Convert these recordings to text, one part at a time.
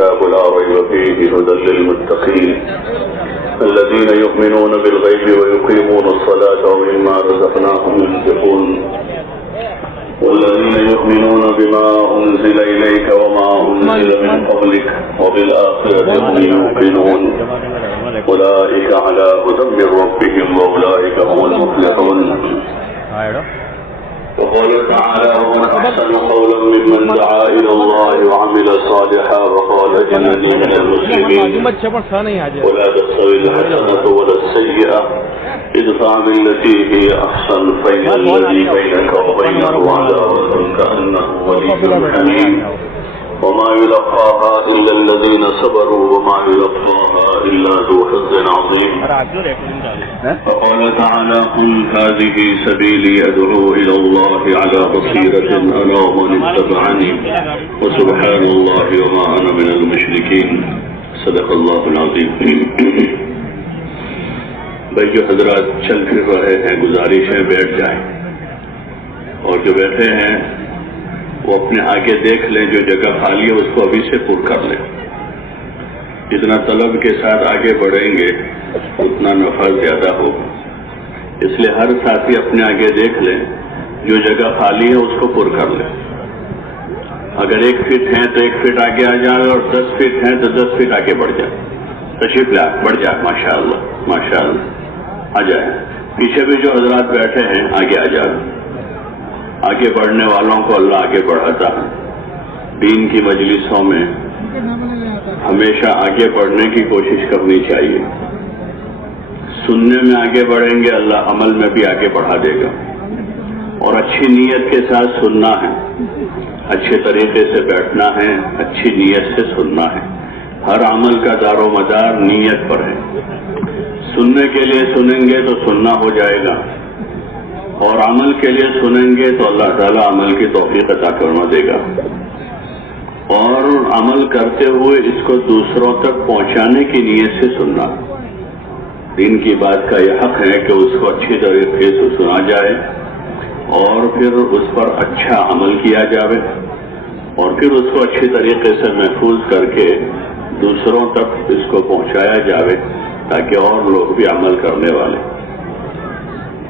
الكتاب لا ريب فيه هدى للمتقين الذين يؤمنون بالغيب ويقيمون الصلاة ومما رزقناهم ينفقون والذين يؤمنون بما أنزل إليك وما أنزل من قبلك وبالآخرة هم يوقنون أولئك على هدى من ربهم وأولئك هم المفلحون. وقال تعالى ومن أحسن قولا ممن دعا إلى الله وعمل صالحا وقال إنني من المسلمين ولا تستوي الحسنة ولا السيئة ادفع بالتي هي أحسن فإذا الذي بينك وبينه عداوة كأنه ولي حميم وما يلقاها إلا الذين صبروا وما يلقاها إلا ذو حظ عظيم. وقال تعالى قل هذه سبيلي أدعو إلى الله على بصيرة أنا ومن اتبعني وسبحان الله وما أنا من المشركين. صدق الله العظيم. بھائی جو حضرات چل پھر رہے ہیں گزارش ہے بیٹھ جائیں اور جو بیٹھے ہیں وہ اپنے آگے دیکھ لیں جو جگہ خالی ہے اس کو ابھی سے پر کر لیں. جتنا طلب کے ساتھ آگے بڑھیں گے اتنا نفع زیادہ ہوگا. اس لیے ہر ساتھی اپنے آگے دیکھ لیں جو جگہ خالی ہے اس کو پر کر لیں. اگر 1 فٹ ہیں تو 1 فٹ آگے آ جائیں اور 10 فٹ ہیں تو 10 فٹ آگے بڑھ جائیں. تشریف لے بڑھ جائے. ماشاء اللہ ماشاء اللہ آ جائیں. پیچھے بھی جو حضرات بیٹھے ہیں آگے آ جائیں. آگے بڑھنے والوں کو اللہ آگے بڑھاتا ہے. دین کی مجلسوں میں ہمیشہ آگے بڑھنے کی کوشش کرنی چاہیے. سننے میں آگے بڑھیں گے اللہ عمل میں بھی آگے بڑھا دے گا. اور اچھی نیت کے ساتھ سننا ہے, اچھے طریقے سے بیٹھنا ہے, اچھی نیت سے سننا ہے. ہر عمل کا دار و مدار نیت پر ہے. سننے کے لیے سنیں گے تو سننا ہو جائے گا اور عمل کے لیے سنیں گے تو اللہ تعالیٰ عمل کی توفیق عطا فرما دے گا. اور عمل کرتے ہوئے اس کو دوسروں تک پہنچانے کی نیت سے سننا. دین کی بات کا یہ حق ہے کہ اس کو اچھی طریقے سے سنا جائے اور پھر اس پر اچھا عمل کیا جائے اور پھر اس کو اچھی طریقے سے محفوظ کر کے دوسروں تک اس کو پہنچایا جائے تاکہ اور لوگ بھی عمل کرنے والے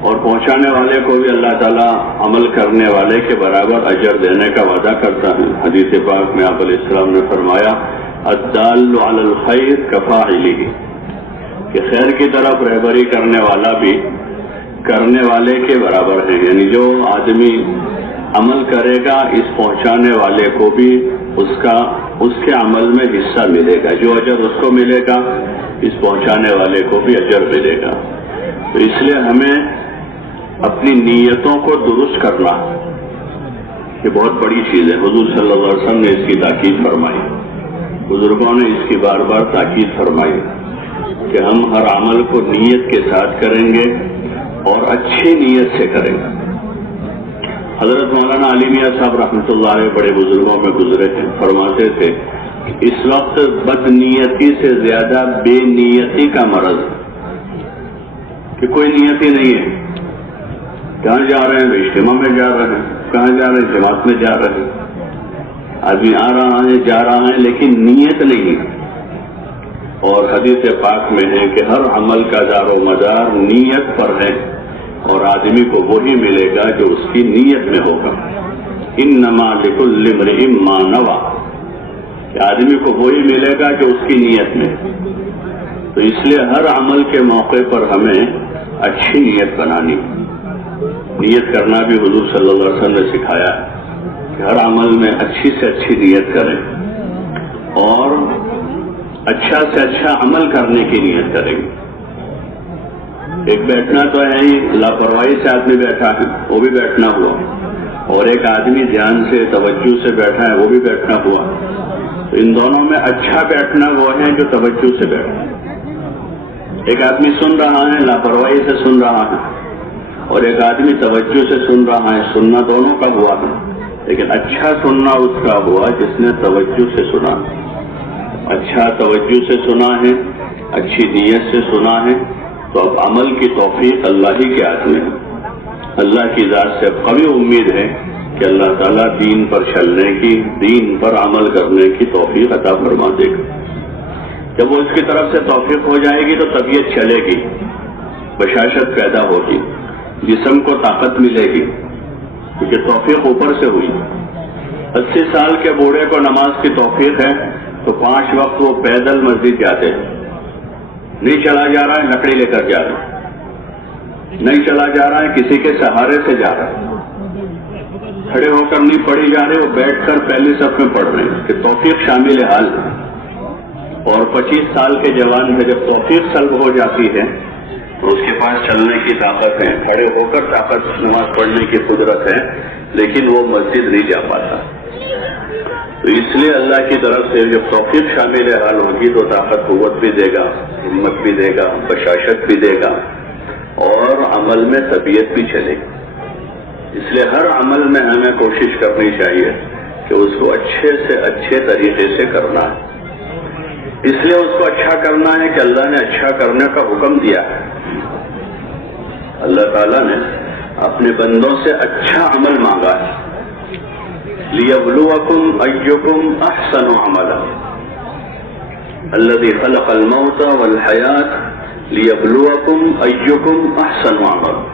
اور پہنچانے والے کو بھی اللہ تعالیٰ عمل کرنے والے کے برابر اجر دینے کا وعدہ کرتا ہے. حدیث پاک میں آپ علیہ السلام نے فرمایا الدال علی الخیر کفاعلہ کہ خیر کی طرف رہبری کرنے والا بھی کرنے والے کے برابر ہے. یعنی جو آدمی عمل کرے گا اس پہنچانے والے کو بھی اس کے عمل میں حصہ ملے گا. جو اجر اس کو ملے گا اس پہنچانے والے کو بھی اجر ملے گا. تو اس لیے ہمیں اپنی نیتوں کو درست کرنا یہ بہت بڑی چیز ہے. حضور صلی اللہ علیہ وسلم نے اس کی تاکید فرمائی, بزرگوں نے اس کی بار بار تاکید فرمائی کہ ہم ہر عمل کو نیت کے ساتھ کریں گے اور اچھی نیت سے کریں گے. حضرت مولانا علی میاں صاحب رحمۃ اللہ علیہ بڑے بزرگوں میں گزرے تھے, فرماتے تھے اس وقت بد نیتی سے زیادہ بے نیتی کا مرض کہ کوئی نیت ہی نہیں ہے. کہاں جا رہے ہیں, اجتماع میں جا رہے ہیں, کہاں جا رہے ہیں, جماعت میں جا رہے ہیں, آدمی آ رہا ہے جا رہا ہے لیکن نیت نہیں ہے. اور حدیث پاک میں ہے کہ ہر عمل کا دار و مدار نیت پر ہے اور آدمی کو وہی ملے گا جو اس کی نیت میں ہوگا. انما لکل امرئ ما نوى کہ آدمی کو وہی ملے گا جو اس کی نیت میں. تو اس لیے ہر عمل کے موقع پر ہمیں اچھی نیت بنانی. نیت کرنا بھی حضور صلی اللہ علیہ وسلم نے سکھایا ہے کہ ہر عمل میں اچھی سے اچھی نیت کریں اور اچھا سے اچھا عمل کرنے کی نیت کریں گے. ایک بیٹھنا تو ہے ہی, لاپرواہی سے آدمی بیٹھا ہے وہ بھی بیٹھنا ہوا, اور ایک آدمی دھیان سے توجہ سے بیٹھا ہے وہ بھی بیٹھنا ہوا. تو ان دونوں میں اچھا بیٹھنا وہ ہے جو توجہ سے بیٹھا ہے. ایک آدمی سن رہا ہے لاپرواہی سے سن رہا ہے اور ایک آدمی توجہ سے سن رہا ہے. سننا دونوں کا ہوا ہے لیکن اچھا سننا اس کا ہوا جس نے توجہ سے سنا, اچھا توجہ سے سنا ہے, اچھی نیت سے سنا ہے. تو اب عمل کی توفیق اللہ ہی کے ہاتھ میں ہے. اللہ کی ذات سے قوی امید ہے کہ اللہ تعالیٰ دین پر چلنے کی، دین پر عمل کرنے کی توفیق عطا فرما دے گا۔ جب وہ اس کی طرف سے توفیق ہو جائے گی تو طبیعت چلے گی، بشاشت پیدا ہوگی، جسم کو طاقت ملے گی، کیونکہ توفیق اوپر سے ہوئی۔ 80 سال کے بوڑھے کو نماز کی توفیق ہے تو 5 وقت وہ پیدل مسجد جاتے ہیں، نہیں چلا جا رہا ہے لکڑی لے کر جا رہا ہے، نہیں چلا جا رہا ہے کسی کے سہارے سے جا رہا ہے، کھڑے ہو کر نہیں پڑھی جا رہے، وہ بیٹھ کر پہلی صف میں پڑھ رہے ہیں کہ توفیق شامل حال ہے۔ اور 25 سال کے جوان میں جب توفیق سلب ہو جاتی ہے تو اس کے پاس چلنے کی طاقت ہے، کھڑے ہو کر طاقت نماز پڑھنے کی قدرت ہے، لیکن وہ مسجد نہیں جا پاتا۔ تو اس لیے اللہ کی طرف سے جب توفیق شامل حال ہوگی تو طاقت قوت بھی دے گا، ہمت بھی دے گا، بشاشت بھی دے گا، اور عمل میں طبیعت بھی چلے گی۔ اس لیے ہر عمل میں ہمیں کوشش کرنی چاہیے کہ اس کو اچھے سے اچھے طریقے سے کرنا ہے۔ اس لیے اس کو اچھا کرنا ہے کہ اللہ نے اچھا کرنے کا حکم دیا ہے۔ اللہ تعالیٰ نے اپنے بندوں سے اچھا عمل مانگا ہے، لِيَبْلُوَكُمْ أَيُّكُمْ أَحْسَنُ عَمَلًا الَّذِي خَلَقَ الْمَوْتَ وَالْحَيَاةَ لِيَبْلُوَكُمْ أَيُّكُمْ أَحْسَنُ عَمَلًا۔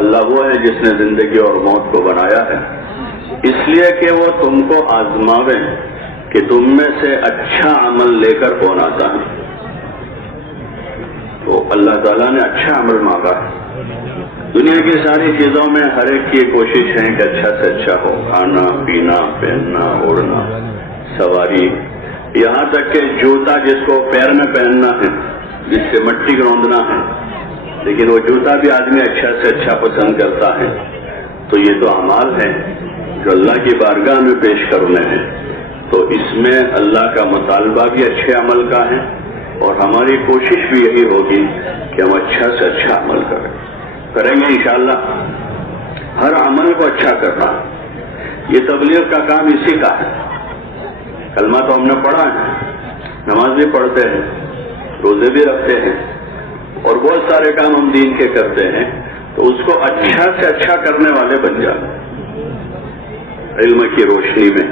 اللہ وہ ہے جس نے زندگی اور موت کو بنایا ہے اس لیے کہ وہ تم کو آزماوے کہ تم میں سے اچھا عمل لے کر کون آتا ہے۔ تو اللہ تعالیٰ نے اچھا عمل مانگا ہے۔ دنیا کی ساری چیزوں میں ہر ایک کی کوشش ہے کہ اچھا سے اچھا ہو، کھانا پینا، پہننا اوڑھنا، سواری، یہاں تک کہ جوتا جس کو پیر میں پہننا ہے، جس سے مٹی گروندنا ہے، لیکن وہ جوتا بھی آدمی اچھا سے اچھا پسند کرتا ہے۔ تو یہ تو اعمال ہیں جو اللہ کی بارگاہ میں پیش کرنے ہیں، تو اس میں اللہ کا مطالبہ بھی اچھے عمل کا ہے، اور ہماری کوشش بھی یہی ہوگی کہ ہم اچھا سے اچھا عمل کریں گے انشاءاللہ۔ ہر عمل کو اچھا کرنا، یہ تبلیغ کا کام اسی کا ہے۔ کلمہ تو ہم نے پڑھا ہے، نماز بھی پڑھتے ہیں، روزے بھی رکھتے ہیں، اور بہت سارے کام ہم دین کے کرتے ہیں، تو اس کو اچھا سے اچھا کرنے والے بن جاتے ہیں۔ علم کی روشنی میں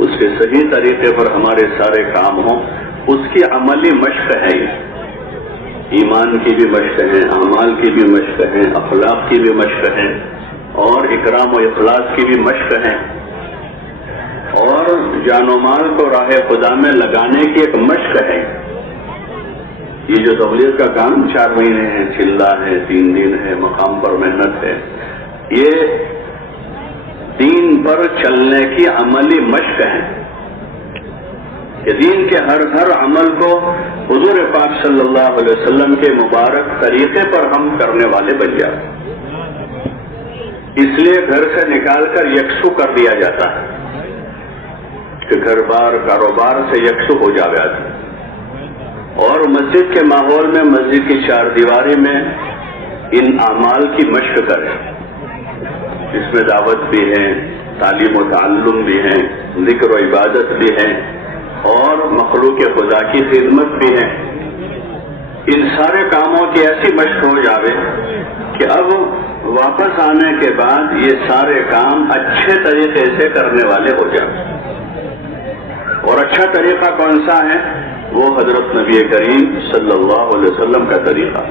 اس کے صحیح طریقے پر ہمارے سارے کام ہوں، اس کی عملی مشق ہے۔ ایمان کی بھی مشق ہے، اعمال کی بھی مشق ہے، اخلاق کی بھی مشق ہے، اور اکرام و اخلاص کی بھی مشق ہے، اور جان و مال کو راہ خدا میں لگانے کی ایک مشق ہے۔ یہ جو تبلیغ کا کام 4 مہینے ہے، چلہ ہے، 3 دن ہے، مقام پر محنت ہے، یہ دین پر چلنے کی عملی مشق ہے کہ دین کے ہر عمل کو حضور پاک صلی اللہ علیہ وسلم کے مبارک طریقے پر ہم کرنے والے بن جائیں۔ اس لیے گھر سے نکال کر یکسو کر دیا جاتا ہے کہ گھر بار کاروبار سے یکسو ہو جاوے آدمی، اور مسجد کے ماحول میں، مسجد کی 4 دیواری میں ان اعمال کی مشق کرے، جس میں دعوت بھی ہے، تعلیم و تعلم بھی ہے، ذکر و عبادت بھی ہے، اور مخلوق خدا کی خدمت بھی ہے۔ ان سارے کاموں کی ایسی مشق ہو جاوے کہ اب واپس آنے کے بعد یہ سارے کام اچھے طریقے سے کرنے والے ہو جائیں۔ اور اچھا طریقہ کون سا ہے؟ وہ حضرت نبی کریم صلی اللہ علیہ وسلم کا طریقہ۔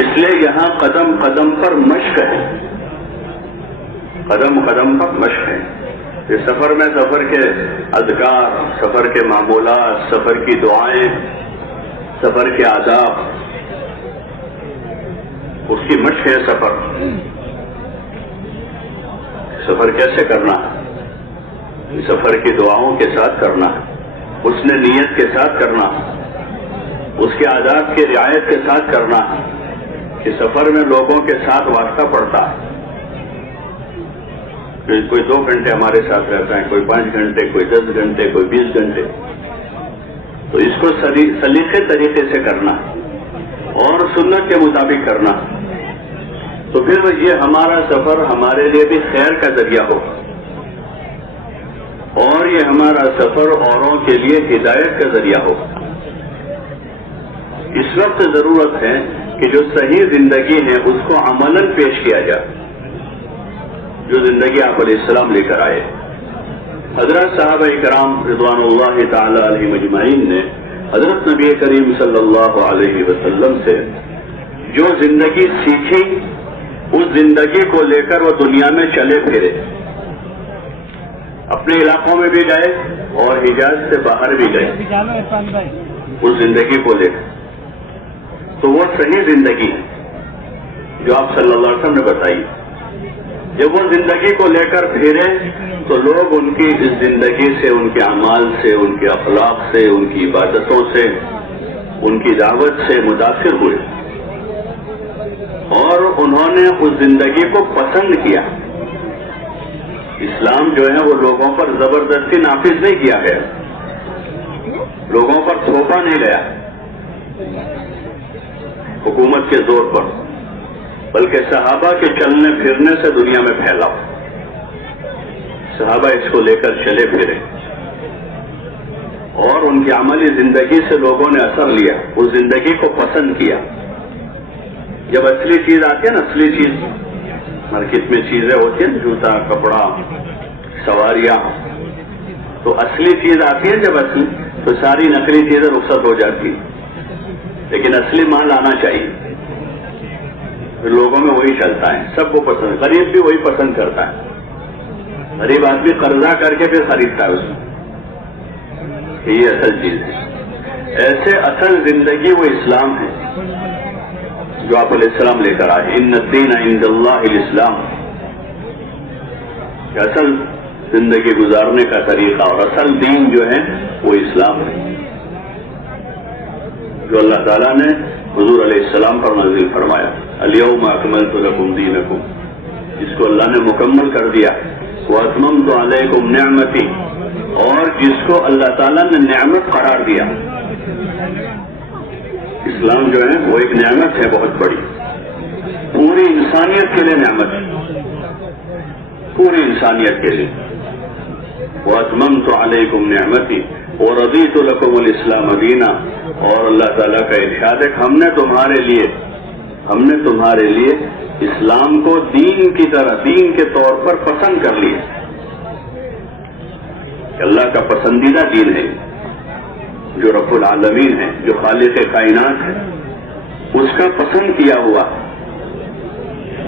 اس لیے یہاں قدم قدم پر مشق ہے، قدم قدم پر مشق ہے۔ یہ سفر میں سفر کے اذکار، سفر کے معمولات، سفر کی دعائیں، سفر کے آداب، اس کی مشق ہے سفر۔ سفر کیسے کرنا ہے؟ سفر کی دعاؤں کے ساتھ کرنا ہے، اس نے نیت کے ساتھ کرنا ہے، اس کے آداب کی رعایت کے ساتھ کرنا ہے کہ سفر میں لوگوں کے ساتھ واسطہ پڑتا ہے۔ کوئی 2 گھنٹے ہمارے ساتھ رہتا ہے، کوئی 5 گھنٹے، کوئی 10 گھنٹے، کوئی 20 گھنٹے، تو اس کو سلیقے طریقے سے کرنا اور سنت کے مطابق کرنا، تو پھر یہ ہمارا سفر ہمارے لیے بھی خیر کا ذریعہ ہو، اور یہ ہمارا سفر اوروں کے لیے ہدایت کا ذریعہ ہو۔ اس وقت ضرورت ہے کہ جو صحیح زندگی ہے اس کو عملاً پیش کیا جائے، جو زندگی آپ علیہ السلام لے کر آئے. حضرت صحابہ کرام رضوان اللہ تعالی علیہ مجمعین نے حضرت نبی کریم صلی اللہ علیہ وسلم سے جو زندگی سیکھی اس زندگی کو لے کر وہ دنیا میں چلے پھرے، اپنے علاقوں میں بھی گئے اور حجاز سے باہر بھی گئے اس زندگی کو لے کر. تو وہ صحیح زندگی جو آپ صلی اللہ علیہ وسلم نے بتائی. جب وہ زندگی کو لے کر پھرے تو لوگ ان کی اس زندگی سے، ان کے اعمال سے، ان کے اخلاق سے، ان کی عبادتوں سے، ان کی دعوت سے متاثر ہوئے اور انہوں نے اس زندگی کو پسند کیا. اسلام جو ہے وہ لوگوں پر زبردستی نافذ نہیں کیا گیا، لوگوں پر تھوپا نہیں گیا حکومت کے زور پر، بلکہ صحابہ کے چلنے پھرنے سے دنیا میں پھیلا. صحابہ اس کو لے کر چلے پھرے اور ان کی عملی زندگی سے لوگوں نے اثر لیا، اس زندگی کو پسند کیا. جب اصلی چیز آتی ہے نا، اصلی چیز مارکیٹ میں چیزیں ہوتی ہیں، جوتا، کپڑا، سواریاں، تو اصلی چیز آتی ہے جب اصلی، تو ساری نقلی چیزیں رخصت ہو جاتی، لیکن اصلی مال آنا چاہیے. لوگوں میں وہی چلتا ہے، سب کو پسند، غریب بھی وہی پسند کرتا ہے. غریب آدمی قرضہ کر کے پھر خریدتا ہے اس میں، یہ اصل چیز ہے. ایسے اصل زندگی وہ اسلام ہے جو آپ علیہ السلام لے کر آئے. ان الدین عند اللہ الاسلام، اصل زندگی گزارنے کا طریقہ اور اصل دین جو ہے وہ اسلام ہے، جو اللہ تعالیٰ نے حضور علیہ السلام پر نازل فرمایا. الیوم اکملت لکم دینکم، جس کو اللہ نے مکمل کر دیا. واتممت علیکم نعمتی، اور جس کو اللہ تعالیٰ نے نعمت قرار دیا. اسلام جو ہے وہ ایک نعمت ہے بہت بڑی، پوری انسانیت کے لیے نعمت ہے، پوری انسانیت کے لیے. واتممت علیکم نعمتی ورضیت لکم الاسلام دینا، اور اللہ تعالیٰ کا ارشاد ہے کہ ہم نے تمہارے لیے اسلام کو دین کی طرح، دین کے طور پر پسند کر لیا. اللہ کا پسندیدہ دین ہے، جو رب العالمین ہے، جو خالق کائنات ہے، اس کا پسند کیا ہوا.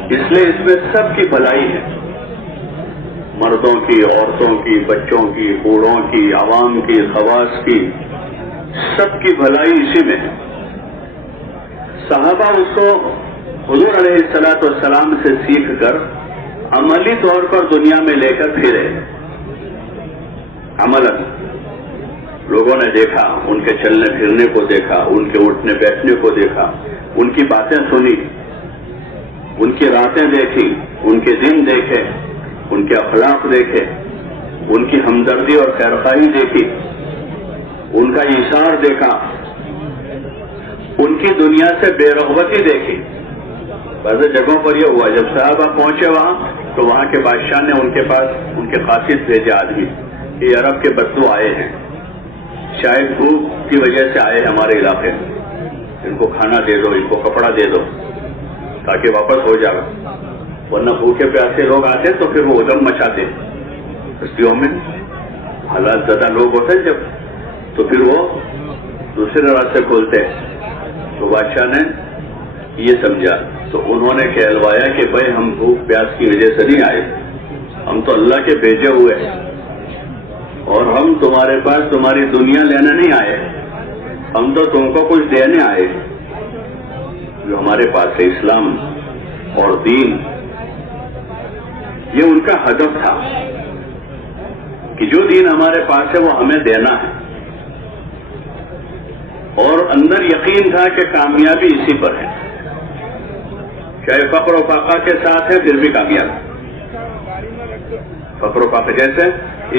اس لیے اس میں سب کی بھلائی ہے، مردوں کی، عورتوں کی، بچوں کی، بوڑھوں کی، عوام کی، خواص کی، سب کی بھلائی اسی میں ہے. صحابہ اس کو حضور علیہ السلام سے سیکھ کر عملی طور پر دنیا میں لے کر پھرے. عملاً لوگوں نے دیکھا، ان کے چلنے پھرنے کو دیکھا، ان کے اٹھنے بیٹھنے کو دیکھا، ان کی باتیں سنی، ان کی راتیں دیکھی، ان کے دن دیکھے، ان کے اخلاق دیکھے، ان کی ہمدردی اور خیرخواہی دیکھی، ان کا ایثار دیکھا، ان کی دنیا سے بے رغبتی دیکھی. بعض جگہوں پر یہ ہوا جب صحابہ پہنچے وہاں تو وہاں کے بادشاہ نے ان کے پاس ان کے قاصد بھیجے آدمی کہ یہ عرب کے بدو آئے ہیں، شاید بھوک کی وجہ سے آئے ہمارے علاقے میں، ان کو کھانا دے دو، ان کو کپڑا دے دو تاکہ واپس ہو جائے، ورنہ بھوکے پیاسے لوگ آتے تو پھر وہ ادھم مچاتے. بستیوں میں حالات زیادہ لوگ ہوتے جب تو پھر وہ دوسرے راستے کھولتے. تو بادشاہ نے یہ سمجھا تو انہوں نے کہلوایا کہ بھائی ہم بھوک پیاس کی وجہ سے نہیں آئے، ہم تو اللہ کے بھیجے ہوئے ہیں اور ہم تمہارے پاس تمہاری دنیا لینے نہیں آئے، ہم تو تم کو کچھ دینے آئے. جو ہمارے پاس ہے اسلام اور دین، یہ ان کا ہدف تھا کہ جو دین ہمارے پاس ہے وہ ہمیں دینا ہے، اور اندر یقین تھا کہ کامیابی اسی پر ہے، چاہے فقر و فاقہ کے ساتھ ہے پھر بھی کامیاب. فقر و فاقہ جیسے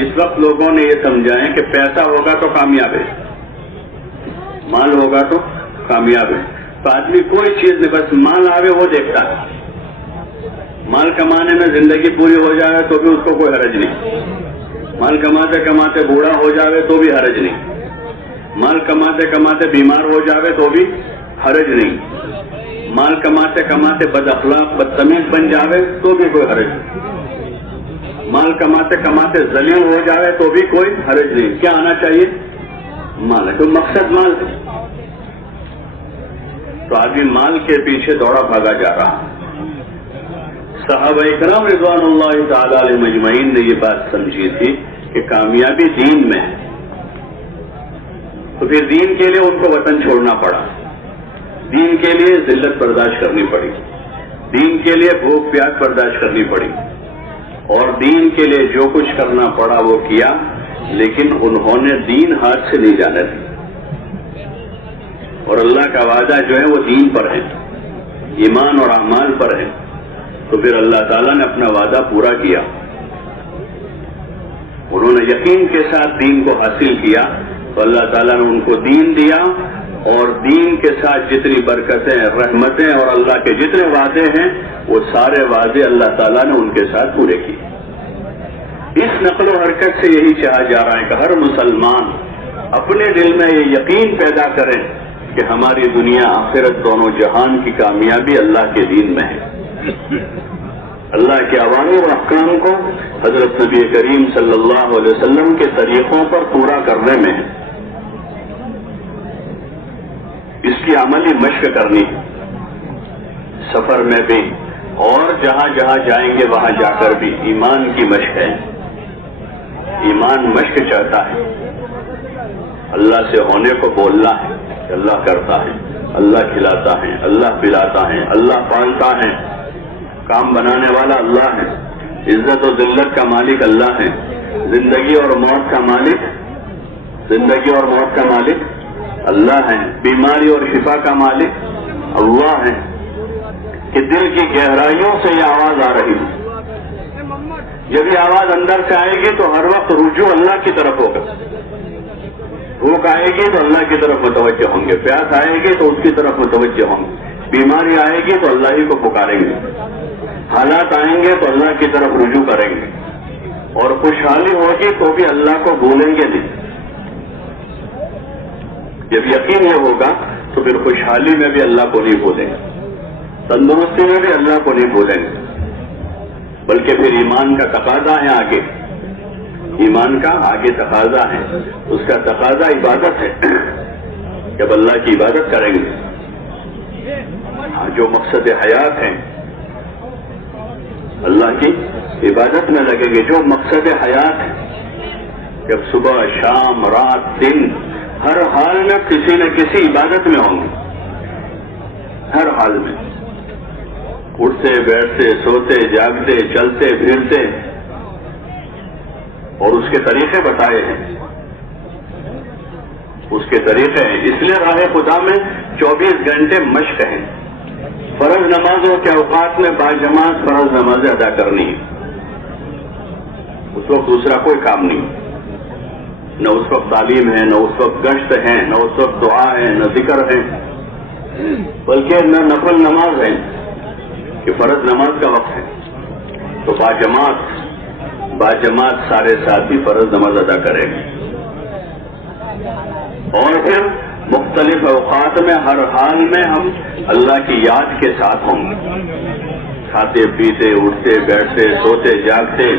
اس وقت لوگوں نے یہ سمجھا ہے کہ پیسہ ہوگا تو کامیاب ہے، مال ہوگا تو کامیاب ہے. تو آدمی کوئی چیز نہیں، بس مال آوے وہ دیکھتا ہے. مال کمانے میں زندگی پوری ہو جائے تو بھی اس کو کوئی حرج نہیں، مال کماتے کماتے بوڑھا ہو جاوے تو بھی حرج نہیں، مال کماتے کماتے بیمار ہو جاوے تو بھی حرج نہیں، مال کماتے کماتے بد اخلاق بدتمیز بن جاوے تو بھی کوئی حرج نہیں. مال کماتے کماتے ذلیل ہو جائے تو بھی کوئی حرج نہیں. کیا آنا چاہیے؟ مال ہے. کوئی مقصد مال ہے تو آدمی مال کے پیچھے دوڑا بھاگا جا رہا. صحابہ کرام رضوان اللہ تعالی علیہ مجمعین نے یہ بات سمجھی تھی کہ کامیابی دین میں ہے، تو پھر دین کے لیے ان کو وطن چھوڑنا پڑا، دین کے لیے ذلت برداشت کرنی پڑی، دین کے لیے بھوک پیاس برداشت کرنی پڑی، اور دین کے لیے جو کچھ کرنا پڑا وہ کیا، لیکن انہوں نے دین ہاتھ سے نہیں جانے دیا. اور اللہ کا وعدہ جو ہے وہ دین پر ہے، ایمان اور اعمال پر ہے. تو پھر اللہ تعالیٰ نے اپنا وعدہ پورا کیا. انہوں نے یقین کے ساتھ دین کو حاصل کیا تو اللہ تعالیٰ نے ان کو دین دیا، اور دین کے ساتھ جتنی برکتیں، رحمتیں اور اللہ کے جتنے وعدے ہیں وہ سارے وعدے اللہ تعالیٰ نے ان کے ساتھ پورے کیے. اس نقل و حرکت سے یہی چاہا جا رہا ہے کہ ہر مسلمان اپنے دل میں یہ یقین پیدا کرے کہ ہماری دنیا آخرت دونوں جہان کی کامیابی اللہ کے دین میں ہے. اللہ کے اوامر و احکام کو حضرت نبی کریم صلی اللہ علیہ وسلم کے طریقوں پر پورا کرنے میں ہے. اس کی عملی مشق کرنی سفر میں بھی اور جہاں جہاں جائیں گے وہاں جا کر بھی. ایمان کی مشق ہے، ایمان مشق چاہتا ہے. اللہ سے ہونے کو بولنا ہے کہ اللہ کرتا ہے، اللہ کھلاتا ہے، اللہ پلاتا ہے، اللہ پالتا ہے، کام بنانے والا اللہ ہے، عزت و ذلت کا مالک اللہ ہے، زندگی اور موت کا مالک، زندگی اور موت کا مالک اللہ ہے، بیماری اور شفا کا مالک اللہ ہے. کہ دل کی گہرائیوں سے یہ آواز آ رہی ہے. جب یہ آواز اندر سے آئے گی تو ہر وقت رجوع اللہ کی طرف ہوگا. بھوک آئے گی تو اللہ کی طرف متوجہ ہوں گے، پیاس آئے گی تو اس کی طرف متوجہ ہوں گے، بیماری آئے گی تو اللہ ہی کو پکاریں گے، حالات آئیں گے تو اللہ کی طرف رجوع کریں گے، اور خوشحالی ہوگی تو بھی اللہ کو بھولیں گے نہیں. جب یقین یہ ہوگا تو پھر خوشحالی میں بھی اللہ کو نہیں بھولیں گے، تندرستی میں بھی اللہ کو نہیں بھولیں گے، بلکہ پھر ایمان کا تقاضا ہے آگے، ایمان کا آگے تقاضا ہے. اس کا تقاضا عبادت ہے. جب اللہ کی عبادت کریں گے، جو مقصد حیات ہے اللہ کی عبادت میں لگیں گے. جو مقصد حیات ہے، جب صبح شام رات دن ہر حال میں کسی نہ کسی عبادت میں ہوں گے، ہر حال میں اٹھتے بیٹھتے سوتے جاگتے چلتے پھرتے، اور اس کے طریقے بتائے ہیں، اس کے طریقے ہیں. اس لیے راہ خدا میں 24 گھنٹے مشق ہیں. فرض نمازوں کے اوقات میں باجماعت فرض نمازیں ادا کرنی ہے. اس وقت دوسرا کوئی کام نہیں، نہ اس وقت تعلیم ہے، نہ اس وقت گشت ہے، نہ اس وقت دعا ہے، نہ ذکر ہے، بلکہ نہ نفل نماز ہے کہ فرض نماز کا وقت ہے. تو باجماعت سارے ساتھی فرض نماز ادا کریں گے، اور پھر مختلف اوقات میں ہر حال میں ہم اللہ کی یاد کے ساتھ ہوں گے، کھاتے پیتے اٹھتے بیٹھتے سوتے جاگتے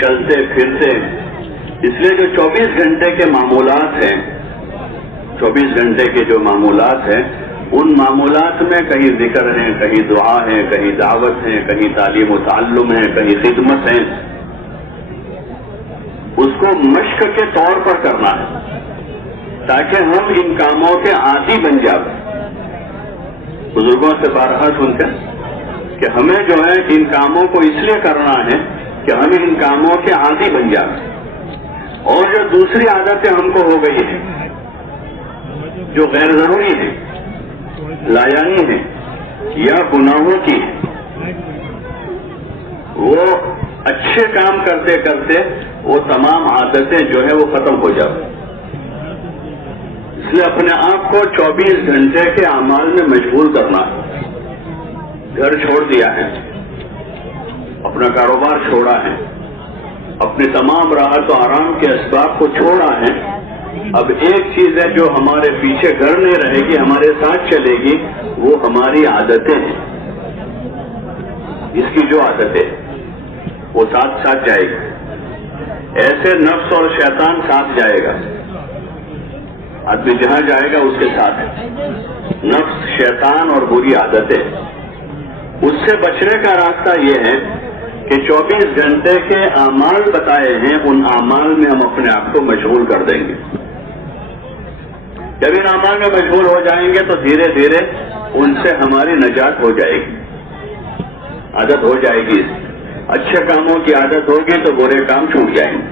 چلتے پھرتے. اس لیے جو 24 گھنٹے کے معمولات ہیں، 24 گھنٹے کے جو معمولات ہیں، ان معمولات میں کہیں ذکر ہیں، کہیں دعا ہے، کہیں دعوت ہے، کہیں تعلیم و تعلم ہے، کہیں خدمت ہے. اس کو مشق کے طور پر کرنا ہے تاکہ ہم ان کاموں کے عادی بن جائیں. بزرگوں سے بارہا سنتے کہ ہمیں جو ہے ان کاموں کو اس لیے کرنا ہے کہ ہم ان کاموں کے عادی بن جائیں، اور جو دوسری عادتیں ہم کو ہو گئی ہیں جو غیر ضروری ہیں، لایانی ہیں یا گناہوں کی ہیں، وہ اچھے کام کرتے کرتے وہ تمام عادتیں جو ہیں وہ ختم ہو جائیں. اس لیے اپنے آپ کو 24 گھنٹے کے اعمال میں مشغول کرنا ہے. گھر چھوڑ دیا ہے، اپنا کاروبار چھوڑا ہے، اپنے تمام راحت و آرام کے اسباب کو چھوڑا ہے. اب ایک چیز ہے جو ہمارے پیچھے گھر نہیں رہے گی، ہمارے ساتھ چلے گی، وہ ہماری عادتیں ہیں. اس کی جو عادتیں وہ ساتھ ساتھ جائے گی. ایسے نفس اور شیطان ساتھ جائے گا. آدمی جہاں جائے گا اس کے ساتھ نفس، شیطان اور بری عادتیں. اس سے بچنے کا راستہ یہ ہے کہ 24 گھنٹے کے اعمال بتائے ہیں، ان اعمال میں ہم اپنے آپ کو مشغول کر دیں گے. جب ان اعمال میں مشغول ہو جائیں گے تو دھیرے دھیرے ان سے ہماری نجات ہو جائے گی، عادت ہو جائے گی. اچھے کاموں کی عادت ہوگی تو برے کام چھوٹ جائیں گے.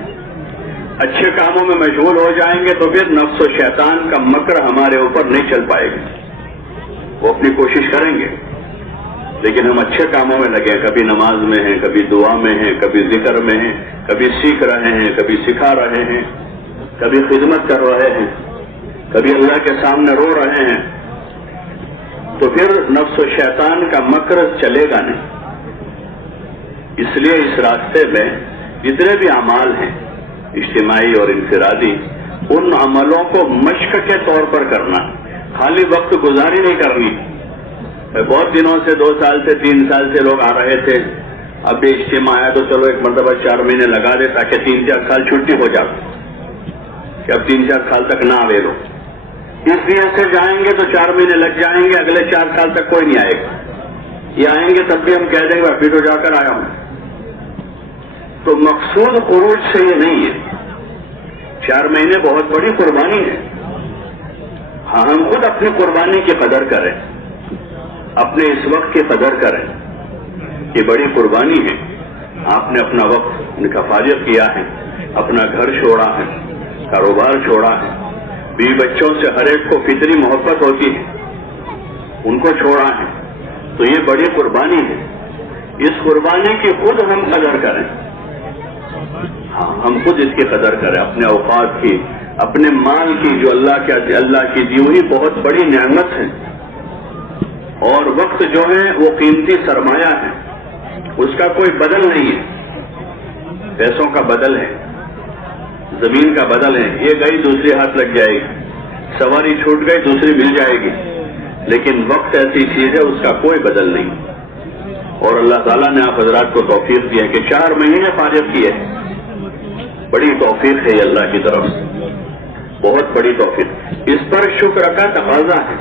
اچھے کاموں میں مشغول ہو جائیں گے تو پھر نفس و شیطان کا مکر ہمارے اوپر نہیں چل پائے گا. وہ اپنی کوشش کریں گے لیکن ہم اچھے کاموں میں لگے، کبھی نماز میں ہیں، کبھی دعا میں ہیں، کبھی ذکر میں ہیں، کبھی سیکھ رہے ہیں، کبھی سکھا رہے ہیں، کبھی خدمت کر رہے ہیں، کبھی اللہ کے سامنے رو رہے ہیں، تو پھر نفس و شیطان کا مکر چلے گا نہیں. اس لیے اس راستے میں جتنے بھی اعمال ہیں اجتماعی اور انفرادی، ان عملوں کو مشق کے طور پر کرنا، خالی وقت گزاری نہیں کرنی. بہت دنوں سے 2 سال سے 3 سال سے لوگ آ رہے تھے، اب بھی اجتماع آیا تو چلو ایک مرتبہ 4 مہینے لگا دے تاکہ 3-4 سال چھٹی ہو جائے کہ اب 3-4 سال تک نہ آوے لو. اس لیے سے جائیں گے تو 4 مہینے لگ جائیں گے، اگلے 4 سال تک کوئی نہیں آئے گا. یہ آئیں گے تب بھی ہم کہہ دیں گے ابھی تو جا کر آیا ہوں. تو مقصود خروج سے یہ نہیں ہے. 4 مہینے بہت بڑی قربانی ہے. ہاں ہم خود اپنی قربانی کی قدر کریں، اپنے اس وقت کی قدر کریں. یہ بڑی قربانی ہے. آپ نے اپنا وقت فارغ کیا ہے، اپنا گھر چھوڑا ہے، کاروبار چھوڑا ہے، بیوی بچوں سے ہر ایک کو فطری محبت ہوتی ہے، ان کو چھوڑا ہے، تو یہ بڑی قربانی ہے. اس قربانی کی خود ہم قدر کریں. ہاں ہم خود اس کی قدر کریں، اپنے اوقات کی، اپنے مال کی، جو اللہ کی دی ہوئی بہت بڑی نعمت ہے. اور وقت جو ہے وہ قیمتی سرمایہ ہے، اس کا کوئی بدل نہیں ہے. پیسوں کا بدل ہے، زمین کا بدل ہے. یہ گئی دوسری ہاتھ لگ جائے گی، سواری چھوٹ گئی دوسری مل جائے گی، لیکن وقت ایسی چیز ہے اس کا کوئی بدل نہیں. اور اللہ تعالیٰ نے آپ حضرات کو توفیق دی ہے کہ 4 مہینے فارغ کیے. بڑی توفیق ہے یہ اللہ کی طرف، بہت بڑی توفیق. اس پر شکر کا تقاضا ہے.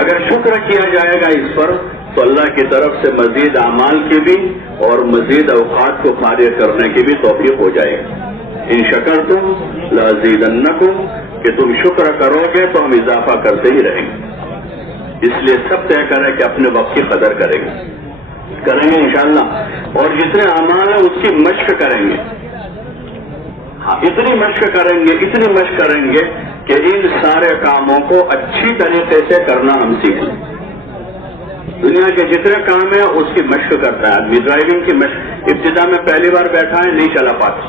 اگر شکر کیا جائے گا اس پر تو اللہ کی طرف سے مزید اعمال کی بھی اور مزید اوقات کو فارغ کرنے کی بھی توفیق ہو جائے گی. ان شکرتم لازیدنکم، کہ تم شکر کرو گے تو ہم اضافہ کرتے ہی رہیں گے. اس لیے سب طے کریں کہ اپنے وقت کی قدر کریں گے انشاءاللہ. اور جتنے اعمال ہیں اس کی مشق کریں گے. ہاں اتنی مشق کریں گے کہ ان سارے کاموں کو اچھی طریقے سے کرنا ہم سیکھ لیں. دنیا کے جتنے کام ہیں اس کی مشق کرتا ہے آدمی. ڈرائیونگ کی مشق، ابتدا میں پہلی بار بیٹھا ہے نہیں چلا پاتا،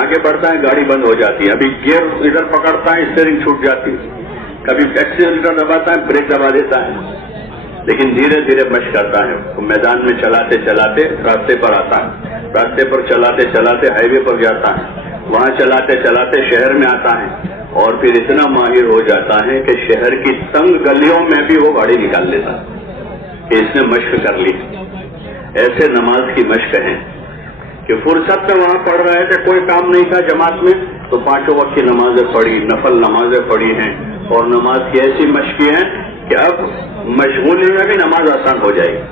آگے بڑھتا ہے گاڑی بند ہو جاتی ہے، ابھی گیئر ادھر پکڑتا ہے اسٹیئرنگ چھوٹ جاتی ہے، کبھی ایکسیلریٹر دباتا ہے بریک دبا دیتا ہے، لیکن دھیرے دھیرے مشق کرتا ہے. میدان میں چلاتے چلاتے راستے پر آتا ہے، راستے پر چلاتے چلاتے ہائی وے پر جاتا ہے، وہاں چلاتے چلاتے شہر میں آتا ہے، اور پھر اتنا ماہر ہو جاتا ہے کہ شہر کی تنگ گلیوں میں بھی وہ گاڑی نکال لیتا کہ اس نے مشق کر لی. ایسے نماز کی مشق ہے کہ فرصت میں وہاں پڑھ رہے تھے، کوئی کام نہیں تھا جماعت میں، تو 5 وقت کی نمازیں پڑھی، نفل نمازیں پڑھی ہیں، اور نماز کی ایسی مشق ہے کہ اب مشغولی میں بھی نماز آسان ہو جائے گی.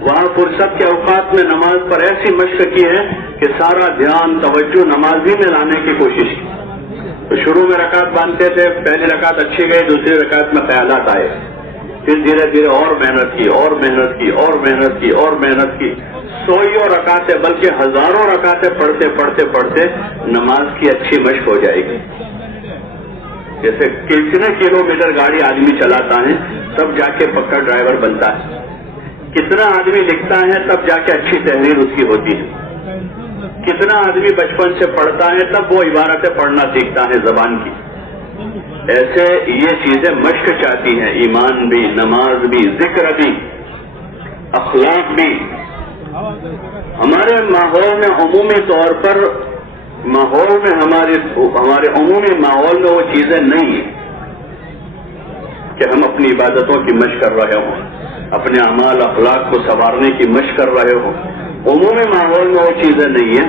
وہاں فرصت کے اوقات میں نماز پر ایسی مشق کی ہے کہ سارا دھیان توجہ نماز ہی میں لانے کی کوشش کی. تو شروع میں رکعت باندھتے تھے، پہلی رکعت اچھی گئی، دوسری رکعت میں خیالات آئے، پھر دھیرے دھیرے اور محنت کی اور محنت کی اور محنت کی اور محنت کی. 100 رکعتیں بلکہ ہزاروں رکعتیں پڑھتے پڑھتے پڑھتے نماز کی اچھی مشق ہو جائے گی. جیسے کتنے کلومیٹر گاڑی آدمی چلاتا ہے تب جا کے پکا ڈرائیور بنتا ہے، کتنا آدمی لکھتا ہے تب جا کے اچھی تحریر اس کی ہوتی ہے، کتنا آدمی بچپن سے پڑھتا ہے تب وہ عبارتیں پڑھنا سیکھتا ہے زبان کی. ایسے یہ چیزیں مشق چاہتی ہیں، ایمان بھی، نماز بھی، ذکر بھی، اخلاق بھی. ہمارے ماحول میں عمومی طور پر ہمارے عمومی ماحول میں وہ چیزیں نہیں ہیں کہ ہم اپنی عبادتوں کی مشق کر رہے ہوں، اپنے اعمال اخلاق کو سنوارنے کی مشق کر رہے ہوں. عمومی ماحول میں وہ چیزیں نہیں ہیں،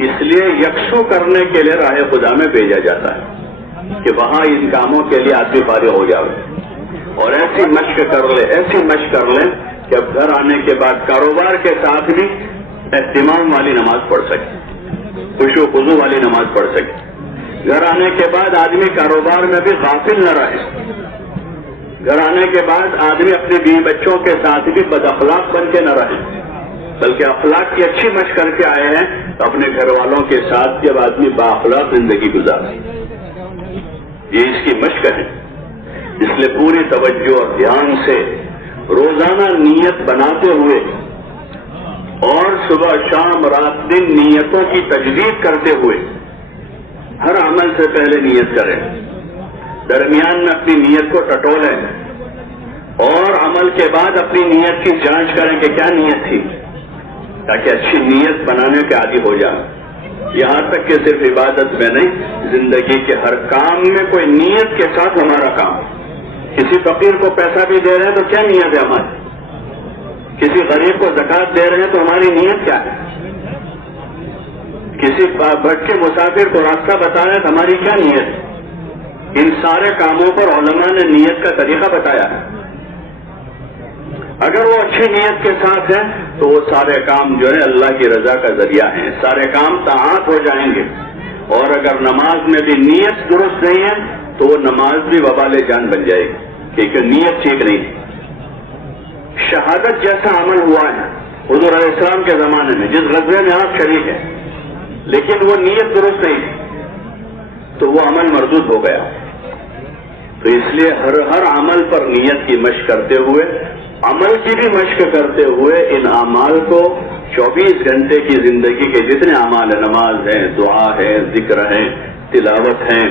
اس لیے یکسو کرنے کے لیے راہ خدا میں بھیجا جاتا ہے کہ وہاں ان کاموں کے لیے آدمی فارغ ہو جائے اور ایسی مشق کر لے، ایسی مشق کر لیں کہ اب گھر آنے کے بعد کاروبار کے ساتھ بھی اہتمام والی نماز پڑھ سکے، خوشو خضو والی نماز پڑھ سکے۔ گھر آنے کے بعد آدمی کاروبار میں بھی غافل نہ رہے، گھر آنے کے بعد آدمی اپنے بیوی بچوں کے ساتھ بھی بد اخلاق بن کے نہ رہے، بلکہ اخلاق کی اچھی مشق کر کے آئے ہیں تو اپنے گھر والوں کے ساتھ جب آدمی بااخلاق زندگی گزارے، یہ اس کی مشق ہے۔ اس لیے پوری توجہ اور دھیان سے روزانہ نیت بناتے ہوئے اور صبح شام رات دن نیتوں کی تجدید کرتے ہوئے ہر عمل سے پہلے نیت کریں، درمیان میں اپنی نیت کو ٹٹولیں اور عمل کے بعد اپنی نیت کی جانچ کریں کہ کیا نیت تھی، تاکہ اچھی نیت بنانے کے عادی ہو جائیں۔ یہاں تک کہ صرف عبادت میں نہیں، زندگی کے ہر کام میں کوئی نیت کے ساتھ ہمارا کام۔ کسی فقیر کو پیسہ بھی دے رہے ہیں تو کیا نیت ہے ہماری؟ کسی غریب کو زکوٰۃ دے رہے ہیں تو ہماری نیت کیا ہے؟ کسی بھٹکے مسافر کو راستہ بتا رہے ہیں تو ہماری کیا نیت ہے؟ ان سارے کاموں پر علماء نے نیت کا طریقہ بتایا ہے۔ اگر وہ اچھی نیت کے ساتھ ہیں تو وہ سارے کام جو ہے اللہ کی رضا کا ذریعہ ہیں، سارے کام طاعت ہو جائیں گے۔ اور اگر نماز میں بھی نیت درست نہیں ہے تو وہ نماز بھی وبال جان بن جائے گی، کیونکہ نیت ٹھیک نہیں ہے۔ شہادت جیسا عمل ہوا ہے حضور علیہ السلام کے زمانے میں، جس غزوے میں آپ شریک ہیں، لیکن وہ نیت درست نہیں تھی تو وہ عمل مردود ہو گیا۔ تو اس لیے ہر عمل پر نیت کی مشق کرتے ہوئے، عمل کی بھی مشق کرتے ہوئے ان اعمال کو 24 گھنٹے کی زندگی کے جتنے اعمال ہیں، نماز ہے، دعا ہے، ذکر ہے، تلاوت ہے،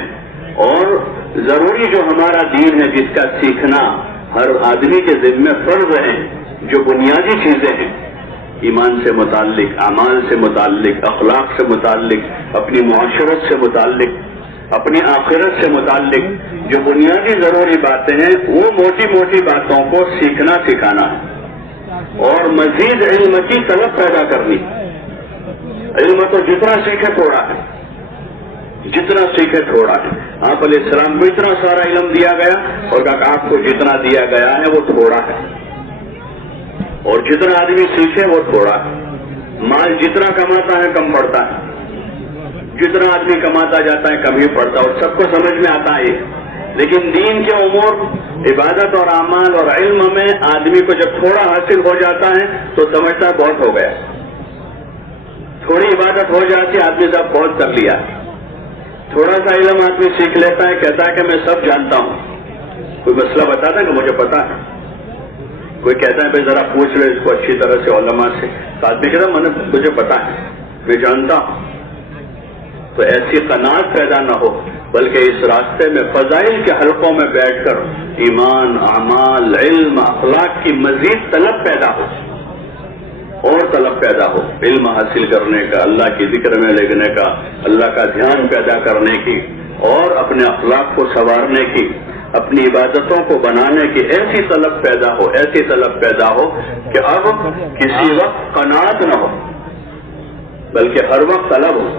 اور ضروری جو ہمارا دین ہے جس کا سیکھنا ہر آدمی کے ذمہ فرض ہے، جو بنیادی چیزیں ہیں ایمان سے متعلق، اعمال سے متعلق، اخلاق سے متعلق، اپنی معاشرت سے متعلق، اپنی آخرت سے متعلق جو بنیادی ضروری باتیں ہیں، وہ موٹی موٹی باتوں کو سیکھنا سکھانا ہے اور مزید علم کی طلب پیدا کرنی۔ علم تو جتنا سیکھے تھوڑا ہے، جتنا سیکھے تھوڑا ہے۔ آپ علیہ السلام کو اتنا سارا علم دیا گیا اور کہا آپ کو جتنا دیا گیا ہے وہ تھوڑا ہے، اور جتنا آدمی سیکھے وہ تھوڑا ہے۔ مال جتنا کماتا ہے کم پڑتا ہے، جتنا آدمی کماتا جاتا ہے کم ہی پڑتا ہے، اور سب کو سمجھ میں آتا ہے۔ لیکن دین کے امور، عبادت اور اعمال اور علم میں آدمی کو جب تھوڑا حاصل ہو جاتا ہے تو سمجھتا ہے بہت ہو گیا۔ تھوڑی عبادت ہو جاتی ہے آدمی صاحب بہت کر لیا، تھوڑا سا علم آدمی سیکھ لیتا ہے، کہتا ہے کہ میں سب جانتا ہوں۔ کوئی مسئلہ بتاتا ہے کہ مجھے پتا ہے، کوئی کہتا ہے بھائی ذرا پوچھ لو اس کو اچھی طرح سے علماء سے، آدمی کہتا ہے مجھے پتا ہے، میں جانتا ہوں۔ تو ایسی قناعت پیدا نہ ہو، بلکہ اس راستے میں فضائل کے حلقوں میں بیٹھ کر ایمان، اعمال، علم، اخلاق کی مزید طلب پیدا ہو اور طلب پیدا ہو، علم حاصل کرنے کا، اللہ کی ذکر میں لگنے کا، اللہ کا دھیان پیدا کرنے کی، اور اپنے اخلاق کو سنوارنے کی، اپنی عبادتوں کو بنانے کی ایسی طلب پیدا ہو، ایسی طلب پیدا ہو کہ اب کسی وقت قناعت نہ ہو بلکہ ہر وقت طلب ہو۔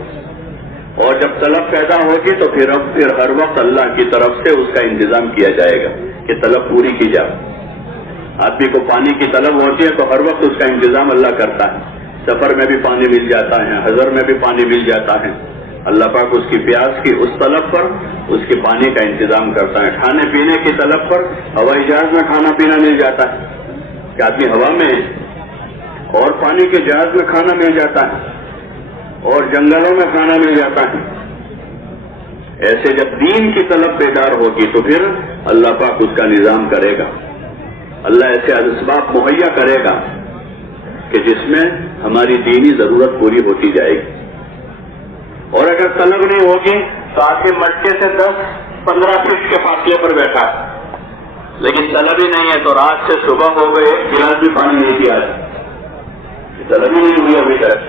اور جب طلب پیدا ہوگی تو پھر ہر وقت اللہ کی طرف سے اس کا انتظام کیا جائے گا کہ طلب پوری کی جائے۔ آدمی کو پانی کی طلب ہوتی ہے تو ہر وقت اس کا انتظام اللہ کرتا ہے، سفر میں بھی پانی مل جاتا ہے، حضر میں بھی پانی مل جاتا ہے، اللہ پاک اس کی پیاس کی اس طلب پر اس کے پانی کا انتظام کرتا ہے۔ کھانے پینے کی طلب پر ہوائی جہاز میں کھانا پینا مل جاتا ہے کہ آدمی ہوا میں اور پانی کے جہاز میں کھانا مل جاتا ہے اور جنگلوں میں کھانا مل جاتا ہے۔ ایسے جب دین کی طلب بیدار ہوگی تو پھر اللہ پاک اس کا نظام کرے گا، اللہ ایسے اسباب مہیا کرے گا کہ جس میں ہماری دینی ضرورت پوری ہوتی جائے گی۔ اور اگر طلب نہیں ہوگی تو آدمی مٹکے سے 10-15 فٹ کے فاصلے پر بیٹھا ہے، لیکن طلب ہی نہیں ہے تو رات سے صبح ہو گئے ایک گلاس بھی پانی نہیں پیا، طلب ہی نہیں ہوئی ابھی تک۔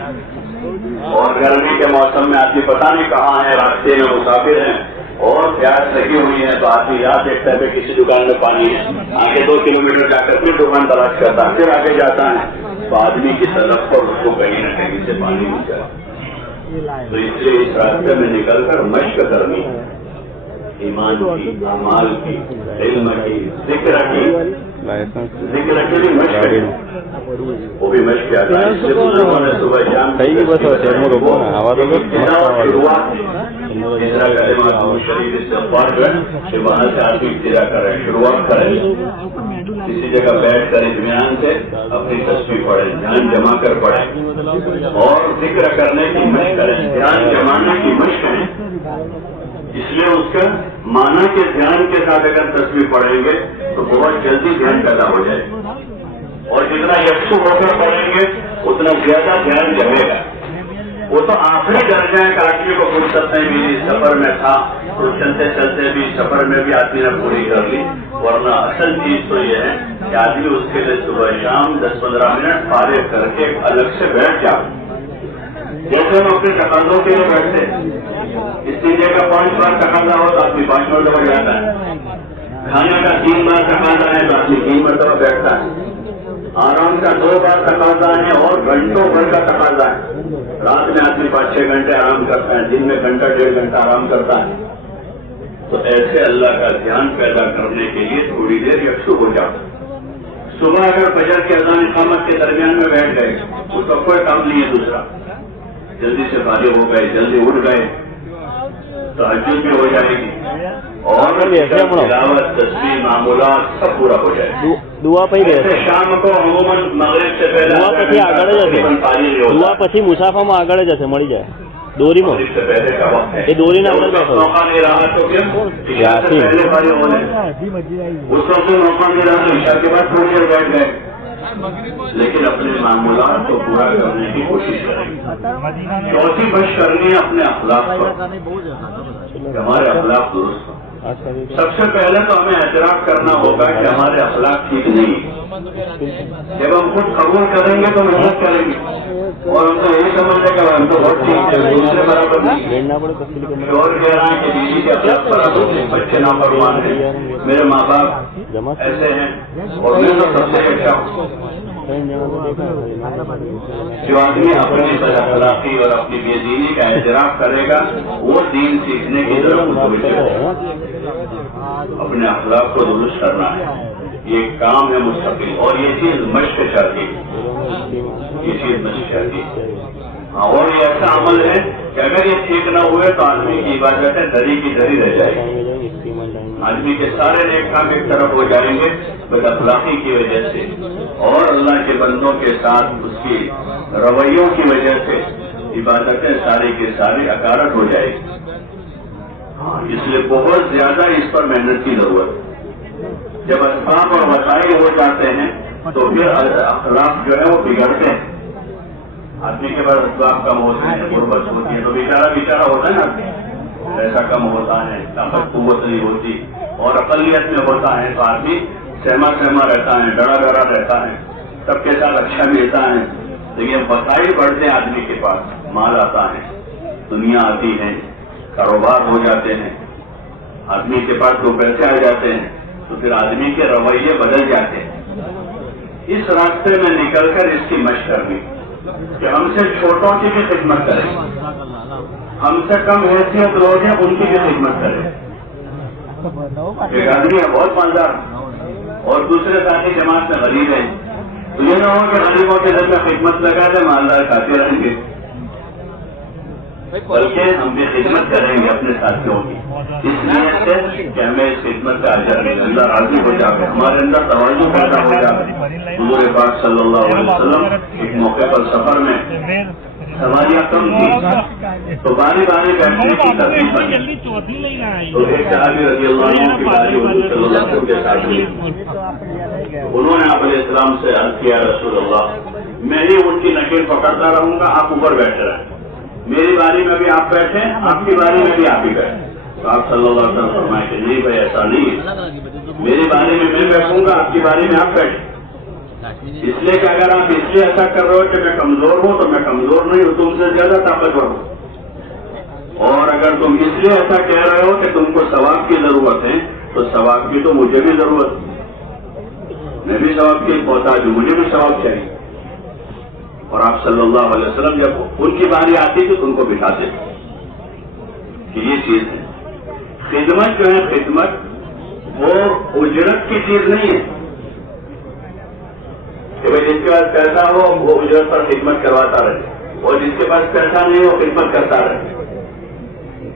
اور گرمی کے موسم میں آدمی پتہ نہیں کہاں ہے، راستے میں مسافر ہیں اور پیاس لگی ہوئی ہے تو آدمی یاد دیکھتا ہے کہ کسی دکان میں پانی ہے، آگے 2 کلومیٹر جا کر پھر دکان تلاش کرتا ہے، پھر آگے جاتا ہے تو آدمی کی طرف پر اس کو کہیں نہ کہیں سے پانی مل جائے. تو اس لیے اس راستے میں نکل کر مشق کرنی، ایمان کی، اعمال کی، علم کی، ذکر کی بھی مشق ہے، وہ بھی مشق کیا تھا. اس سے بزرگوں نے صبح شام شریف استغفار کہ وہاں سے آدمی ابتدا کرے، شروعات کرے، کسی جگہ بیٹھ کر اطمینان سے اپنی تصویر پڑھے، دھیان جما کر پڑھے اور ذکر کرنے کی مشق کرے. دھیان جمانے کی مشق ہے، اس لیے اس کا معنی کے دھیان کے ساتھ اگر تصویر پڑھیں گے تو بہت جلدی دھیان پیدا ہو جائے گا، اور جتنا یکسو ہو کر پڑھیں گے اتنا زیادہ دھیان جمے گا. وہ تو آخری درجہ ہے کہ آدمی کو فرصت نہیں ملی، سفر میں تھا تو چلتے چلتے بھی سفر میں بھی آدمی نے پوری کر لی. ورنہ اصل چیز تو یہ ہے کہ آدمی اس کے لیے صبح شام 10-15 منٹ فارغ کر کے الگ سے بیٹھ جائے. جیسے ہم اپنے تقاضوں کے لیے بیٹھتے، اس چیزیں کا 5 بار تقاضا ہو تو آدمی 5 مرتبہ جاتا ہے. کھانے کا 3 بار تقاضا ہے تو آدمی 3 مرتبہ بیٹھتا ہے. آرام کا 2 بار تقاضا ہے اور گھنٹوں بھر کا تقاضا ہے. رات میں آدمی 5-6 گھنٹے آرام کرتا ہے، دن میں گھنٹہ 1.5 گھنٹہ آرام کرتا ہے. تو ایسے اللہ کا دھیان پیدا کرنے کے لیے تھوڑی دیر یکسو ہو جاتا. صبح اگر فجر کے اذان اقامت کے درمیان میں بیٹھ گئے اس کا کوئی کام نہیں ہے دوسرا، جلدی سے فارغ ہو گئے، جلدی اٹھ گئے، تہجد بھی ہو جائے گی اور تلاوت، تسبیح، معمولات سب پورا ہو جائے گا. دعا પછી شام کو عموماً مغرب سے پہلے દુઆ પછી આગળ જ હશે. દુઆ પછી મુસાફામાં આગળ જ હશે, મળી જાય દોરીમાં. سے پہلے کا وقت ہے، એ દોરીના અંદર બેઠો موقع نہیں رہا تو پھر عشاء سے پہلے فارغ ہونے، اس وقت موقع نہیں رہا تو عشاء کے بعد تھوڑی دیر بیٹھ گئے. لیکن اپنے معمولات کو پورا کرنے کی کوشش کریں. چوتھی مشق کرنی ہے اپنے اخلاق پر، ہمارے اخلاق درست ہوں. سب سے پہلے تو ہمیں اعتراف کرنا ہوگا کہ ہمارے اخلاق ٹھیک نہیں. جب ہم خود قبول کریں گے تو محنت کریں گے اور ہم تو یہی سمجھیں کہ ہم تو بہت ٹھیک ہے، دوسرے برابر نہیں. شوہر کہہ رہا ہے کہ بیوی کے اخلاق برابر ہیں، بچے نافرمان ہیں، میرے ماں باپ ایسے ہیں اور میں تو سب سے اچھا ہوں. جو آدمی اپنی بد اخلاقی اور اپنی بے دینی کا اعتراف کرے گا وہ دین سیکھنے کی طرف متوجہ ہوگا. اپنے اخلاق کو درست کرنا ہے، یہ کام ہے مستقل، اور یہ چیز مشق چاہتی ہے، یہ چیز مشق چاہتی ہے. اور یہ ایسا عمل ہے کہ اگر یہ ٹھیک نہ ہوئے تو آدمی کی عبادتیں دری کی دری رہ جائے گی. آدمی کے سارے نیک کام ایک طرف ہو جائیں گے بد اخلاقی کی وجہ سے، اور اللہ کے بندوں کے ساتھ اس کی رویوں کی وجہ سے عبادتیں ساری کی ساری اکارت ہو جائے گی. اس لیے بہت زیادہ اس پر محنت کی ضرورت ہے. جب اسباب اور وسائل ہو جاتے ہیں تو پھر اخلاق جو ہے وہ بگڑتے ہیں. آدمی کے پاس اسباب کم ہوتے ہیں، غربت ہوتی ہے تو بیچارہ ہوتا ہے نا، ایسا کم ہوتا ہے، طاقت قوت نہیں ہوتی، اور اقلیت میں ہوتا ہے تو آدمی سہما رہتا ہے، ڈرا رہتا ہے، سب کے ساتھ اچھا ملتا ہے. لیکن وسائل بڑھتے ہیں، آدمی کے پاس مال آتا ہے، دنیا آتی ہے، کاروبار ہو جاتے ہیں، آدمی کے پاس 2 پیسے آ جاتے ہیں تو پھر آدمی کے رویے بدل جاتے ہیں. اس راستے میں نکل کر اس کی مشق کرنی کہ ہم سے چھوٹوں کی بھی خدمت کریں، ہم سے کم حیثیت لوگ ہیں ان کی بھی خدمت کریں. ایک آدمی ہے بہت مالدار اور دوسرے ساتھی جماعت میں غریب ہیں، تو یہ نہ ہو کہ غریبوں کے دل میں خدمت لگا دے مالدار کھاتے رہیں گے، بلکہ ہم بھی خدمت کریں گے اپنے ساتھیوں کی. اس لیے سے کہ ہمیں اس خدمت کا اجر اللہ راضی ہو جائے، ہمارے اندر توجہ پیدا ہو جائے. حضور پاک صلی اللہ علیہ وسلم ایک موقع پر سفر میں سواریاں کم تھی تو باری بیٹھنے کی ترتیب بنی. تو ایک صحابی رضی اللہ عنہ کی باری حضور صلی اللہ علیہ وسلم کے ساتھ ہوئی. انہوں نے آپ علیہ السلام سے عرض کیا رسول اللہ میں ہی ان کی نکیل پکڑتا رہوں گا، آپ اوپر بیٹھے رہیں، میری باری میں بھی آپ بیٹھیں، آپ کی باری میں بھی آپ ہی بیٹھیں. تو آپ صلی اللہ علیہ وسلم فرمائے کہ نہیں بھائی ایسا نہیں، میری باری میں میں بیٹھوں گا، آپ کی باری میں آپ بیٹھیں. اس لیے کہ اگر آپ اس لیے ایسا کر رہے ہو کہ میں کمزور ہوں تو میں کمزور نہیں ہوں، تم سے زیادہ طاقتور ہوں. اور اگر تم اس لیے ایسا کہہ رہے ہو کہ تم کو ثواب کی ضرورت ہے تو ثواب کی تو مجھے بھی ضرورت ہے، میں بھی ثواب کی محتاج ہوں، مجھے بھی ثواب چاہیے. اور آپ صلی اللہ علیہ وسلم جب ان کی باری آتی تھی تو ان کو بٹھاتے کہ یہ چیز ہے. خدمت جو ہے خدمت وہ اجرت کی چیز نہیں ہے کہ بھائی جس کے پاس پیسہ ہو وہ اجرت پر خدمت کرواتا رہے اور جس کے پاس پیسہ نہیں وہ خدمت کرتا رہے.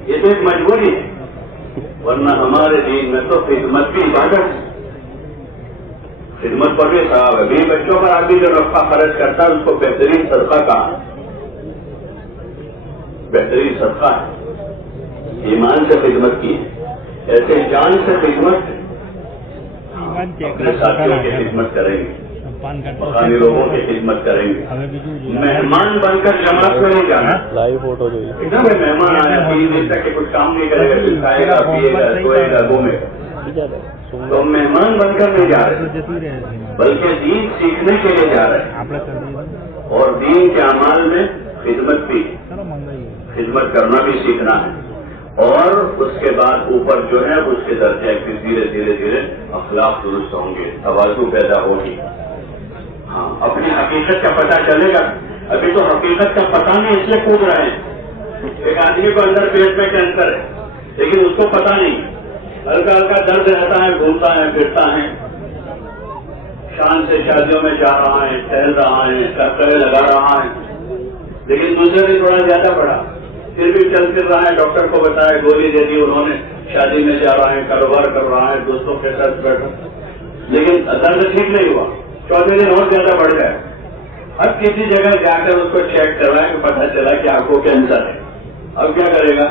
یہ تو ایک مجبوری ہے. ورنہ ہمارے دین میں تو خدمت کی عبادت ہے. خدمت پر بھی ثواب ہے. بھی بچوں پر آدمی جو رقبہ خرچ کرتا ہے اس کو بہترین صدقہ کہا ہے. بہترین صدقہ ہے. ایمان سے خدمت کی ہے. ایسے جان سے خدمت اپنے ساتھیوں کی خدمت کریں گے, مقامی لوگوں کی خدمت کریں گے. مہمان بن کر جماعت میں نہیں جانا. لائیو فوٹو جو ایک دم مہمان آیا 3 دن تک کچھ کام نہیں کرے گا, پھر کھائے گا پیے گا سوئے گا گھومے گا. تو مہمان بن کر نہیں جا رہے بلکہ دین سیکھنے کے لیے جا رہے ہیں. اور دین کے اعمال میں خدمت بھی, خدمت کرنا بھی سیکھنا ہے. اور اس کے بعد اوپر جو ہے اس کے درجے پھر دھیرے دھیرے دھیرے اخلاق درست ہوں گے, توازو پیدا ہوگی. ہاں, اپنی حقیقت کا پتہ چلے گا. ابھی تو حقیقت کا پتہ نہیں اس لیے کود رہے ہیں. ایک آدمی کو اندر پیٹ میں کینسر ہے لیکن اس کو پتہ نہیں, ہلکا ہلکا درد رہتا ہے, گھومتا ہے پھرتا ہے, شان سے شادیوں میں جا رہا ہے, ٹہل رہا ہے, چکرے لگا رہا ہے. لیکن دوسرے دن تھوڑا زیادہ بڑھا, پھر بھی چل پھر رہا ہے. ڈاکٹر کو بتایا, گولی دے دی انہوں نے, شادی میں جا رہا ہے, کاروبار کر رہا ہے, دوستوں کے ساتھ بیٹھا, لیکن درد ٹھیک نہیں ہوا. 14 دن اور زیادہ بڑھ گئے. اب کسی جگہ جا کر اس کو چیک کروایا کہ پتہ چلا کہ آپ کو کینسر ہے. اب کیا کرے گا؟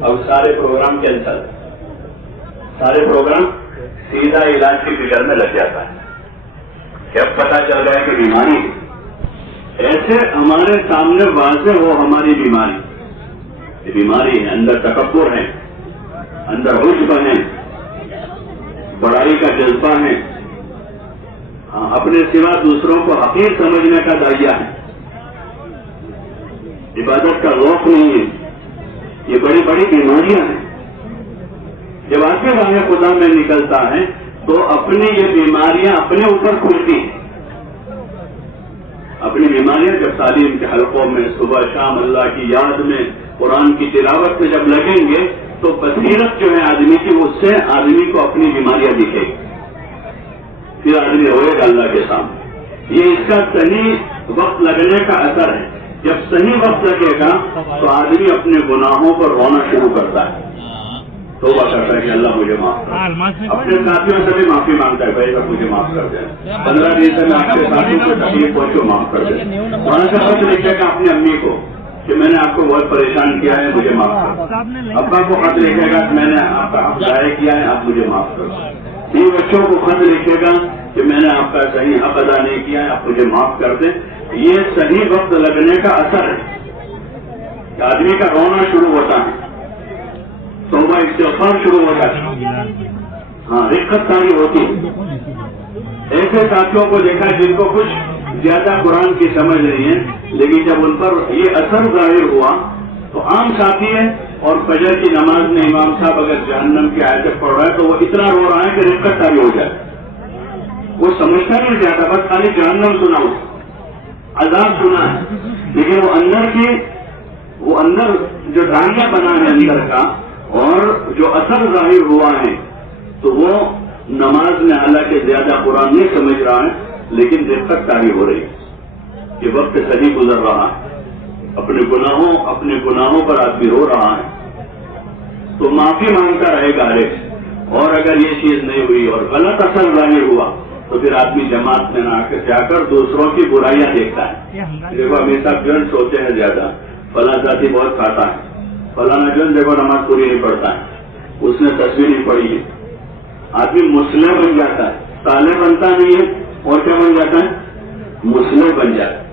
اب سارے پروگرام کینسل, سارے پروگرام سیدھا علاج کی فکر میں لگ جاتا ہے کہ اب پتہ چل گیا کہ بیماری. ایسے ہمارے سامنے واضح ہو ہماری بیماری, یہ بیماری ہے, اندر تکبر ہے, اندر عجب ہے, بڑائی کا جذبہ ہے, اپنے سوا دوسروں کو حقیر سمجھنے کا دائیا ہے, عبادت کا روک نہیں ہے. یہ بڑی بڑی بیماریاں ہیں. جب آگے راہ خدا میں نکلتا ہے تو اپنی یہ بیماریاں اپنے اوپر کھلتی ہیں. اپنی بیماریاں جب تعلیم کے حلقوں میں صبح شام اللہ کی یاد میں قرآن کی تلاوت میں جب لگیں گے تو بصیرت جو ہے آدمی کی, اس سے آدمی کو اپنی بیماریاں دکھے گی. پھر آدمی روئے گا اللہ کے سامنے. یہ اس کا صحیح وقت لگنے کا اثر ہے. جب صحیح وقت لگے گا تو آدمی اپنے گناہوں پر رونا شروع کرتا ہے, توبہ کرتا ہے کہ اللہ مجھے معاف کر. اپنے ساتھیوں سے بھی معافی مانگتا ہے, بھائی سب مجھے معاف کر دیں, 15 دن سے میں آپ کے ساتھیوں کو تکلیف پہنچو, معاف کر دیں. وہاں سے خط لکھے گا اپنی امی کو کہ میں نے آپ کو بہت پریشان کیا ہے, مجھے معاف کر. ابا کو خط لکھے گا کہ میں نے آپ کا حق ضائع کیا ہے, آپ مجھے معاف کر. یہ بچوں کو خط لکھے گا کہ میں نے آپ کا صحیح حق ادا نہیں کیا ہے, آپ مجھے معاف کر دیں. یہ صحیح وقت لگنے کا اثر ہے کہ آدمی کا رونا شروع ہوتا ہے, توبہ استغفار شروع ہوتا ہے. ہاں, رقت تاری ہوتی ہے. ایسے ساتھیوں کو دیکھا جن کو کچھ زیادہ قرآن کی سمجھ نہیں ہے, لیکن جب ان پر یہ اثر ظاہر ہوا تو عام ساتھی ہے اور فجر کی نماز میں امام صاحب اگر جہنم کی آیتیں پڑھ رہا ہے تو وہ اتنا رو رہا ہے کہ رقت تاری ہو جائے. وہ سمجھتا نہیں زیادہ, بس خالی جہنم سنا ہو, عذاب سنا ہے, لیکن وہ اندر جو دائیا بنا ہے اندر کا اور جو اثر ظاہر ہوا ہے تو وہ نماز میں حالانکہ زیادہ قرآن نہیں سمجھ رہا ہے لیکن دقت تاری ہو رہی ہے. یہ وقت صحیح گزر رہا ہے, اپنے گناہوں پر آدمی رو رہا ہے تو معافی مانگتا رہے گا ہر ایک. اور اگر یہ چیز نہیں ہوئی اور غلط اثر ظاہر ہوا تو پھر آدمی جماعت میں نہ جا کر دوسروں کی برائیاں دیکھتا ہے. دیکھو امیر صاحب جو سوچتے ہیں زیادہ, فلاں ذاتی بہت کھاتا ہے, فلانا جو دیکھو نماز پوری نہیں پڑھتا ہے, اس نے تصویر نہیں پڑھی ہے. آدمی مسلم بن جاتا ہے, صالح بنتا نہیں ہے, اور کیا بن جاتا ہے, مسلم بن جاتا ہے.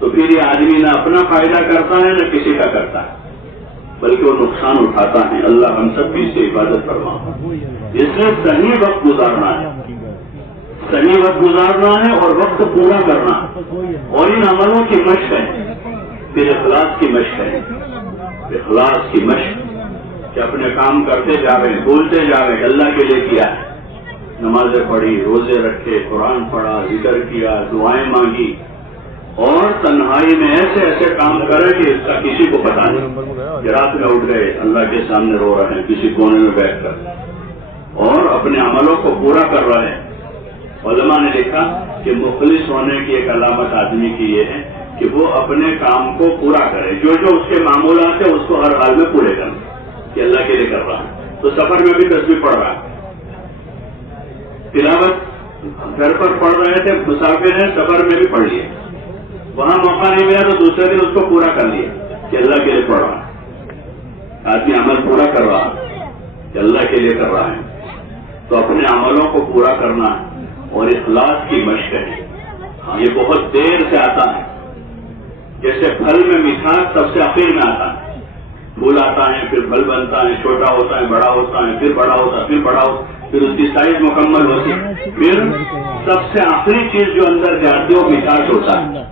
تو پھر یہ آدمی نہ اپنا فائدہ کرتا ہے نہ کسی کا کرتا ہے, بلکہ وہ نقصان اٹھاتا ہے. اللہ ہم سب کی اس سے عبادت فرما. اس لیے صحیح وقت گزارنا ہے, صحیح وقت گزارنا ہے اور وقت پورا کرنا ہے. اور ان عملوں کی مشق ہے. پھر اخلاص کی مشق ہے, اخلاص کی مشق کہ اپنے کام کرتے جاوے, بولتے جاوے اللہ کے لیے کیا ہے. نمازیں پڑھی, روزے رکھے, قرآن پڑھا, ذکر کیا, دعائیں مانگی, اور تنہائی میں ایسے ایسے کام کرے کہ اس کا کسی کو پتا نہیں کہ رات میں اٹھ گئے اللہ کے سامنے رو رہے ہیں کسی کونے میں بیٹھ کر اور اپنے عملوں کو پورا کر رہے ہیں. علماء نے لکھا کہ مخلص ہونے کی ایک علامت آدمی کی یہ ہے کہ وہ اپنے کام کو پورا کرے, جو اس کے معمولات ہیں اس کو ہر حال میں پورے کریں کہ اللہ کے لیے کر رہا ہے. تو سفر میں بھی تسبیح پڑھ رہا ہے, تلاوت گھر پر پڑھ رہے تھے, مسافر ہیں سفر میں بھی پڑھ لیے, وہاں موقع نہیں ملا تو دوسرے دن اس کو پورا کر لیا کہ اللہ کے لیے پڑھ رہا ہے. آدمی عمل پورا کر رہا ہے کہ اللہ کے لیے کر رہا ہے. تو اپنے عملوں کو پورا کرنا اور اخلاص کی مشق ہے. یہ بہت دیر سے آتا ہے, جیسے پھل میں مٹھاس سب سے آخر میں آتا ہے. پھول آتا ہے, پھر پھل بنتا ہے, چھوٹا ہوتا ہے, بڑا ہوتا ہے, پھر بڑا ہوتا ہے, پھر بڑا ہوتا ہے, پھر اس کی سائز مکمل ہوتی ہے, پھر سب سے آخری چیز جو اندر جاتی ہے وہ مٹھاس ہوتا ہے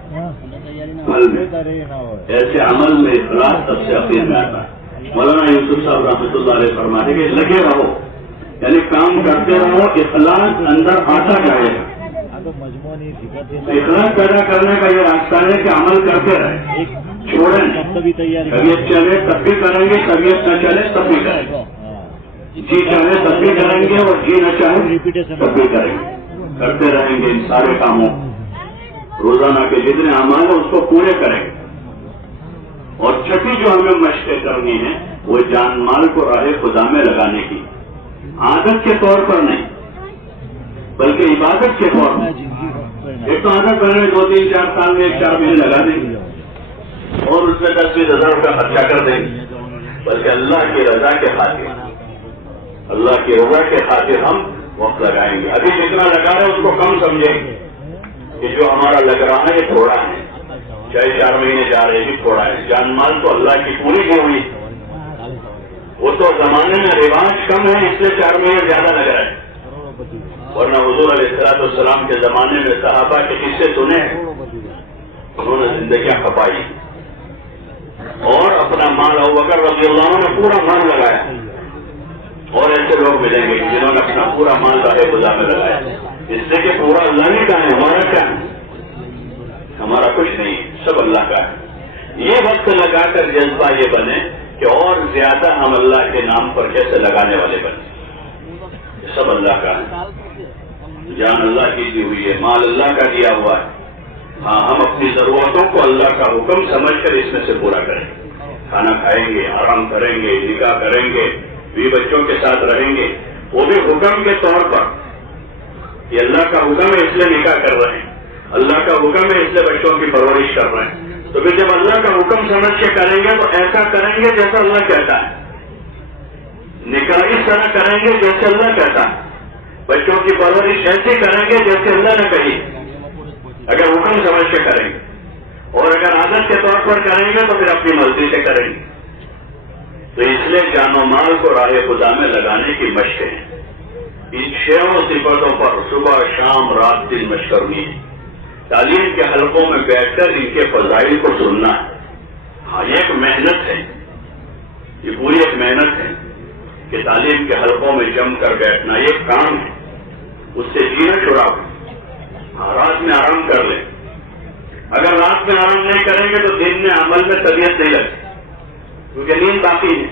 پھل میں. ایسے عمل میں اخلاص سب سے آخر میں آتا ہے. مولانا یوسف صاحب رحمۃ اللہ علیہ فرماتے کہ لگے رہو, یعنی کام کرتے رہو, اخلاص اندر آتا جائے گا. اخلاص پیدا کرنے کا یہ راستہ ہے کہ عمل کرتے رہے, چھوڑیں. طبیعت چلے تب بھی کریں گے, طبیعت نہ چلے تب بھی کریں گے, جی چاہے تب بھی کریں گے اور جی نہ چاہے تب بھی کریں گے. کرتے رہیں گے ان سارے کاموں, روزانہ کے جتنے اعمال ہیں اس کو پورے کریں گے. اور چھٹی جو ہمیں مشقیں کرنی ہے وہ جان مال کو راہ خدا میں لگانے کی, عادت کے طور پر نہیں بلکہ عبادت کے طور پر. ایک تو عادت بننے 2-3-4 سال میں 1-4 مہینے لگا دیں گے اور اس میں 10-20 ہزار کا خرچہ کر دیں گے, بلکہ اللہ کی رضا کے خاطر, اللہ کی رضا کے خاطر ہم وقت لگائیں گے. ابھی جتنا لگا رہے ہیں اس کو کم سمجھیں گے کہ جو ہمارا لگ رہا ہے یہ تھوڑا ہے, چاہے 4 مہینے جا رہے بھی تھوڑا ہے. جان مال تو اللہ کی پوری کی ہوئی, وہ تو زمانے میں رواج کم ہے اس لیے 4 مہینے زیادہ لگ رہا ہے. ورنہ حضور علیہ السلام کے زمانے میں صحابہ کے قصے سنے, انہوں نے زندگیاں کھپائی اور اپنا مال ابوبکر رضی اللہ عنہ نے پورا مال لگایا. اور ایسے لوگ ملیں گے جنہوں نے اپنا پورا مال راہ خدا میں لگایا, اس سے کہ پورا اللہ ہی کا ہے, ہمارا کیا ہے, ہمارا کچھ نہیں, سب اللہ کا ہے. یہ وقت لگا کر جذبہ یہ بنے کہ اور زیادہ ہم اللہ کے نام پر کیسے لگانے والے بنے. سب اللہ کا ہے, جان اللہ کی دی ہوئی ہے, مال اللہ کا دیا ہوا ہے. ہاں, ہم اپنی ضرورتوں کو اللہ کا حکم سمجھ کر اس میں سے پورا کریں. کھانا کھائیں گے, آرام کریں گے, نکاح کریں گے, بیوی بچوں کے ساتھ رہیں گے, وہ بھی حکم کے طور پر. یہ اللہ کا حکم ہے اس لیے نکاح کر رہے ہیں, اللہ کا حکم ہے اس لیے بچوں کی پرورش کر رہے ہیں. تو پھر جب اللہ کا حکم سمجھ کے کریں گے تو ایسا کریں گے جیسا اللہ کہتا ہے. نکاح اس طرح کریں گے جیسے اللہ کہتا ہے. بچوں کی پرورش ایسے کریں گے جیسے اللہ نے کہی, اگر حکم سمجھ کے کریں گے. اور اگر عادت کے طور پر کریں گے تو پھر اپنی مرضی سے کریں گے. تو اس لیے جان و مال کو راہ خدا میں لگانے کی مشق ہے. ان 6 صفتوں پر صبح شام رات دن مشق کرنی ہے. تعلیم کے حلقوں میں بیٹھ کر ان کے فضائل کو سننا ہے. ہاں, یہ ایک محنت ہے, یہ پوری ایک محنت ہے کہ تعلیم کے حلقوں میں جم کر بیٹھنا یہ کام ہے, اس سے جینا چھڑاؤ. ہاں, رات میں آرام کر لیں. اگر رات میں آرام نہیں کریں گے تو دن میں عمل میں طبیعت نہیں لگتی, کیونکہ نیند باقی ہے.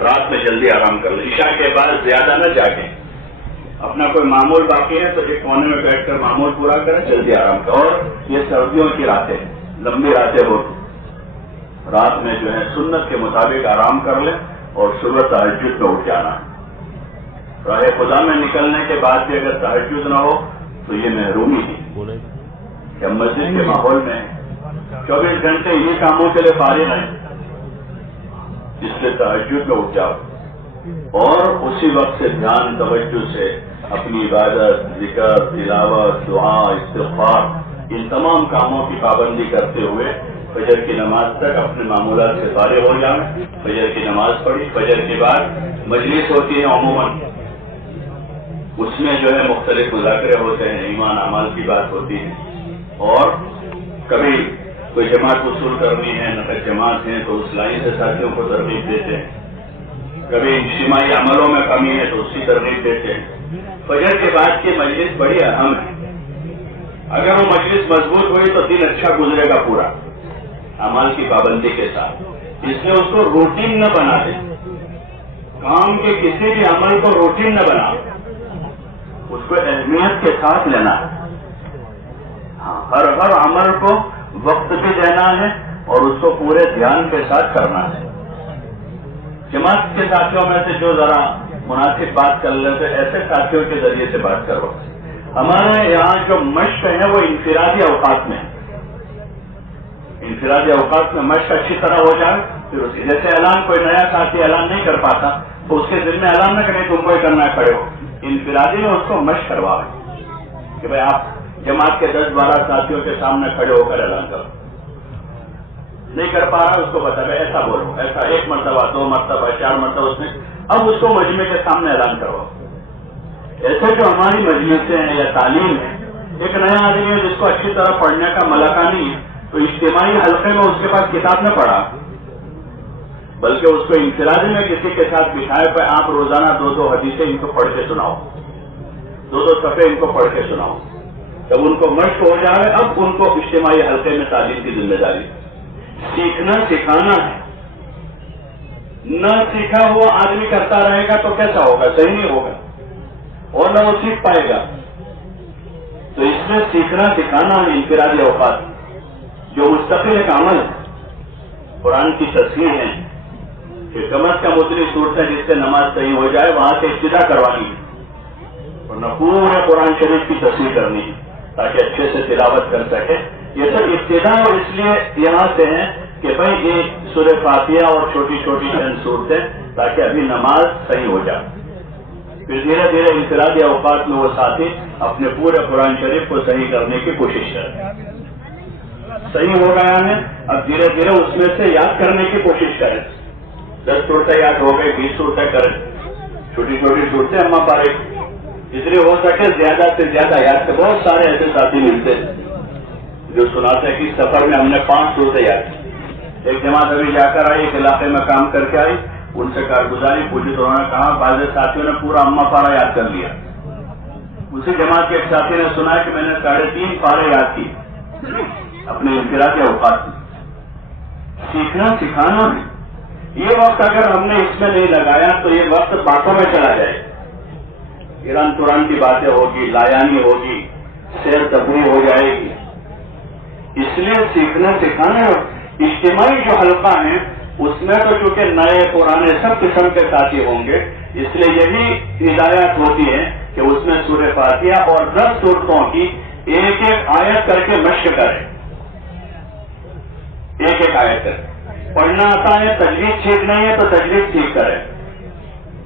رات میں جلدی آرام کر لیں. عشاء کے بعد زیادہ نہ جاگیں. اپنا کوئی معمول باقی ہے تو ایک کونے میں بیٹھ کر معمول پورا کریں, جلدی آرام کریں. اور یہ سردیوں کی راتیں, لمبی راتیں ہوتی, رات میں جو ہے سنت کے مطابق آرام کر لیں اور صبح تہجد میں اٹھ جانا. راہ خدا میں نکلنے کے بعد بھی اگر تہجد نہ ہو تو یہ محرومی تھی کہ ہم مسجد کے ماحول میں 24 گھنٹے یہ کاموں کے لیے فارغ ہیں, اس لیے تہجد میں اٹھ جاؤ اور اسی وقت سے دھیان توجہ سے اپنی عبادت, ذکر, تلاوت, دعا, استغفار, ان تمام کاموں کی پابندی کرتے ہوئے فجر کی نماز تک اپنے معمولات سے فارغ ہو جائیں. فجر کی نماز پڑھی, فجر کے بعد مجلس ہوتی ہے عموماً, اس میں جو ہے مختلف مذاکرے ہوتے ہیں, ایمان اعمال کی بات ہوتی ہے. اور کبھی کوئی جماعت وصول کرنی ہے, نقد جماعت ہے تو اس لائن سے ساتھیوں کو ترغیب دیتے ہیں. کبھی اجتماعی عملوں میں کمی ہے تو اس کی ترغیب دیتے ہیں. فجر کے بعد کی مجلس بڑی اہم ہے. اگر وہ مجلس مضبوط ہوئی تو دن اچھا گزرے گا پورا اعمال کی پابندی کے ساتھ. اس لیے اس کو روٹین نہ بنا دے. کام کے کسی بھی عمل کو روٹین نہ بنا, اس کو اہمیت کے ساتھ لینا ہے. ہاں, ہر عمل کو وقت بھی دینا ہے اور اس کو پورے دھیان کے ساتھ کرنا ہے. جماعت کے ساتھیوں میں سے جو ذرا مناسب بات کر لیتے ایسے ساتھیوں کے ذریعے سے بات کرو. ہمارے یہاں جو مشق ہے وہ انفرادی اوقات میں, انفرادی اوقات میں مشق اچھی طرح ہو جائے. پھر اس جیسے اعلان کوئی نیا ساتھی اعلان نہیں کر پاتا تو اس کے دل میں اعلان نہ کریں تم کو ہی کرنا کھڑے ہو. انفرادی میں اس کو مشق کروا کہ بھائی آپ جماعت کے 10-12 ساتھیوں کے سامنے کھڑے ہو کر اعلان کرو. نہیں کر پا رہا اس کو بتا رہے ایسا بولو, ایسا 1 مرتبہ 2 مرتبہ 4 مرتبہ اس نے اب اس کو مجمع کے سامنے اعلان کرو. ایسے جو ہماری مجلسیں ہیں یا تعلیم ہے, ایک نیا آدمی ہے جس کو اچھی طرح پڑھنے کا ملکہ نہیں ہے تو اجتماعی حلقے میں اس کے پاس کتاب نہ پڑھا بلکہ اس کو انفرادی میں کسی کے ساتھ بٹھائے پہ آپ روزانہ 2 حدیثیں ان کو پڑھ کے سناؤ, 2 صفحے ان کو پڑھ کے سناؤ. جب ان کو مشق ہو جائے اب ان کو اجتماعی حلقے میں تعلیم کی ذمہ داری. سیکھنا سکھانا ہے. نہ سیکھا ہوا آدمی کرتا رہے گا تو کیسا ہوگا, صحیح نہیں ہوگا اور نہ وہ سیکھ پائے گا. تو اس میں سیکھنا سکھانا ہے انفرادی اوقات جو مستقل ایک عمل ہے. قرآن کی تصحیح ہے کہ کم از کم اتنی صورت ہے جس سے نماز صحیح ہو جائے وہاں سے ابتدا کروانی ہے اور نہ پورے قرآن شریف کی تصحیح کرنی ہے تاکہ اچھے سے تلاوت کر سکے. یہ سب ابتدا اور اس لیے یہاں سے ہیں کہ بھائی یہ سورہ فاتحہ اور چھوٹی چھوٹی چند صورتیں تاکہ ابھی نماز صحیح ہو جائے. پھر دھیرے دھیرے انفرادی اوقات میں وہ ساتھی اپنے پورے قرآن شریف کو صحیح کرنے کی کوشش کریں. صحیح ہو گیا ہے اب دھیرے دھیرے اس میں سے یاد کرنے کی کوشش کریں. 10 صورتیں یاد ہو گئی 20 صورتیں کریں, چھوٹی چھوٹی صورتیں اما پارے جتنی ہو سکے زیادہ سے زیادہ یاد کریں. بہت سارے ایسے ساتھی ملتے ہیں جو سناتے ہیں کہ سفر میں ہم نے 5 صورتیں یاد کی. ایک جماعت ابھی جا کر آئی, ایک علاقے میں کام کر کے آئی, ان سے کارگزاری پوچھی تو انہوں نے کہا بعض ساتھیوں نے پورا اما پارا یاد کر لیا. اسی جماعت کے ایک ساتھی نے سنا کہ میں نے 3.5 پارے یاد کی اپنے انفرادی اوقات میں. سیکھنا سکھانا ہے. یہ وقت اگر ہم نے اس میں نہیں لگایا تو یہ وقت باتوں میں چلا جائے. ایران توران کی باتیں ہوگی, لایانی ہوگی, سیر تفریح ہو جائے گی. اس لیے سیکھنا سکھانا اجتماعی جو حلقہ ہیں اس میں تو چونکہ نئے پرانے سب قسم کے ساتھی ہوں گے اس لیے یہی ہدایات ہوتی ہے کہ اس میں سورہ فاتحہ اور 10 صورتوں کی ایک آیت کر کے مشق کریں. ایک آیت کریں. پڑھنا آتا ہے, تجوید ٹھیک نہیں ہے تو تجوید ٹھیک کریں,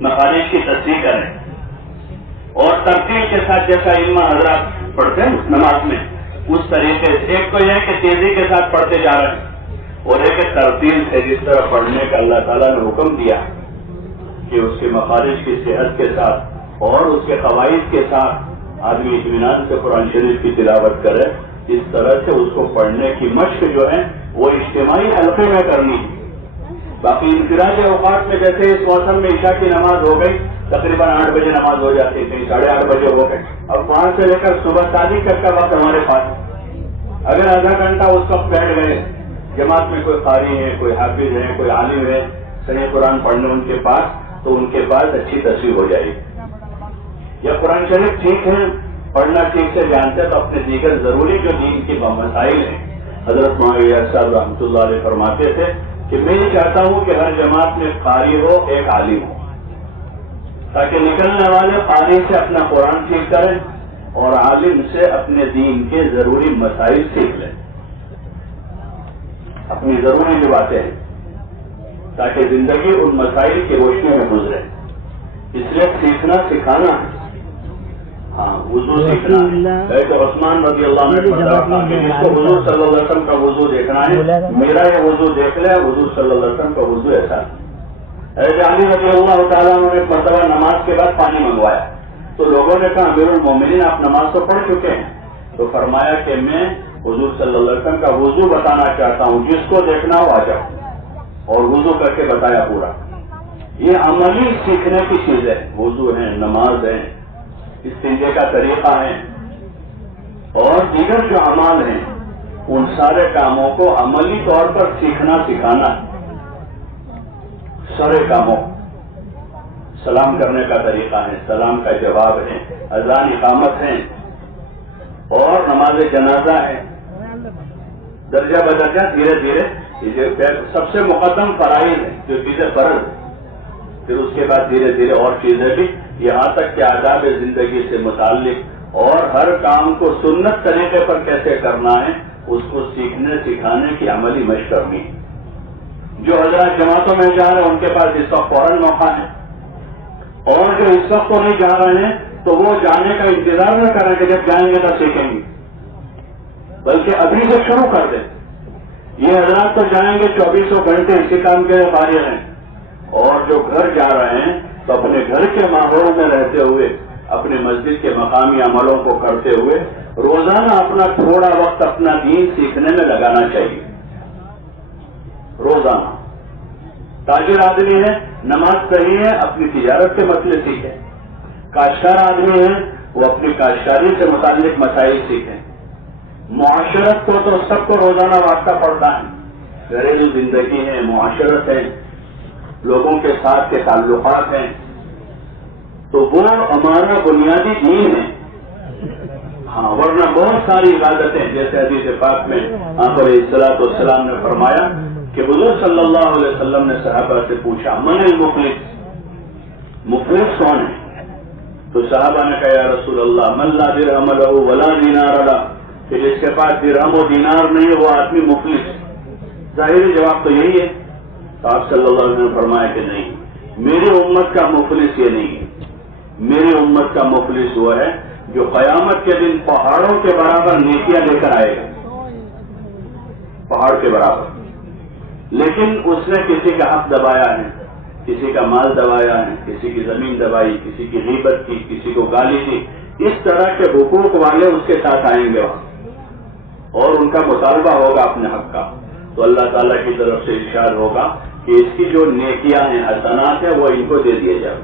مخارج کی تصحیح کریں اور ترتیل کے ساتھ جیسا علم حضرات پڑھتے ہیں نماز میں اس طریقے سے. ایک تو یہ ہے کہ تیزی کے ساتھ پڑھتے جا رہے ہیں اور ایک ترتیل سے جس طرح پڑھنے کا اللہ تعالیٰ نے حکم دیا کہ اس کے مخارج کی صحت کے ساتھ اور اس کے قواعد کے ساتھ آدمی اطمینان سے قرآن شریف کی تلاوت کرے. اس طرح سے اس کو پڑھنے کی مشق جو ہے وہ اجتماعی حلقے میں کرنی ہے. باقی انفرادی اوقات میں جیسے اس موسم میں عشاء کی نماز ہو گئی تقریباً 8 بجے نماز ہو جاتی تھی, 8:30 بجے ہو گئے. اب 5 سے لے کر صبح شادی تک کا وقت ہمارے پاس. اگر آدھا گھنٹہ اس وقت بیٹھ گئے, جماعت میں کوئی قاری ہے, کوئی حافظ ہے, کوئی عالم ہے, صحیح قرآن پڑھنے ان کے پاس, تو ان کے پاس اچھی تصویر ہو جائے گی. یا قرآن شریف ٹھیک ہے, پڑھنا ٹھیک سے جانتے ہیں تو اپنے دیگر ضروری جو دین کی مسائل ہیں حضرت معاویہ صاحب رحمۃ اللہ علیہ فرماتے تھے کہ میں یہ چاہتا ہوں کہ ہر جماعت میں قاری ہو, ایک عالم ہو, تاکہ نکلنے والے قاری سے اپنا قرآن سیکھ کریں اور عالم سے اپنے دین کے ضروری مسائل سیکھ لیں, اپنی ضروری جو باتیں ہیں, تاکہ زندگی ان مسائل کی روشنی میں گزرے. اس لیے سیکھنا سکھانا ہے. ہاں, وضو سیکھنا ہے. عثمان رضی اللہ عنہ نے جس کو حضور صلی اللہ علیہ وسلم کا وضو دیکھنا ہے, میرا یہ وضو دیکھ لے, حضور صلی اللہ علیہ وسلم کا وضو ایسا ہے. علی رضی اللہ تعالیٰ نے ایک مرتبہ نماز کے بعد پانی منگوایا تو لوگوں نے کہا امیر المومنین آپ نماز تو پڑھ چکے ہیں, تو فرمایا کہ میں حضور صلی اللہ علیہ وسلم کا وضو بتانا چاہتا ہوں, جس کو دیکھنا ہو آ جاؤ, اور وضو کر کے بتایا پورا. یہ عملی سیکھنے کی چیز ہے. وضو ہے, نماز ہے, استنجے کا طریقہ ہے, اور دیگر جو اعمال ہیں ان سارے کاموں کو عملی طور پر سیکھنا سکھانا ہے. سارے کاموں سلام کرنے کا طریقہ ہے، سلام کا جواب ہے، اذان اقامت ہے اور نماز جنازہ ہے. درجہ بدرجہ دھیرے دھیرے سب سے مقدم فرائض ہے جو چیزیں فرض، پھر اس کے بعد دھیرے دھیرے اور چیزیں بھی، یہاں تک کہ آداب زندگی سے متعلق اور ہر کام کو سنت طریقے پر کیسے کرنا ہے اس کو سیکھنے سکھانے کی عملی مشق کرنی. جو حضرات جماعتوں میں جا رہے ہیں ان کے پاس اس وقت فوراً موقع ہے، اور جو اس وقت کو نہیں جا رہے ہیں تو وہ جانے کا انتظار نہ کریں کہ جب جائیں گے تب سیکھیں گے، بلکہ ابھی سے شروع کر دیں. یہ حضرات تو جائیں گے 24 گھنٹے اسی کام کے لیے فارغ ہیں، اور جو گھر جا رہے ہیں تو اپنے گھر کے ماحول میں رہتے ہوئے اپنے مسجد کے مقامی عملوں کو کرتے ہوئے روزانہ اپنا تھوڑا وقت اپنا دین سیکھنے میں لگانا چاہیے. روزانہ تاجر آدمی ہے، نماز پڑھی ہے، اپنی تجارت کے مسئلے سیکھیں. کاشتکار آدمی ہے، وہ اپنی کاشتکاری سے متعلق مسائل سیکھیں. معاشرت کو تو سب کو روزانہ واسطہ پڑتا ہے، گھریلو زندگی ہے، معاشرت ہے، لوگوں کے ساتھ کے تعلقات ہیں، تو وہ ہمارا بنیادی دین ہے. ہاں ورنہ بہت ساری عبادتیں جیسے حدیث پاک میں آپ علیہ الصلوۃ والسلام نے فرمایا کہ حضور صلی اللہ علیہ وسلم نے صحابہ سے پوچھا من المفلس، مفلس کون ہے؟ تو صحابہ نے کہا یا رسول اللہ من لا درہم لہ ولا دینار لہ، کہ جس کے پاس درہم و دینار نہیں ہے وہ آدمی مفلس. ظاہری جواب تو یہی ہے. تو آپ صلی اللہ علیہ وسلم نے فرمایا کہ نہیں، میری امت کا مفلس یہ نہیں ہے. میری امت کا مفلس وہ ہے جو قیامت کے دن پہاڑوں کے برابر نیکیاں لے کر آئے گا، پہاڑ کے برابر، لیکن اس نے کسی کا حق دبایا ہے، کسی کا مال دبایا ہے، کسی کی زمین دبائی، کسی کی غیبت کی، کسی کو گالی دی. اس طرح کے حقوق والے اس کے ساتھ آئیں گے وہاں اور ان کا مطالبہ ہوگا اپنے حق کا. تو اللہ تعالیٰ کی طرف سے ارشاد ہوگا کہ اس کی جو نیکیاں ہیں، حسنات ہیں، وہ ان کو دے دیے جائیں.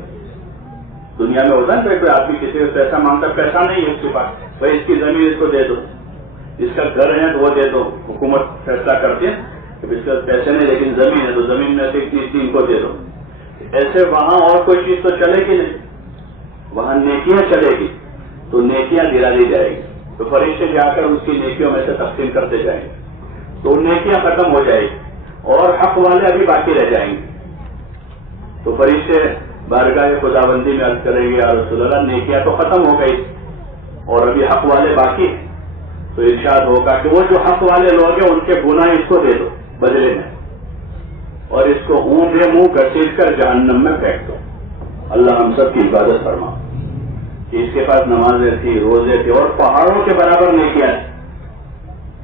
دنیا میں ہوتا ہے کوئی آدمی کسی کو پیسہ مانگتا، پیسہ نہیں ہے اس کے پاس، بھائی اس کی زمین اس کو دے دو، اس کا گھر ہے تو وہ دے دو. حکومت فیصلہ کرتی ہے کہ اس کا پیسے نہیں لیکن زمین ہے تو زمین میں سے اتنی ان کو دے دو. ایسے وہاں اور کوئی چیز تو چلے گی نہیں، وہاں نیکیاں چلے گی تو نیکیاں دلا دی جائے گی. تو فرشتے جا کر اس کی نیکیوں میں سے تقسیم کرتے جائیں گے تو نیکیاں ختم ہو جائے گی اور حق والے ابھی باقی رہ جائیں گے. تو فرشتے بارگاہ خداوندی میں عرض کریں گے یا رسول اللہ نیکیاں تو ختم ہو گئی اور ابھی حق والے باقی ہیں. تو ارشاد ہوگا کہ وہ جو حق والے لوگ ہیں ان کے گناہ اس کو دے دو بدلے میں، اور اس کو اونھے منہ گھسیٹ کر جہنم میں پھینک دو. اللہ ہم سب کی عبادت فرما کہ اس کے پاس نمازیں تھی، روزے تھے اور پہاڑوں کے برابر نیکیاں تھی،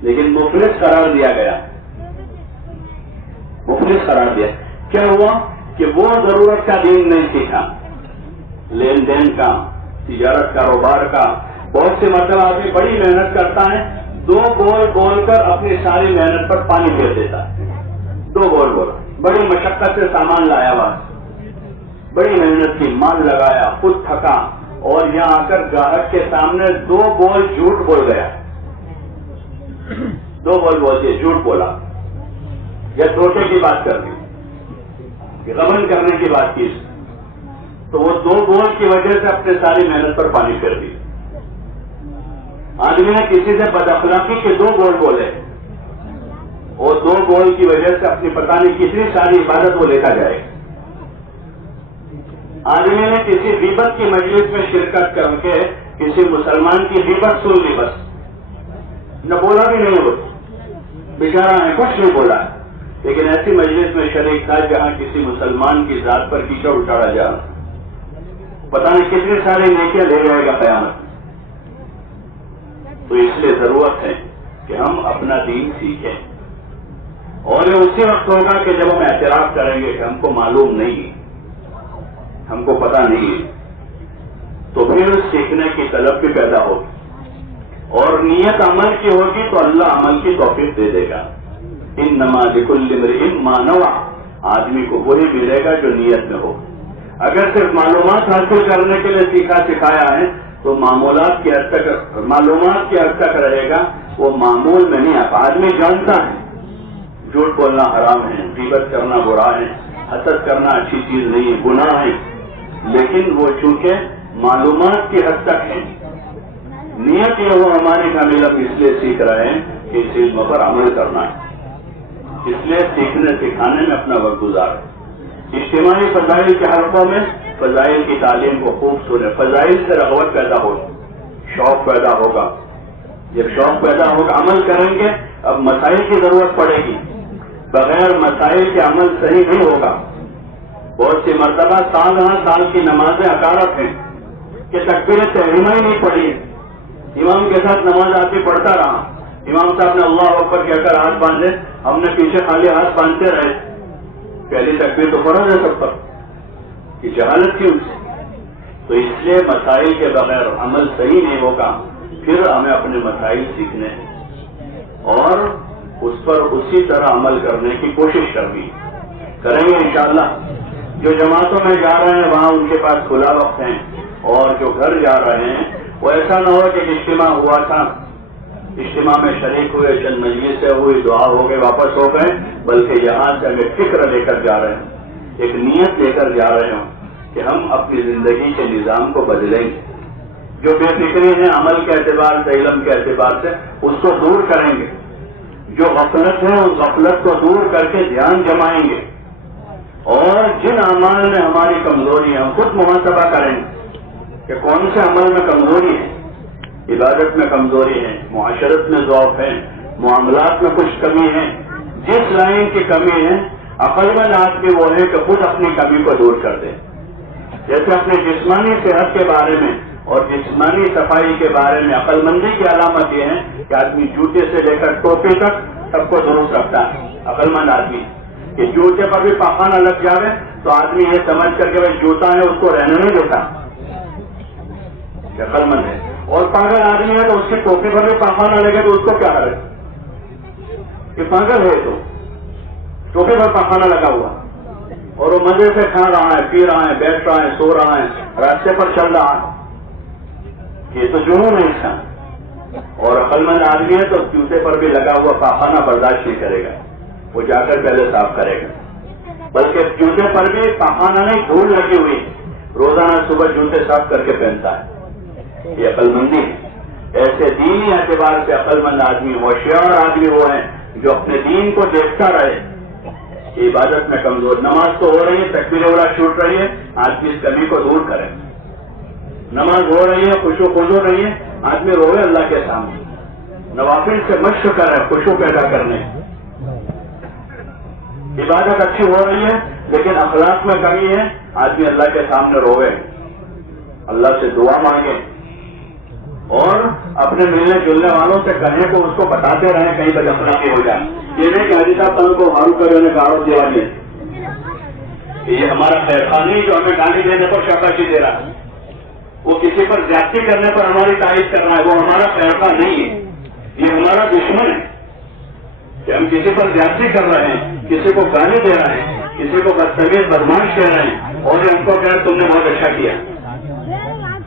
لیکن مفلس قرار دیا گیا. مفلس قرار دیا. کیا ہوا کہ وہ ضرورت کا دین نہیں سیکھا، لین دین کا، تجارت کاروبار کا. بہت سے مرتبہ آدمی بڑی محنت کرتا ہے، 2 بول بول کر اپنی ساری محنت پر پانی پھیر دیتا ہے. 2 بول بول بڑی مشقت سے سامان لایا ہوا، بڑی محنت کی، مال لگایا، خود تھکا، اور یہاں آ کر گاہک کے سامنے 2 بول جھوٹ بول گیا. 2 بول بول کے جھوٹ بولا یا دھوکے کی بات کر دی، غبن کرنے کی بات کی، تو وہ 2 بول کی وجہ سے اپنے ساری محنت پر پانی پھیر دی. آدمی نے کسی سے بد اخلاقی کے 2 بول بولے اور 2 بول کی وجہ سے اپنی پتہ نہیں کتنی ساری عبادت وہ لیتا جائے. آدمی نے کسی غیبت کی مجلس میں شرکت کر کے کسی مسلمان کی غیبت سن لی، بس نہ بولا بھی نہیں، وہ بیچارہ ہے کچھ نہیں بولا، لیکن ایسی مجلس میں شریک تھا جہاں کسی مسلمان کی ذات پر کیچڑ اٹھایا جا رہا، پتہ نہیں کتنے سارے نیکیاں لے جائے گا قیامت. تو اس لیے ضرورت ہے کہ ہم اپنا دین سیکھیں، اور یہ اسی وقت ہوگا کہ جب ہم اعتراف کریں گے کہ ہم کو معلوم نہیں ہے، ہم کو پتہ نہیں ہے، تو پھر سیکھنے کی طلب بھی پیدا ہوگی اور نیت عمل کی ہوگی تو اللہ عمل کی توفیق دے دے گا. انما لکل امرئ ما نوى، آدمی کو وہی ملے گا جو نیت میں ہو. اگر صرف معلومات حاصل کرنے کے لیے سیکھا سکھایا ہے تو معمولات کی حد تک، معلومات کی حد تک رہے گا، وہ معمول میں نہیں آتا. آدمی جانتا ہے جھوٹ بولنا حرام ہے، غیبت کرنا برا ہے، حسد کرنا اچھی چیز نہیں ہے، گناہ ہے، لیکن وہ چونکہ معلومات کی حد تک ہے. نیت یہ وہ ہماری کامل ہم اس لیے سیکھ رہے ہیں کہ اس علم پر عمل کرنا ہے، اس لیے سیکھنے سکھانے میں اپنا وقت گزارے. اجتماعی فضائل کے حلقوں میں فضائل کی تعلیم کو خوب سنے. فضائل سے رغبت پیدا ہوگی، شوق پیدا ہوگا. جب شوق پیدا ہوگا عمل کریں گے. اب مسائل کی ضرورت پڑے گی، بغیر مسائل کے عمل صحیح نہیں ہوگا. بہت سی مرتبہ سال کی نمازیں حقارت ہیں کہ تکبیر تحریمہ ہی نہیں پڑھی. امام کے ساتھ نماز آدمی پڑھتا رہا، امام صاحب نے اللہ اکبر کہہ کر ہاتھ باندھے، ہم نے پیچھے خالی ہاتھ باندھتے رہے. پہلی تکبیر تو فرض ہے سب پر، کہ جہالت کی ان سے. تو اس لیے مسائل کے بغیر عمل صحیح نہیں ہوگا. پھر ہمیں اپنے مسائل سیکھنے ہیں اور اس پر اسی طرح عمل کرنے کی کوشش کریں گے انشاءاللہ. جو جماعتوں میں جا رہے ہیں وہاں ان کے پاس کھلا وقت ہے، اور جو گھر جا رہے ہیں وہ ایسا نہ ہو کہ اجتماع ہوا تھا، اجتماع میں شریک ہوئے، چند مجلسیں ہوئی، دعا ہو گئے، واپس ہو گئے، بلکہ یہاں سے ہمیں فکر لے کر جا رہے ہیں، ایک نیت لے کر جا رہے ہوں کہ ہم اپنی زندگی کے نظام کو بدلیں گے. جو بے فکری ہے عمل کے اعتبار سے، علم کے اعتبار سے، اس کو دور کریں گے. جو غفلت ہے اس غفلت کو دور کر کے دھیان جمائیں گے. اور جن اعمال میں ہماری کمزوری ہے ہم خود محاسبہ کریں گے کہ کون سے عمل میں کمزوری ہے. عبادت میں کمزوری ہے، معاشرت میں ضعف ہے، معاملات میں کچھ کمی ہے. جس لائن کی کمی ہے عقل مند آدمی وہ ہے کہ خود اپنی کمی کو دور کر دے. جیسے اپنے جسمانی صحت کے بارے میں اور جسمانی صفائی کے بارے میں عقل مندی کی علامت یہ ہے کہ آدمی جوتے سے لے کر ٹوپی تک سب کو درست رکھتا ہے. عقل مند آدمی کہ جوتے پر بھی پاخانہ لگ جاوے تو آدمی یہ سمجھ کر کے بھائی جوتا ہے اس کو رہنے نہیں دیتا، عقل مند ہے. اور پاگل آدمی ہے تو اس کی ٹوپی پر بھی پاخانہ لگے تو اس کو کیا کرے؟ یہ پاگل ہے. تو ٹوپی پر پاخانہ لگا ہوا اور وہ مزے سے کھا رہا ہے، پی رہا ہے، بیٹھ رہا ہے، سو رہا ہے، راستے پر چل رہا ہے. یہ تو جنون ہے انسان. اور عقل مند آدمی ہے تو جوتے پر بھی لگا ہوا پاخانہ برداشت نہیں کرے گا، وہ جا کر پہلے صاف کرے گا. بلکہ جوتے پر بھی پاخانہ نہیں، دھول لگی ہوئی، روزانہ صبح جوتے صاف کر کے پہنتا ہے. یہ عقل مندی ہے. ایسے دینی اعتبار سے عقل مند آدمی، ہوشیار آدمی وہ ہے جو اپنے دین کو دیکھتا رہے. عبادت میں کمزور، نماز تو ہو رہی ہے، تکبیر اولا چھوٹ رہی ہے، آدمی اس کمی کو دور کرے. نماز ہو رہی ہے، خشوع خضوع رہی ہے، آدمی روئے اللہ کے سامنے. نوافل سے مشق کرے خشوع پیدا کرنے. عبادت اچھی ہو رہی ہے لیکن اخلاق میں کمی ہے، آدمی اللہ کے سامنے روئے، اللہ سے دعا مانگے اور اپنے ملنے جلنے والوں سے کہیں کو اس کو بتاتے رہیں کہیں بد اخلاقی ہو جائے. یہ نہیں کہ حاجی صاحب تم کو ہارو کرے انہیں گاڑوں دیا دیں. یہ ہمارا خیر خواہ نہیں جو ہمیں گالی دینے پر شاباشی دے رہا ہے، وہ کسی پر زیادتی کرنے پر ہماری تعریف کر رہا ہے، وہ ہمارا خیر خواہ نہیں ہے، یہ ہمارا دشمن ہے. کہ ہم کسی پر زیادتی کر رہے ہیں، کسی کو گالی دے رہے ہیں، کسی کو بدتمیز بدماش کہہ رہے ہیں اور ان کو کہہ تم نے بہت اچھا کیا.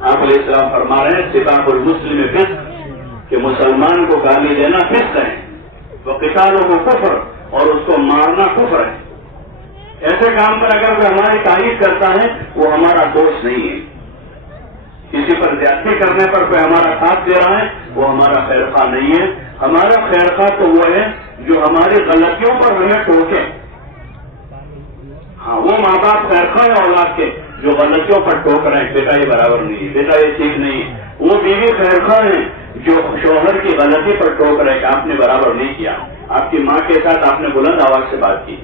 آپ علیہ السلام فرما رہے ہیں سباق المسلم فسق، کہ مسلمان کو گالی دینا فسق ہے، وہ قتالوں کو کفر اور اس کو مارنا کفر ہے. ایسے کام پر اگر وہ ہماری تعریف کرتا ہے وہ ہمارا دوست نہیں ہے. کسی پر زیادتی کرنے پر کوئی ہمارا ساتھ دے رہا ہے وہ ہمارا خیر خواہ نہیں ہے. ہمارا خیر خواہ تو وہ ہے جو ہماری غلطیوں پر ہمیں ٹوکے. ہاں وہ ماں باپ خیر خواہ ہے اولاد کے جو غلطیوں پر ٹوک رہے ہیں، بیٹا یہ برابر نہیں ہے، بیٹا یہ ٹھیک نہیں ہے. وہ بیوی خیر خواہ ہے جو شوہر کی غلطی پر ٹوک رہے کہ آپ نے برابر نہیں کیا. آپ کی ماں کے ساتھ آپ نے بلند آواز سے بات کی،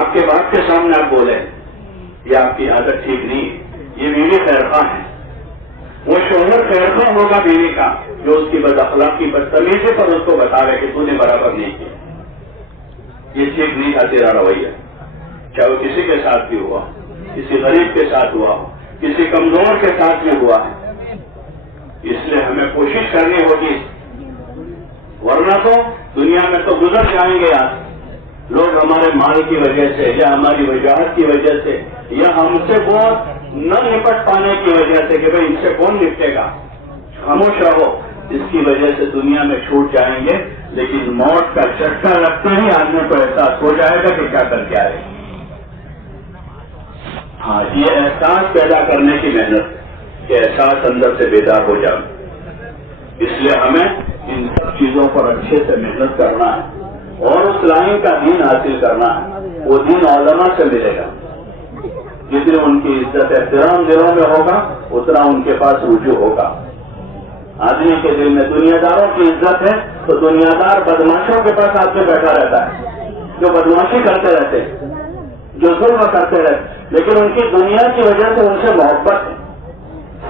آپ کے باپ کے سامنے آپ بولے، یہ آپ کی عادت ٹھیک نہیں ہے. یہ بیوی خیر خواہ ہے. وہ شوہر خیر خواہ ہوگا بیوی کا جو اس کی بد اخلاقی بدتمیزی پر اس کو بتا رہے کہ تو نے برابر نہیں کیا، یہ ٹھیک نہیں تھا تیرا رویہ. چاہے وہ کسی کے ساتھ بھی ہوا، کسی غریب کے ساتھ ہوا ہو، کسی کمزور کے ساتھ بھی ہوا ہے. اس لیے ہمیں کوشش کرنی ہوگی، ورنہ تو دنیا میں تو گزر جائیں گے. آج لوگ ہمارے مال کی وجہ سے یا ہماری وجاہت کی وجہ سے یا ہم سے بہت نہ نپٹ پانے کی وجہ سے کہ بھئی ان سے کون نپٹے گا، خاموش رہو، اس کی وجہ سے دنیا میں چھوٹ جائیں گے، لیکن موت کا جھٹکا لگتے ہی آدمی کو احساس ہو جائے گا کہ کیا کر کے آئے گا۔ ہاں، یہ احساس پیدا کرنے کی محنت کہ احساس اندر سے بیدار ہو جائے، اس لیے ہمیں ان سب چیزوں پر اچھے سے محنت کرنا ہے اور اس لائن کا دین حاصل کرنا ہے۔ وہ دین علماء سے ملے گا، جتنی ان کی عزت احترام دلوں میں ہوگا اتنا ان کے پاس رجوع ہوگا۔ آدمی کے دل میں دنیا داروں کی عزت ہے تو دنیا دار بدماشوں کے پاس آدمی بیٹھا رہتا ہے، جو بدماشی کرتے رہتے ہیں، جو ظلم کرتے رہتے، لیکن ان کی دنیا کی وجہ سے ان سے محبت ہے،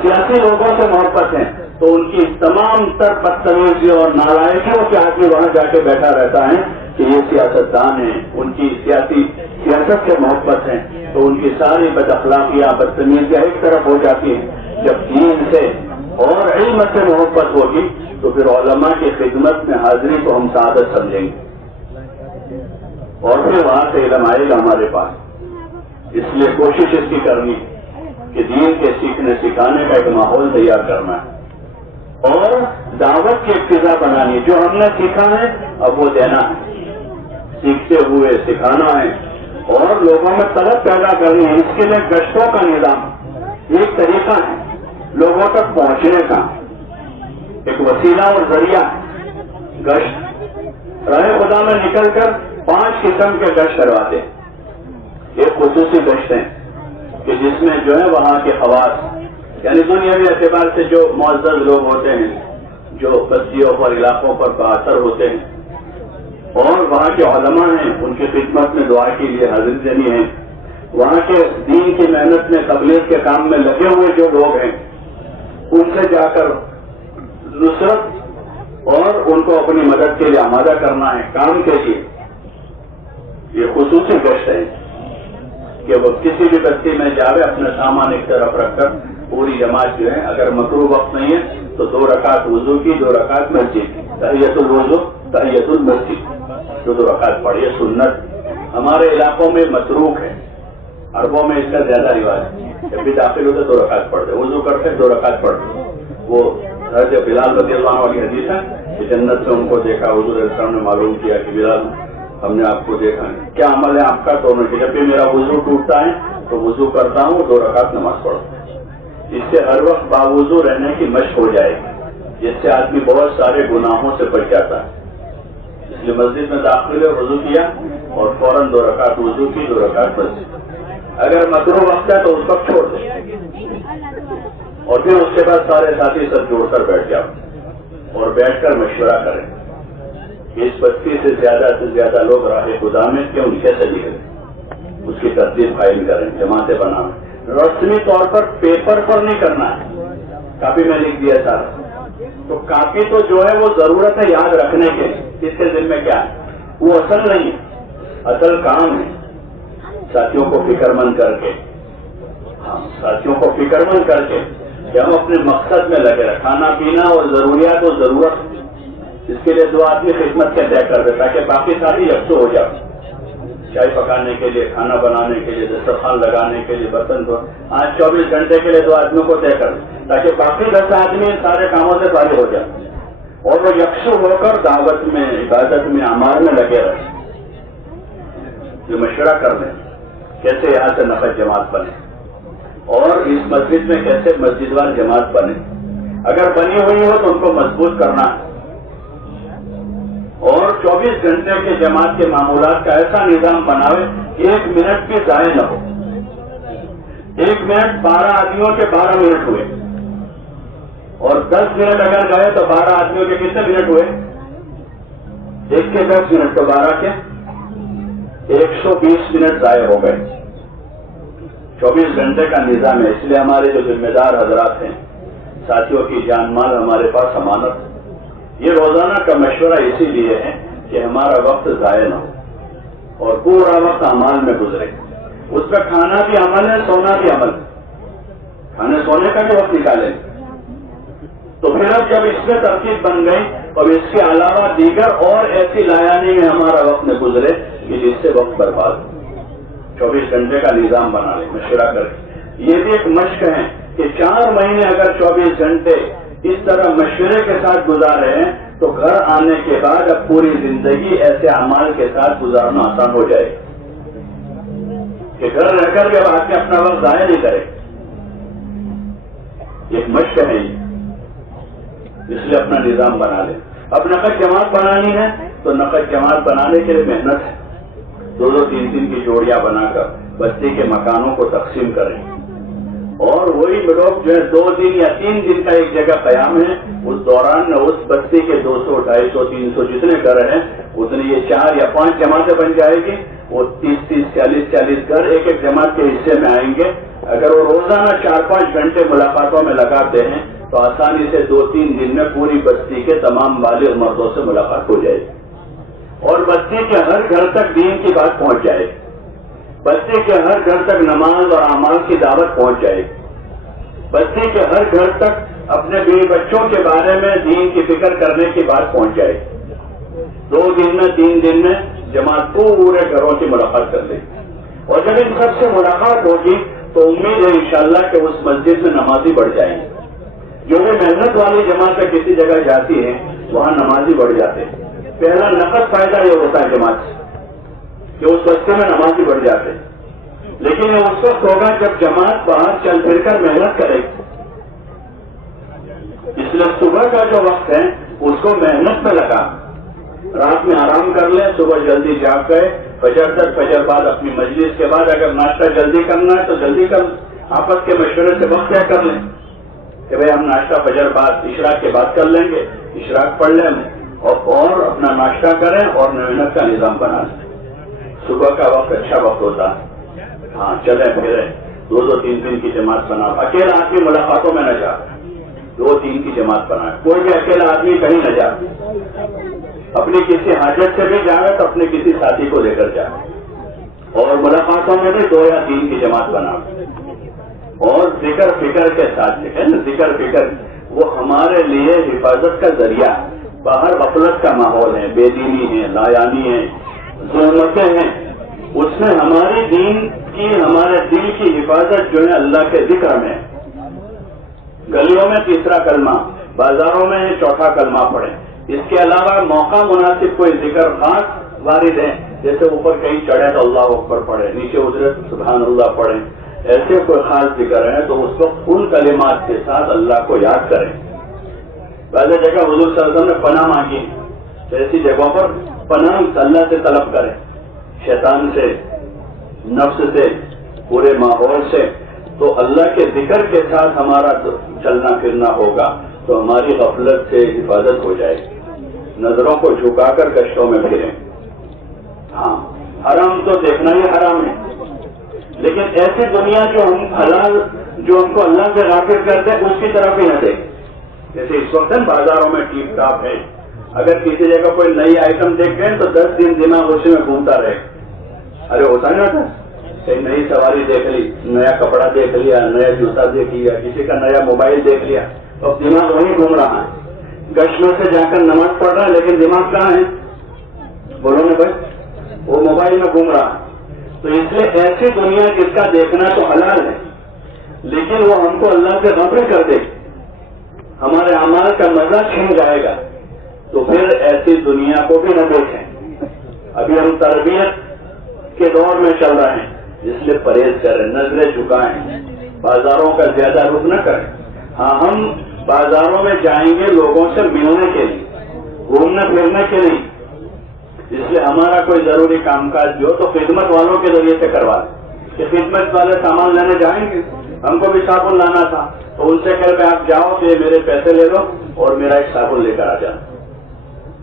سیاسی لوگوں سے محبت ہے، تو ان کی تمام تر بدتمیزی اور نالائکیوں کے آدمی وہاں جا کے بیٹھا رہتا ہے کہ یہ سیاستدان ہیں، ان کی سیاست سے محبت ہے، تو ان کی ساری بد اخلاقیاں بدتمیزیاں ایک طرف ہو جاتی ہیں۔ جب دین سے اور علم سے محبت ہوگی تو پھر علماء کی خدمت میں حاضری کو ہم سعادت سمجھیں گے، اور پھر وہاں سے علم آئے گا ہمارے پاس۔ اس لیے کوشش اس کی کرنی کہ دین کے سیکھنے سکھانے کا ایک ماحول تیار کرنا ہے اور دعوت کی ابتدا بنانی، جو ہم نے سیکھا ہے اب وہ دینا ہے، سیکھتے ہوئے سکھانا ہے اور لوگوں میں طلب پیدا کرنی ہے۔ اس کے لیے گشتوں کا نظام ایک طریقہ ہے لوگوں تک پہنچنے کا، ایک وسیلہ اور ذریعہ گشت۔ راہ خدا میں نکل کر 5 قسم کے گشت کرواتے ہیں۔ ایک خصوصی گشت ہے کہ جس میں جو ہے وہاں کے خواص، یعنی دنیاوی اعتبار سے جو معزز لوگ ہوتے ہیں، جو بستیوں پر علاقوں پر بااثر ہوتے ہیں، اور وہاں کے علماء ہیں، ان کی خدمت میں دعا کے لیے حاضری دینی ہے، وہاں کے دین کی محنت میں تبلیغ کے کام میں لگے ہوئے جو لوگ ہیں ان سے جا کر نصرت اور ان کو اپنی مدد کے لیے آمادہ کرنا ہے کام کے لیے۔ یہ خصوصی گشت ہے کہ وہ کسی بھی بستی میں جاوے، اپنا سامان ایک طرف رکھ کر پوری جماعت جو ہے، اگر مکروہ وقت نہیں ہے تو 2 رکعت وضو کی، 2 رکعت مسجد کی، تحیۃ الوضو تحیۃ المسجد، 2 رکعت پڑھیے، سنت ہمارے علاقوں میں متروک ہے، عربوں میں اس کا زیادہ رواج ہے، جب بھی داخل ہوتے 2 رکعت پڑھتے، وضو کرتے 2 رکعت پڑھتے۔ وہ حضرت بلال رضی اللہ عنہ والی حدیث ہے کہ جنت سے ان کو دیکھا، حضور علیہ السلام نے معلوم کیا کہ بلال ہم نے آپ کو دیکھا ہے، کیا عمل ہے آپ کا؟ تو انہوں نے جب بھی میرا وضو ٹوٹتا ہے تو وضو کرتا ہوں، 2 رکعت نماز پڑھتا ہوں، اس سے ہر وقت باوضو رہنے کی مشق ہو جائے گی، جس سے آدمی بہت سارے گناہوں سے بچ جاتا ہے۔ اس لیے مسجد میں داخل ہوئے، وضو کیا اور فوراً 2 رکعت وضو کی، 2 رکعت مسجد۔ اگر مکروہ وقت ہے تو اس وقت چھوڑ دیں اور پھر اس کے بعد سارے ساتھی سب جوڑ کر بیٹھ جاؤ اور بیٹھ کر مشورہ کریں کہ اس بستی سے زیادہ لوگ راہ خدا میں کیوں کیسے نکلیں، اس کی ترتیب قائم کریں، جماعتیں بنائیں۔ رسمی طور پر پیپر پر نہیں کرنا ہے، کاپی میں لکھ دیا سارا، تو کاپی تو جو ہے وہ ضرورت ہے یاد رکھنے کے لیے، اس کے ذمہ کیا ہے، وہ اصل نہیں ہے، اصل کام ہے ساتھیوں کو فکر مند کر کے، ساتھیوں کو فکر مند کر کے کہ ہم اپنے مقصد میں لگے رہے، کھانا پینا اور ضروریات و ضرورت، اس کے لیے 2 آدمی خدمت کے طے کر دے تاکہ باقی ساتھی یکسو ہو جائے، چائے پکانے کے لیے، کھانا بنانے کے لیے، دسترخوان لگانے کے لیے، برتن دھو، آج 24 گھنٹے کے لیے 2 آدمیوں کو طے کر دیں تاکہ باقی 10 آدمی سارے کاموں سے فارغ ہو جائے اور وہ یکسو ہو کر دعوت میں، عبادت میں، اعمال میں لگے رہے۔ یہ مشورہ کر لیں کیسے یہاں سے نفع جماعت بنے اور اس مسجد میں کیسے مسجد وار جماعت بنے، اگر بنی ہوئی ہو تو ان کو مضبوط کرنا ہے اور 24 گھنٹے کے جماعت کے معمولات کا ایسا نظام بناوے کہ 1 منٹ بھی ضائع نہ ہو۔ 1 منٹ 12 آدمیوں کے 12 منٹ ہوئے اور 10 منٹ اگر گئے تو 12 آدمیوں کے کتنے منٹ ہوئے؟ 1 کے 10 منٹ تو 12 کے 120 منٹ ضائع ہو گئے۔ 24 گھنٹے کا نظام ہے، اس لیے ہمارے جو ذمہ دار حضرات ہیں، ساتھیوں کی جان مال ہمارے پاس امانت، یہ روزانہ کا مشورہ اسی لیے ہے کہ ہمارا وقت ضائع نہ ہو اور پورا وقت اعمال میں گزرے۔ اس کا کھانا بھی عمل ہے، سونا بھی عمل ہے، کھانے سونے کا بھی وقت نکالیں۔ تو پھر اب جب اس میں ترتیب بن گئی تو اس کے علاوہ دیگر اور ایسی لایانی میں ہمارا وقت نہ گزرے کہ جس سے وقت برباد ہو۔ 24 گھنٹے کا نظام بنا لیں مشورہ کر کے۔ یہ بھی ایک مشق ہے کہ 4 مہینے اگر 24 گھنٹے اس طرح مشورے کے ساتھ گزارے ہیں تو گھر آنے کے بعد اب پوری زندگی ایسے اعمال کے ساتھ گزارنا آسان ہو جائے کہ گھر رہ کر بھی اب آدمی اپنا وقت ضائع نہیں کرے. ایک مشق ہے یہ، اس لیے اپنا نظام بنا لے. اب نقد جماعت بنانی ہے تو نقد جماعت بنانے کے لیے محنت ہے. 2-2 3-3 کی جوڑیاں بنا کر بستی کے مکانوں کو تقسیم کریں اور وہی لوگ جو ہے 2 دن یا 3 دن کا ایک جگہ قیام ہے، اس دوران میں اس بستی کے 200 250 300 جتنے گھر ہیں اتنے یہ 4 یا 5 جماعتیں بن جائے گی. وہ 30 40 گھر ایک ایک جماعت کے حصے میں آئیں گے. اگر وہ روزانہ 4-5 گھنٹے ملاقاتوں میں لگاتے ہیں تو آسانی سے 2-3 دن میں پوری بستی کے تمام بالغ مردوں سے ملاقات ہو جائے گی اور بستی کے ہر گھر تک دین کی بات پہنچ جائے گی. بستی کے ہر گھر تک نماز اور اعمال کی دعوت پہنچ جائے گی. بستی کے ہر گھر تک اپنے بیوی بچوں کے بارے میں دین کی فکر کرنے کی بات پہنچ جائے گی. 2 دن میں 3 دن میں جماعت پورے گھروں کی ملاقات کر لے گی اور جب ان سب سے ملاقات ہوگی تو امید ہے انشاءاللہ کہ اس مسجد میں نمازی بڑھ جائیں گے. جو بھی محنت والی جماعت کسی جگہ جاتی ہے وہاں نمازی بڑھ جاتے ہیں. پہلا نقد فائدہ یہ ہوتا ہے جماعت سے کہ اس بستے میں نمازی بڑھ جاتے ہیں. لیکن یہ اس وقت ہوگا جب جماعت باہر چل پھر کر محنت کرے گی. اس لیے صبح کا جو وقت ہے اس کو محنت میں لگا، رات میں آرام کر لیں، صبح جلدی جاگ گئے، فجر تک، فجر بعد اپنی مجلس کے بعد اگر ناشتہ جلدی کرنا ہے تو جلدی کر لیں. آپس کے مشورے سے وقت طے کر لیں کہ بھائی ہم ناشتہ فجر بعد عشراق کے بعد کر لیں گے، عشراق پڑھ لیں اور اپنا ناشتہ کریں اور محنت کا نظام بنا لیں. صبح کا وقت اچھا وقت ہوتا ہے. ہاں چلیں پھریں، 2-2 3-3 کی جماعت بنا. اکیلا آدمی ملاقاتوں میں نہ جا، 2-3 کی جماعت بنائے. کوئی بھی اکیلا آدمی کہیں نہ جا، اپنی کسی حاجت سے بھی جائے تو اپنے کسی ساتھی کو لے کر جائے اور ملاقاتوں میں بھی 2 یا 3 کی جماعت بنا اور ذکر فکر کے ساتھ لکھیں نا. ذکر فکر وہ ہمارے لیے حفاظت کا ذریعہ. باہر غفلت کا ماحول ہے، بے دینی ہے، لایانی ہے، ظلمتیں ہیں. اس میں ہماری دین کی، ہمارے دل کی حفاظت جو ہے اللہ کے ذکر میں. گلیوں میں 3را کلمہ، بازاروں میں 4تھا کلمہ پڑھیں. اس کے علاوہ موقع مناسب کوئی ذکر خاص وارد ہے، جیسے اوپر کہیں چڑھے تو اللہ اکبر پڑھے، نیچے اترے تو سبحان اللہ پڑھیں. ایسے کوئی خاص ذکر ہے تو اس وقت ان کلمات کے ساتھ اللہ کو یاد کریں. پہلے جگہ حضور صلی اللہ علیہ وسلم نے پناہ مانگی، ایسی جگہوں پر پناہ اللہ سے طلب کریں، شیطان سے، نفس سے، پورے ماحول سے. تو اللہ کے ذکر کے ساتھ ہمارا چلنا پھرنا ہوگا تو ہماری غفلت سے حفاظت ہو جائے گی. نظروں کو جھکا کر گشتوں میں پھریں. ہاں حرام تو دیکھنا ہی حرام ہے، لیکن ایسی دنیا جو ہم حلال، جو ہم کو اللہ سے غافل کرتے ہیں اس کی طرف ہی نہ دیکھیں. جیسے اس وقت بازاروں میں ٹیپ ٹاپ ہے، اگر کسی جگہ کوئی نئی آئٹم دیکھ گئے تو 10 دن دماغ اسی میں گھومتا رہے. ارے ہوتا نہیں ہوتا، کہیں نئی سواری دیکھ لی، نیا کپڑا دیکھ لیا، نیا جوتا دیکھ لیا، کسی کا نیا موبائل دیکھ لیا، تو دماغ وہیں گھوم رہا ہے. گشت سے جا کر نماز پڑھ رہا ہے لیکن دماغ کہاں ہے؟ بولو نا بھائی، وہ موبائل میں گھوم رہا ہے. تو اس لیے ایسی دنیا جس کا دیکھنا تو حلال ہے لیکن وہ ہم کو اللہ سے غافل کر دے، ہمارے اعمال کا مزہ چھن جائے گا، تو پھر ایسی دنیا کو بھی نہ دیکھیں. ابھی ہم تربیت کے دور میں چل رہے ہیں، اس لیے پرہیز کریں، نظریں جھکائیں، بازاروں کا زیادہ رخ نہ کریں. ہاں ہم بازاروں میں جائیں گے لوگوں سے ملنے کے لیے، گھومنے پھرنے کے لیے. اس لیے ہمارا کوئی ضروری کام کاج جو تو خدمت والوں کے ذریعے سے کروا دیں کہ خدمت والے سامان لینے جائیں گے. ہم کو بھی صابن لانا تھا تو ان سے کہہ کے آپ جاؤ کہ میرے پیسے لے لو اور میرا ایک صابن لے کر آ جاؤ.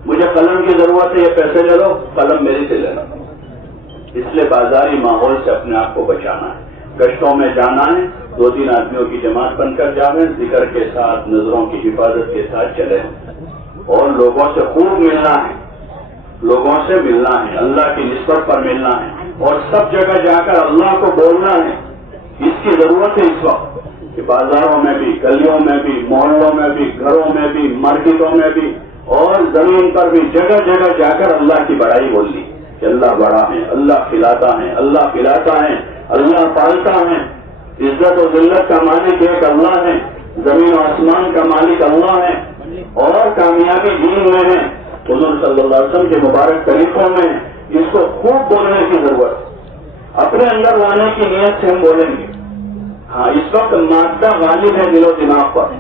مجھے قلم کی ضرورت ہے، یہ پیسے لے لو، قلم میری سے لے لو. اس لیے بازاری ماحول سے اپنے آپ کو بچانا ہے. گشتوں میں جانا ہے، 2-3 آدمیوں کی جماعت بن کر جاویں، ذکر کے ساتھ، نظروں کی حفاظت کے ساتھ چلیں اور لوگوں سے خوب ملنا ہے، لوگوں سے ملنا ہے، اللہ کی نسبت پر ملنا ہے اور سب جگہ جا کر اللہ کو بولنا ہے. اس کی ضرورت ہے اس وقت کہ بازاروں میں بھی، گلیوں میں بھی، محلوں میں بھی، گھروں میں بھی، مارکیٹوں میں بھی اور زمین پر بھی جگہ جگہ جا کر اللہ کی بڑائی بولنی کہ اللہ بڑا ہے، اللہ کھلاتا ہے، اللہ پلاتا ہے، اللہ پالتا ہے. عزت و ذلت کا مالک ایک اللہ ہے، زمین و آسمان کا مالک اللہ ہے، اور کامیابی دین میں ہے، حضور صلی اللہ علیہ وسلم کے مبارک طریقوں میں، اس کو خوب بولنے کی ضرورت ہے۔ اپنے اندر لانے کی نیت سے ہم بولیں گے۔ ہاں، اس وقت مادہ غالب ہے دل و دماغ پر،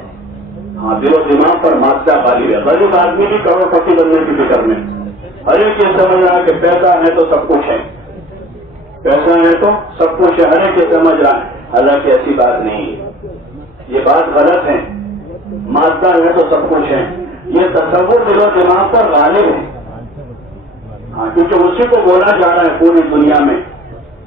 ہاں دل و دماغ پر مادہ غالب ہے۔ غریب آدمی بھی کروڑ پتی بننے کی فکر میں، ہر ایک یہ سمجھ رہا ہے کہ پیسہ ہے تو سب کچھ ہے، پیسہ ہے تو سب کچھ ہے، ہر ایک یہ سمجھ رہا ہے، حالانکہ ایسی بات نہیں ہے، یہ بات غلط ہے۔ مادہ ہے تو سب کچھ ہے، یہ تصور دل و دماغ پر غالب ہے، ہاں، کیونکہ اسی کو بولا جا رہا ہے پوری دنیا میں،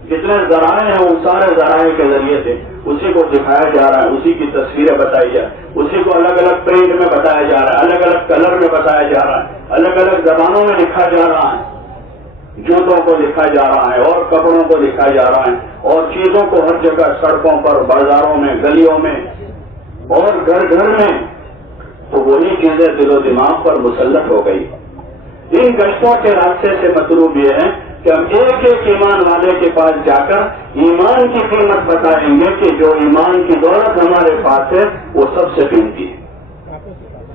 جتنے ذرائع ہیں وہ سارے ذرائع کے ذریعے سے اسی کو دکھایا جا رہا ہے، اسی کی تصویریں بتائی جا رہی ہیں، اسی کو الگ الگ پرنٹ میں بتایا جا رہا ہے، الگ الگ کلر میں بتایا جا رہا ہے، الگ الگ زبانوں میں لکھا جا رہا ہے، جوتوں کو لکھا جا رہا ہے اور کپڑوں کو لکھا جا رہا ہے، اور چیزوں کو ہر جگہ سڑکوں پر، بازاروں میں، گلیوں میں اور گھر گھر میں، تو وہی چیزیں دل و دماغ پر مسلط ہو گئی۔ ان گشتوں کے راستے سے مطلوب یہ ہے کہ ہم ایک ایک ایمان والے کے پاس جا کر ایمان کی قیمت بتائیں گے کہ جو ایمان کی دولت ہمارے پاس ہے وہ سب سے قیمتی ہے۔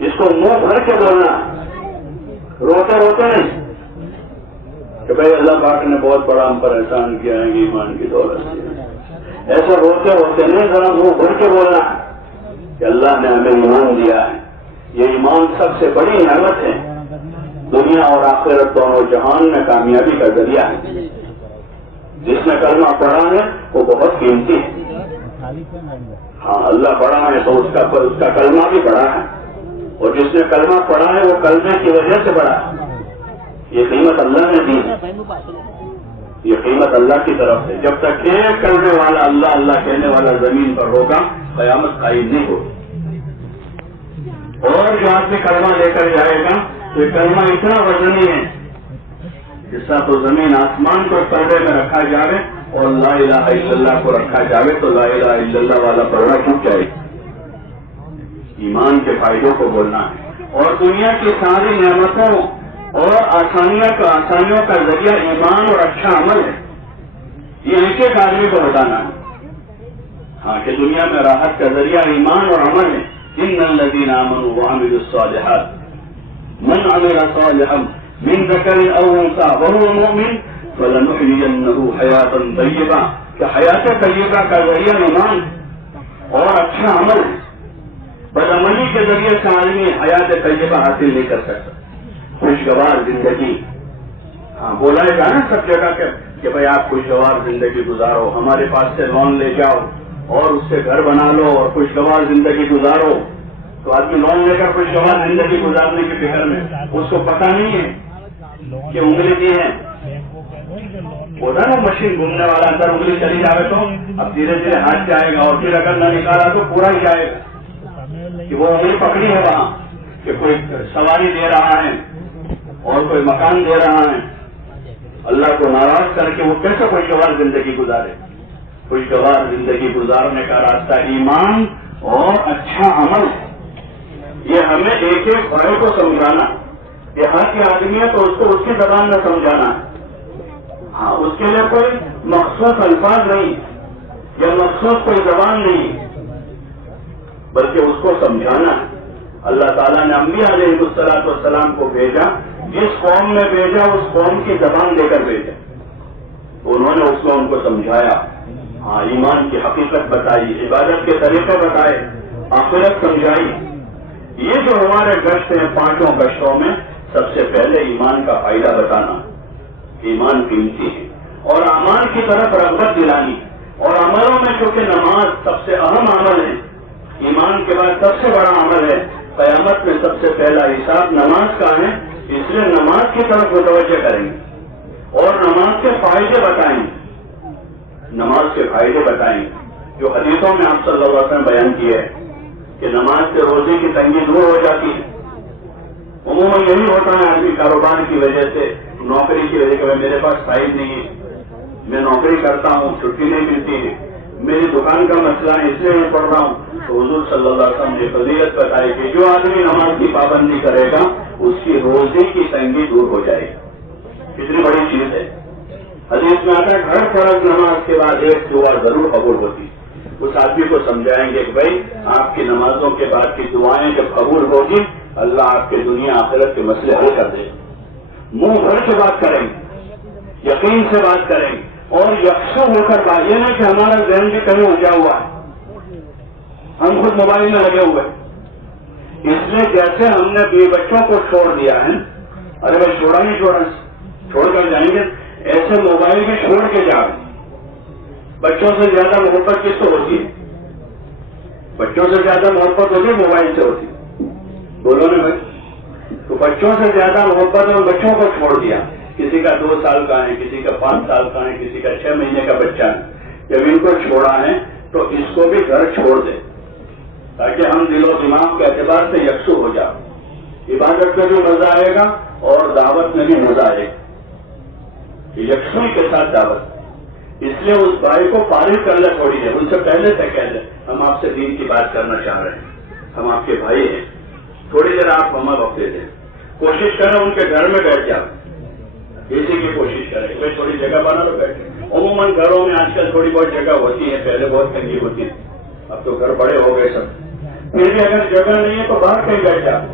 اس کو منہ بھر کے بولنا، روتے روتے نہیں کہ بھائی اللہ پاک نے بہت بڑا ہم پر احسان کیا ہے ایمان کی دولت سے، ایسا روتے روتے نہیں، ذرا منہ بھر کے بولنا کہ اللہ نے ہمیں ایمان دیا ہے، یہ ایمان سب سے بڑی نعمت ہے، دنیا اور آخرت دونوں جہان میں کامیابی کا ذریعہ ہے۔ جس نے کلمہ پڑھا ہے وہ بہت قیمتی ہے، ہاں اللہ بڑا ہے تو اس کا کلمہ بھی بڑا ہے، اور جس نے کلمہ پڑھا ہے وہ کلمے کی وجہ سے بڑا ہے۔ یہ قیمت اللہ نے دی ہے، یہ قیمت اللہ کی طرف سے۔ جب تک ایک کلمے والا اللہ اللہ کہنے والا زمین پر ہوگا قیامت قائم نہیں ہوگی۔ اور جو آدمی کلمہ لے کر جائے گا یہ کلمہ اتنا وزنی ہے جس طرح تو زمین آسمان کو پردے میں رکھا جائے اور لا الہ الا اللہ کو رکھا جائے تو لا الہ الا اللہ والا پردہ ٹوٹ جائے گا۔ ایمان کے فائدوں کو بولنا ہے، اور دنیا کی ساری نعمتوں اور آسانیوں کا ذریعہ ایمان اور اچھا عمل ہے، یہ ایک ایک آدمی کو بتانا ہے، ہاں کہ دنیا میں راحت کا ذریعہ ایمان اور عمل ہے۔ ان الذین آمنوا وعملوا الصالحات من عمل صالحا من ذکر او انثى وهو مؤمن فلنحيينه حیاتا طیبہ، کہ حیات طیبہ کا ذریعہ ایمان اور اچھا عمل ہے۔ بدعملی کے ذریعے سے آدمی حیات طیبہ حاصل نہیں کر سکتا، خوشگوار زندگی، ہاں بولا جائے نا سب جگہ کہ بھائی آپ خوشگوار زندگی گزارو، ہمارے پاس سے لون لے جاؤ اور اس سے گھر بنا لو اور خوشگوار زندگی گزارو، تو آدمی لون لے کر خوشگوار زندگی گزارنے کی فکر میں، اس کو پتہ نہیں ہے کہ انگلی کی ہے، ہوتا نا مشین گھومنے والا، اندر انگلی چلی جائے تو اب دھیرے دھیرے ہاتھ جائے گا، اور پھر اگر نہ نکالا تو پورا ہی جائے گا کہ وہ انگلی پکڑی ہے وہاں، کہ کوئی سواری دے رہا ہے اور کوئی مکان دے رہا ہے، اللہ کو ناراض کر کے وہ کیسے خوشگوار زندگی گزارے؟ خوشگوار زندگی گزارنے کا راستہ ایمان اور اچھا عمل ہے۔ یہ ہمیں ایک ایک بڑے کو سمجھانا، دیہاتی آدمی ہے تو اس کو اس کی زبان میں سمجھانا ہے، ہاں اس کے لیے کوئی مخصوص الفاظ نہیں یا مخصوص کوئی زبان نہیں، بلکہ اس کو سمجھانا ہے۔ اللہ تعالیٰ نے انبیاء علیہ الصلوۃ والسلام کو بھیجا، جس قوم میں بھیجا اس قوم کی زبان دے کر بھیجا، انہوں نے اس میں ان کو سمجھایا، ہاں ایمان کی حقیقت بتائی، عبادت کے طریقے بتائے، آخرت سمجھائی۔ یہ جو ہمارے گشت ہیں پانچوں گشتوں میں سب سے پہلے ایمان کا فائدہ بتانا، ایمان قیمتی ہے، اور اعمال کی طرف رغبت دلانی، اور عملوں میں چونکہ نماز سب سے اہم عمل ہے، ایمان کے بعد سب سے بڑا عمل ہے، قیامت میں سب سے پہلا حساب نماز کا ہے، اس لیے نماز کی طرف متوجہ کریں گے اور نماز کے فائدے بتائیں گے، نماز کے فائدے بتائیں گے جو حدیثوں میں آپ صلی اللہ علیہ وسلم بیان کیے ہیں کہ نماز سے روزے کی تنگی دور ہو جاتی ہے۔ عموماً یہی ہوتا ہے آدمی کاروبار کی وجہ سے، نوکری کی وجہ سے، میرے پاس ٹائم نہیں ہے، میں نوکری کرتا ہوں چھٹی نہیں ملتی ہے، میری دکان کا مسئلہ ہے اس لیے میں پڑھ رہا ہوں، تو حضور صلی اللہ علیہ وسلم نے فضیلت بتائی کہ جو آدمی نماز کی پابندی کرے گا اس کی روزے کی تنگی دور ہو جائے گی۔ کتنی بڑی چیز ہے۔ حدیث میں آتا ہے ہر فرض نماز کے بعد ایک دعا ضرور قبول ہوتی، اس آدمی کو سمجھائیں گے کہ بھائی آپ کی نمازوں کے بعد کی دعائیں جب قبول ہوگی اللہ آپ کے دنیا آخرت کے مسئلے حل کر دے گا۔ منہ بھر سے بات کریں گے، یقین سے بات کریں گے اور یکسو ہو کر بات، یہ نہیں کہ ہمارا ذہن بھی کہیں اجا ہوا ہے، ہم خود موبائل میں لگے ہوئے۔ اس لیے جیسے ہم نے بیوی بچوں کو چھوڑ دیا ہے، ارے بھائی چھوڑا نہیں چھوڑا، چھوڑ کر جائیں گے، ایسے موبائل بھی چھوڑ کے جا رہے ہیں۔ بچوں سے زیادہ محبت کس سے ہوتی ہے؟ بچوں سے زیادہ محبت ہوتی ہے موبائل سے ہوتی ہے، بولو نا بھائی۔ تو بچوں سے زیادہ محبت اور بچوں کو چھوڑ دیا، کسی کا 2 سال کا ہے، کسی کا 5 سال کا ہے، کسی کا 6 مہینے کا بچہ ہے، جب ان کو چھوڑا ہے تو اس کو بھی گھر چھوڑ دے تاکہ ہم دل و دماغ کے اعتبار سے یکسو ہو جائیں، عبادت میں بھی مزہ آئے گا اور دعوت میں بھی مزہ آئے گا، یکسوئی کے ساتھ دعوت۔ اس لیے اس بھائی کو فارغ کر لے تھوڑی دیر، ان سے پہلے سے کہہ دیں ہم آپ سے دین کی بات کرنا چاہ رہے ہیں، ہم آپ کے بھائی ہیں، تھوڑی دیر آپ ہمیں وقت دے دیں، کوشش کریں ان کے گھر میں بیٹھ جاؤ، اسی کی کوشش کریں بھائی تھوڑی جگہ بنا تو بیٹھے۔ عموماً گھروں میں آج کل تھوڑی بہت جگہ ہوتی ہے، پہلے بہت تنگی ہوتی ہے، اب تو گھر بڑے ہو گئے سب، پھر بھی اگر جگہ نہیں ہے تو باہر کہیں بیٹھ جاؤ،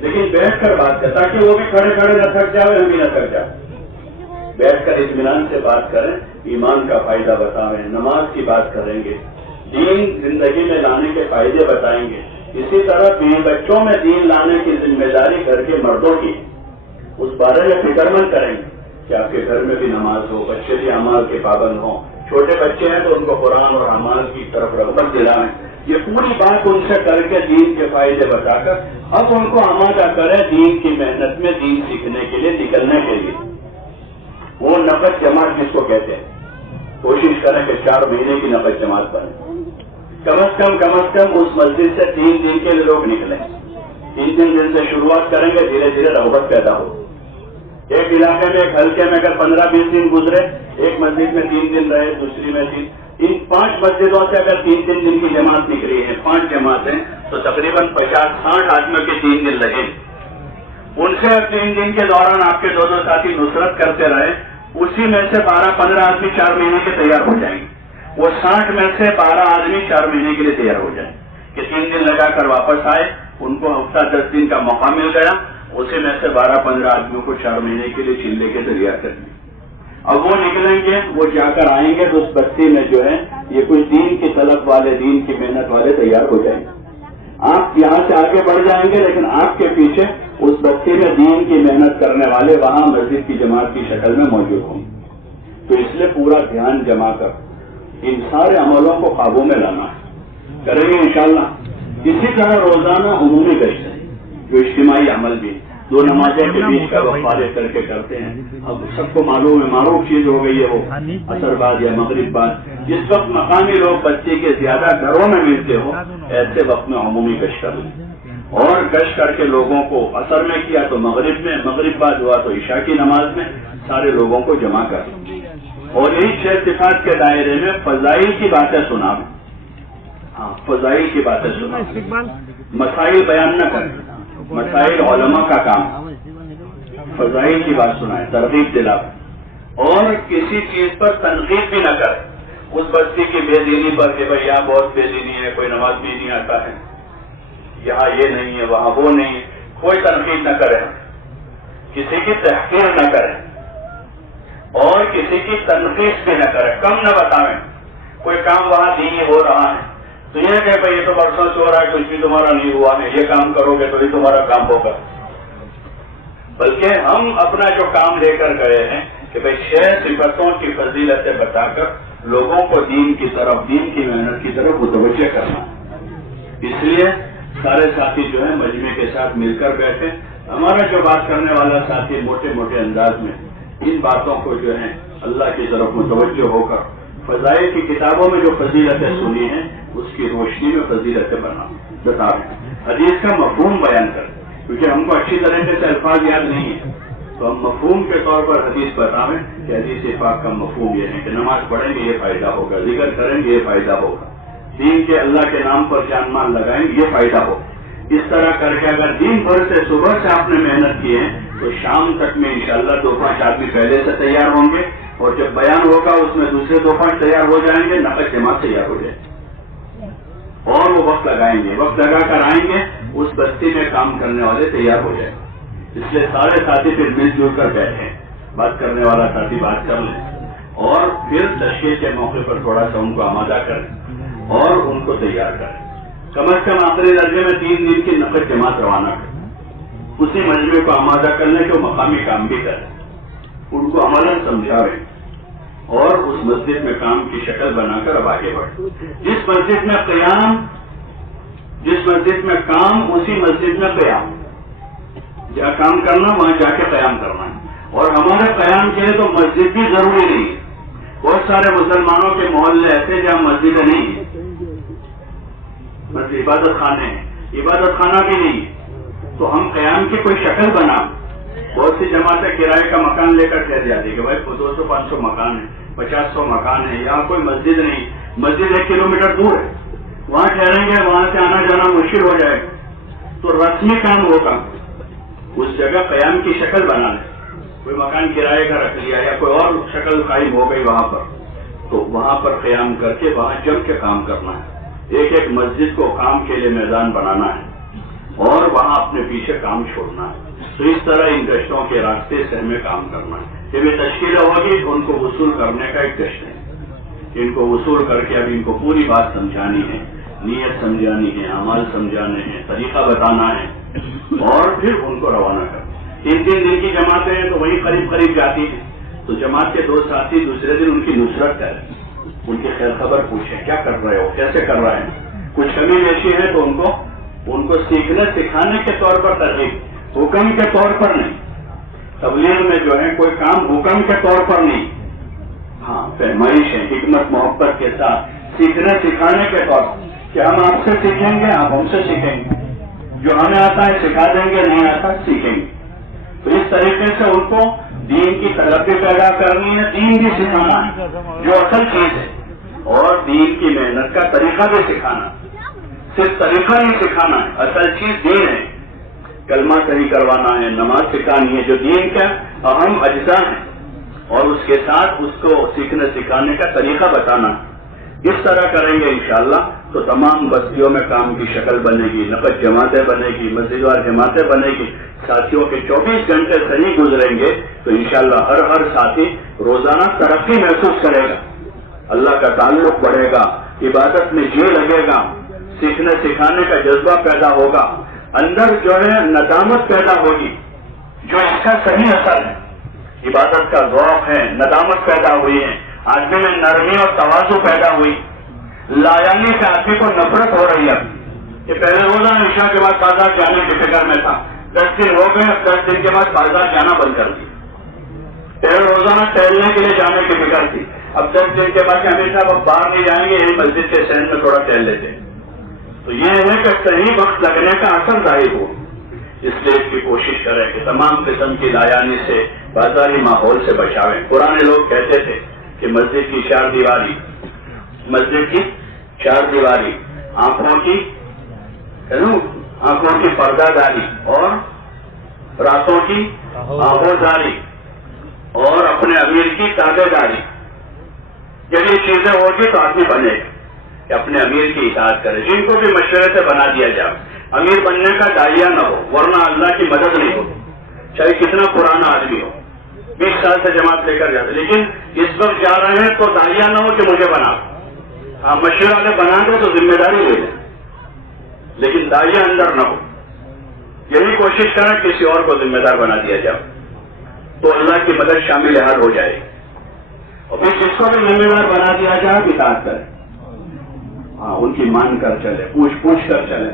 لیکن بیٹھ کر بات کریں تاکہ وہ بھی کھڑے کھڑے نہ تھک جائے، ہم بھی نہ تھک جائے۔ بیٹھ کر اطمینان سے بات کریں، ایمان کا فائدہ بتائیں، نماز کی بات کریں گے، دین زندگی میں لانے کے فائدے بتائیں گے۔ اسی طرح بیوی بچوں میں دین لانے کی ذمہ داری گھر کے مردوں کی، اس بارے میں فکر مند کریں گے کہ آپ کے گھر میں بھی نماز ہو، بچے بھی اعمال کے پابند ہوں، چھوٹے بچے ہیں تو ان کو قرآن اور اعمال کی طرف رغبت دلائیں۔ یہ پوری بات ان سے کر کے دین کے فائدے بتا کر اب ان کو آمادہ کریں دین کی محنت میں، دین سیکھنے کے لیے، نکلنے کے لیے۔ وہ نفت جماعت جس کو کہتے ہیں، کوشش کریں کہ 4 مہینے کی نفت جماعت بنے، کم از کم اس مسجد سے 3 دن کے لوگ نکلیں، 3 دن سے شروعات کریں گے، دھیرے دھیرے رغبت پیدا ہو۔ ایک علاقے میں ایک حلقے میں اگر 15-20 دن گزرے، ایک مسجد میں 3 دن رہے، دوسری میں 3، ان 5 مسجدوں سے اگر 3 دن کی جماعت نکلی ہے، 5 جماعتیں، تو تقریباً 50-60 آدمیوں کے 3 دن لگے۔ ان سے 3 دن کے دوران آپ کے 2 ساتھی نصرت کرتے رہے، اسی میں سے 12-15 آدمی 4 مہینے کے تیار ہو جائیں گے، وہ 60 میں سے 12 آدمی 4 مہینے کے لیے تیار ہو جائیں کہ 3 دن لگا کر واپس آئے، ان کو ہفتہ 10 دن کا موقع مل گیا، اسی میں سے 12-15 آدمیوں کو 4 مہینے کے لیے چلے کے تیار کر دیا۔ اب وہ نکلیں گے، وہ جا کر آئیں گے تو اس بستی میں جو ہے یہ کچھ دین کی طلب والے، دین کی محنت والے تیار ہو جائیں گے۔ آپ یہاں سے آگے بڑھ جائیں گے، لیکن آپ کے پیچھے اس بستی میں دین کی محنت کرنے والے وہاں مسجد کی جماعت کی شکل میں موجود ہوں گے۔ تو اس لیے پورا دھیان جما کر ان سارے عملوں کو قابو میں لانا ہے، کریں گے انشاءاللہ۔ اسی طرح روزانہ عمومی گشت ہے، جو اجتماعی عمل بھی 2 نمازوں کے بیچ کا وقفے کر کے کرتے ہیں۔ اب سب کو معلوم ہے معروف چیز ہو گئی ہے وہ عصر بعد یا مغرب بعد، جس وقت مقامی لوگ بچے کے زیادہ گھروں میں ملتے ہو، ایسے وقت میں عمومی گشت کر لیں، اور گشت کر کے لوگوں کو عصر میں کیا تو مغرب میں، مغرب بعد ہوا تو عشاء کی نماز میں، سارے لوگوں کو جمع کر لیں، اور یہی 6 صفات کے دائرے میں فضائل کی باتیں سنا، ہاں فضائل کی باتیں سنا، مسائل بیان نہ کریں، مسائل علماء کا کام، فضائل کی بات سنائیں، ترغیب دلائیں، اور کسی چیز پر تنقید بھی نہ کریں، اس بستی کی بے دینی پر کہ بھائی یہاں بہت بے دینی ہے، کوئی نماز بھی نہیں آتا ہے، یہاں یہ نہیں ہے، وہاں وہ نہیں ہے، کوئی تنقید نہ کریں، کسی کی تحقیر نہ کریں اور کسی کی تنقید بھی نہ کریں، کم نہ بتائیں۔ کوئی کام وہاں دینی ہو رہا ہے تو یہ کہ بھائی یہ تو برسوں سے ہو رہا ہے، کچھ بھی تمہارا نہیں ہوا ہے، یہ کام کرو گے تو ہی تمہارا کام ہوگا، بلکہ ہم اپنا جو کام لے کر گئے ہیں کہ بھائی 6 صفتوں کی فضیلتیں بتا کر لوگوں کو دین کی طرف، دین کی محنت کی طرف متوجہ کرنا۔ اس لیے سارے ساتھی جو ہیں مجمع کے ساتھ مل کر بیٹھے، ہمارا جو بات کرنے والا ساتھی موٹے موٹے انداز میں ان باتوں کو جو ہے اللہ کی طرف متوجہ ہو کر فضائل کی کتابوں میں جو فضیلتیں سنی ہیں اس کی روشنی میں فضیلتیں بتا رہے ہیں، حدیث کا مفہوم بیان کریں، کیونکہ ہم کو اچھی طریقے سے الفاظ یاد نہیں ہیں، تو ہم مفہوم کے طور پر حدیث بتائیں کہ حدیث پاک کا مفہوم یہ ہے کہ نماز پڑھیں گے یہ فائدہ ہوگا، ذکر کریں گے یہ فائدہ ہوگا، دین کے اللہ کے نام پر جان مال لگائیں گے یہ فائدہ ہوگا۔ اس طرح کر کے اگر دن بھر سے صبح سے آپ نے محنت کی ہے تو شام تک میں انشاءاللہ 2-5 آدمی پہلے سے تیار ہوں گے، اور جب بیان ہوگا اس میں دوسرے 2-5 تیار ہو جائیں گے، نفت جماعت تیار ہو جائے، وہ وقت لگائیں گے، وقت لگا کر آئیں گے، اس بستی میں کام کرنے والے تیار ہو جائیں. اس لیے سارے ساتھی پھر مل جل کر بیٹھیں، بات کرنے والا ساتھی بات کر لیں، اور پھر تشکیل کے موقع پر تھوڑا سا ان کو آمادہ کریں اور ان کو تیار کریں. کم از کم آخری درجے میں 3 دن کی نقد جماعت روانہ کریں، اسی مجمع کو آمادہ کرنے کے مقامی کام بھی کریں، ان کو عملاً سمجھاویں اور اس مسجد میں کام کی شکل بنا کر اب آگے بڑھیں. جس مسجد میں کام اسی مسجد میں قیام، جہاں کام کرنا وہاں جا کے قیام کرنا ہے. اور ہمارے قیام کے لیے تو مسجد بھی ضروری نہیں ہے. بہت سارے مسلمانوں کے محلے ایسے جہاں مسجدیں نہیں ہیں، بس عبادت خانے ہیں، عبادت خانہ بھی نہیں ہے. تو ہم قیام کی کوئی شکل بنا. بہت سی جماعتیں کرائے کا مکان لے کر ٹھہر جاتی کہ بھائی 200-500 مکان ہے، 50-100 مکان ہے، یہاں کوئی مسجد نہیں، مسجد 1 کلومیٹر دور ہے، وہاں ٹھہریں گے، وہاں سے آنا جانا مشکل ہو جائے گا. تو رسمی کام ہوگا اس جگہ قیام کی شکل بنا لیں. کوئی مکان کرائے کا رکھ لیا یا کوئی اور شکل قائم ہو گئی وہاں پر، تو وہاں پر قیام کر کے وہاں جم کے کام کرنا ہے. ایک ایک مسجد کو کام کے لیے میدان بنانا ہے اور وہاں اپنے پیچھے کام چھوڑنا ہے. تو اس طرح ان گشتوں کے راستے سے ہمیں کام کرنا ہے. جب یہ تشکیل ہوگی تو ان کو وصول کرنے کا ایک گشت ہے. ان کو وصول کر کے اب ان کو پوری بات سمجھانی ہے، نیت سمجھانی ہے، اعمال سمجھانے ہیں، طریقہ بتانا ہے اور پھر ان کو روانہ کرنا. 3 دن کی جماعتیں ہیں تو وہی قریب جاتی ہیں. تو جماعت کے 2 ساتھی دوسرے دن ان کی نصرت کریں، ان کی خیر خبر پوچھیں، کیا کر رہے ہو، کیسے کر رہے ہیں. کچھ کمی بیشی ہے تو ان کو سیکھنے سکھانے کے طور پر ترغیب، حکم کے طور پر نہیں. تبلیغ میں جو ہے کوئی کام حکم کے طور پر نہیں، ہاں پیمائش ہے، حکمت محبت کے ساتھ سیکھنے سکھانے کے طور پر کہ ہم آپ سے سیکھیں گے، آپ ہم سے سیکھیں گے، جو ہمیں آتا ہے سکھا دیں گے، نہیں آتا سیکھیں گے. تو اس طریقے سے ان کو دین کی طلب بھی پیدا کرنی ہے، دین بھی سکھانا ہے جو اصل چیز ہے، اور دین کی محنت کا طریقہ بھی سکھانا. صرف طریقہ نہیں سکھانا ہے، اصل چیز دین ہے. کلمہ صحیح کروانا ہے، نماز سکھانی ہے، جو دین کا اہم اجزاء ہیں، اور اس کے ساتھ اس کو سیکھنے سکھانے کا طریقہ بتانا. اس طرح کریں گے انشاءاللہ تو تمام بستیوں میں کام کی شکل بنے گی، نقد جماعتیں بنے گی، مسجد وار جماعتیں بنے گی. ساتھیوں کے 24 گھنٹے صحیح گزریں گے تو انشاءاللہ ہر ساتھی روزانہ ترقی محسوس کرے گا، اللہ کا تعلق بڑھے گا، عبادت میں جی لگے گا، سیکھنے سکھانے کا جذبہ پیدا ہوگا، اندر جو ہے ندامت پیدا ہوگی جو اس کا صحیح اثر ہے. عبادت کا ذوق ہے، ندامت پیدا ہوئی ہے، آدمی میں نرمی اور تواضع پیدا ہوئی. لایانی سے آدمی کو نفرت ہو رہی ہے کہ پہلے روزانہ عشاء کے بعد بازار جانے کی فکر میں تھا، 10 دن ہو گئے، 10 دن کے بعد بازار جانا بند کر دیا. پہلے روزانہ ٹہلنے کے لیے جانے کی فکر تھی، اب 10 دن کے بعد ہمیشہ اب باہر نہیں جائیں گے، یہی مسجد کے سین میں تھوڑا ٹہل لیتے ہیں. تو یہ ہے کہ صحیح وقت لگنے کا اثر ظاہر ہو. اس لیے اس کی کوشش کریں کہ تمام قسم کی لایانی سے، بازاری ماحول سے بچاویں. پرانے لوگ کہتے تھے کہ مسجد کی 4 دیواری آنکھوں کی پردہ داری اور راتوں کی آہوزاری اور اپنے امیر کی تابع داری. جب یہ چیزیں ہوگی تو آدمی بنے گا کہ اپنے امیر کی اطاعت کرے. جن کو بھی مشورے سے بنا دیا جائے، امیر بننے کا داعیہ نہ ہو، ورنہ اللہ کی مدد نہیں ہوتی. چاہے کتنا پرانا آدمی ہو، 20 سال سے جماعت لے کر جاتے، لیکن اس وقت جا رہے ہیں تو داعیہ نہ ہو کہ مجھے بنا. ہاں مشورہ میں بنا دے تو ذمہ داری لے لیں، لیکن داعیہ اندر نہ ہو. یہی کوشش کریں کسی اور کو ذمہ دار بنا دیا جائے تو اللہ کی مدد شامل حال ہو جائے. اور پھر جس کو بھی ذمہ دار بنا دیا جائے اطاعت کریں. ہاں ان کی مان کر چلے، پوچھ کر چلے.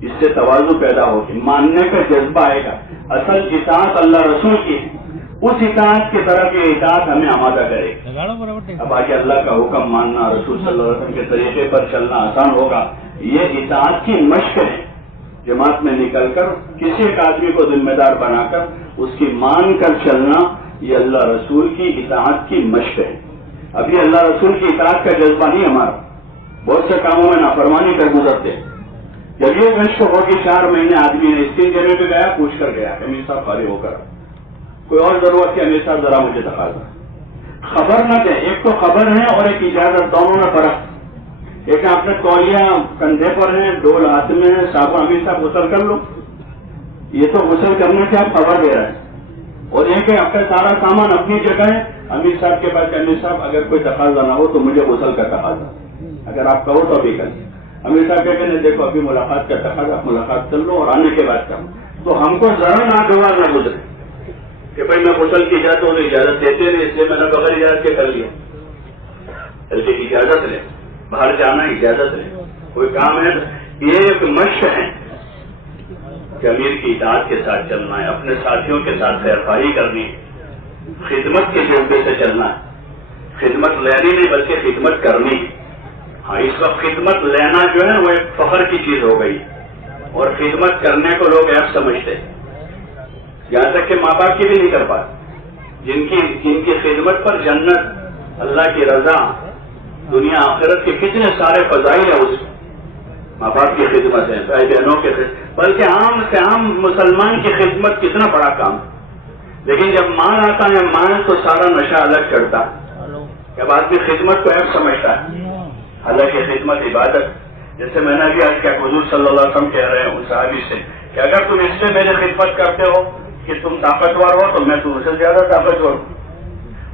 اس سے تواضع پیدا ہوگی، ماننے کا جذبہ آئے گا. اصل اطاعت اللہ رسول کی، اس اطاعت کی طرف یہ اطاعت ہمیں آمادہ کرے گی. اب آگے اللہ کا حکم ماننا، رسول صلی اللہ علیہ وسلم کے طریقے پر چلنا آسان ہوگا. یہ اطاعت کی مشق ہے. جماعت میں نکل کر کسی ایک آدمی کو ذمہ دار بنا کر اس کی مان کر چلنا، یہ اللہ رسول کی اطاعت کی مشق ہے. ابھی اللہ رسول کی اطاعت کا جذبہ نہیں ہمارا. بہت سے کاموں میں نافرمانی کر گزرتے. جب یہ مشق ہوگی 4 مہینے آدمی نے اس 3 جگہ پہ گیا، پوچھ کر گیا کہ امیر صاحب فارغ ہو کر کوئی اور ضرورت ہے، امیر صاحب ذرا مجھے تقاضا. خبر نہ دیں، ایک تو خبر ہے اور ایک اجازت، دونوں میں فرق. ایک آپ نے تولیہ کندھے پر ہے، ڈول ہاتھ میں ہے، صاحب امیر صاحب غسل کر لو، یہ تو غسل کرنے سے آپ خبر دے رہے ہیں. اور یہ کہ آپ کا سارا سامان اپنی جگہ ہے. امیر صاحب کے پاس امیر صاحب اگر کوئی تقاضا نہ ہو تو مجھے غسل کا تقاضا، اگر آپ کہو تو ابھی کریں. امیر صاحب کہتے ہیں دیکھو ابھی ملاقات کا تقاضا، آپ ملاقات کر لو اور آنے کے بعد کرو. تو ہم کو ذرا ناگوار نہ گزرے کہ بھائی میں غسل کی اجازت ہوں، اجازت دیتے نہیں، اس لیے میں نے بغیر اجازت کے کر لیا. بلکہ اجازت لے، باہر جانا اجازت لے، کوئی کام ہے. یہ ایک مشق ہے کہ امیر کی اطاعت کے ساتھ چلنا ہے، اپنے ساتھیوں کے ساتھ خیرخواہی کرنی ہے، خدمت کے جذبے سے چلنا ہے. خدمت لینی نہیں بلکہ خدمت کرنی. ہاں اس وقت خدمت لینا جو ہے وہ ایک فخر کی چیز ہو گئی، اور خدمت کرنے کو لوگ عیب سمجھتے ہیں، یہاں تک کہ ماں باپ کی بھی نہیں کر پاتے. جن کی خدمت پر جنت، اللہ کی رضا، دنیا آخرت کے کتنے سارے فضائل ہیں اس میں. ماں باپ کی خدمت ہے، بھائی بہنوں کی خدمت، بلکہ عام سے عام مسلمان کی خدمت کتنا بڑا کام. لیکن جب مال آتا ہے مال تو سارا نشہ الگ چڑھتا ہے، جب آدمی خدمت کو عیب سمجھتا ہے. حالانکہ خدمت عبادت، جیسے میں نے ابھی آج کیا حضور صلی اللہ علیہ وسلم کہہ رہے ہیں ان صحابی سے کہ اگر تم اس سے میری خدمت کرتے ہو کہ تم طاقتور ہو تو میں تم سے زیادہ طاقتور ہوں،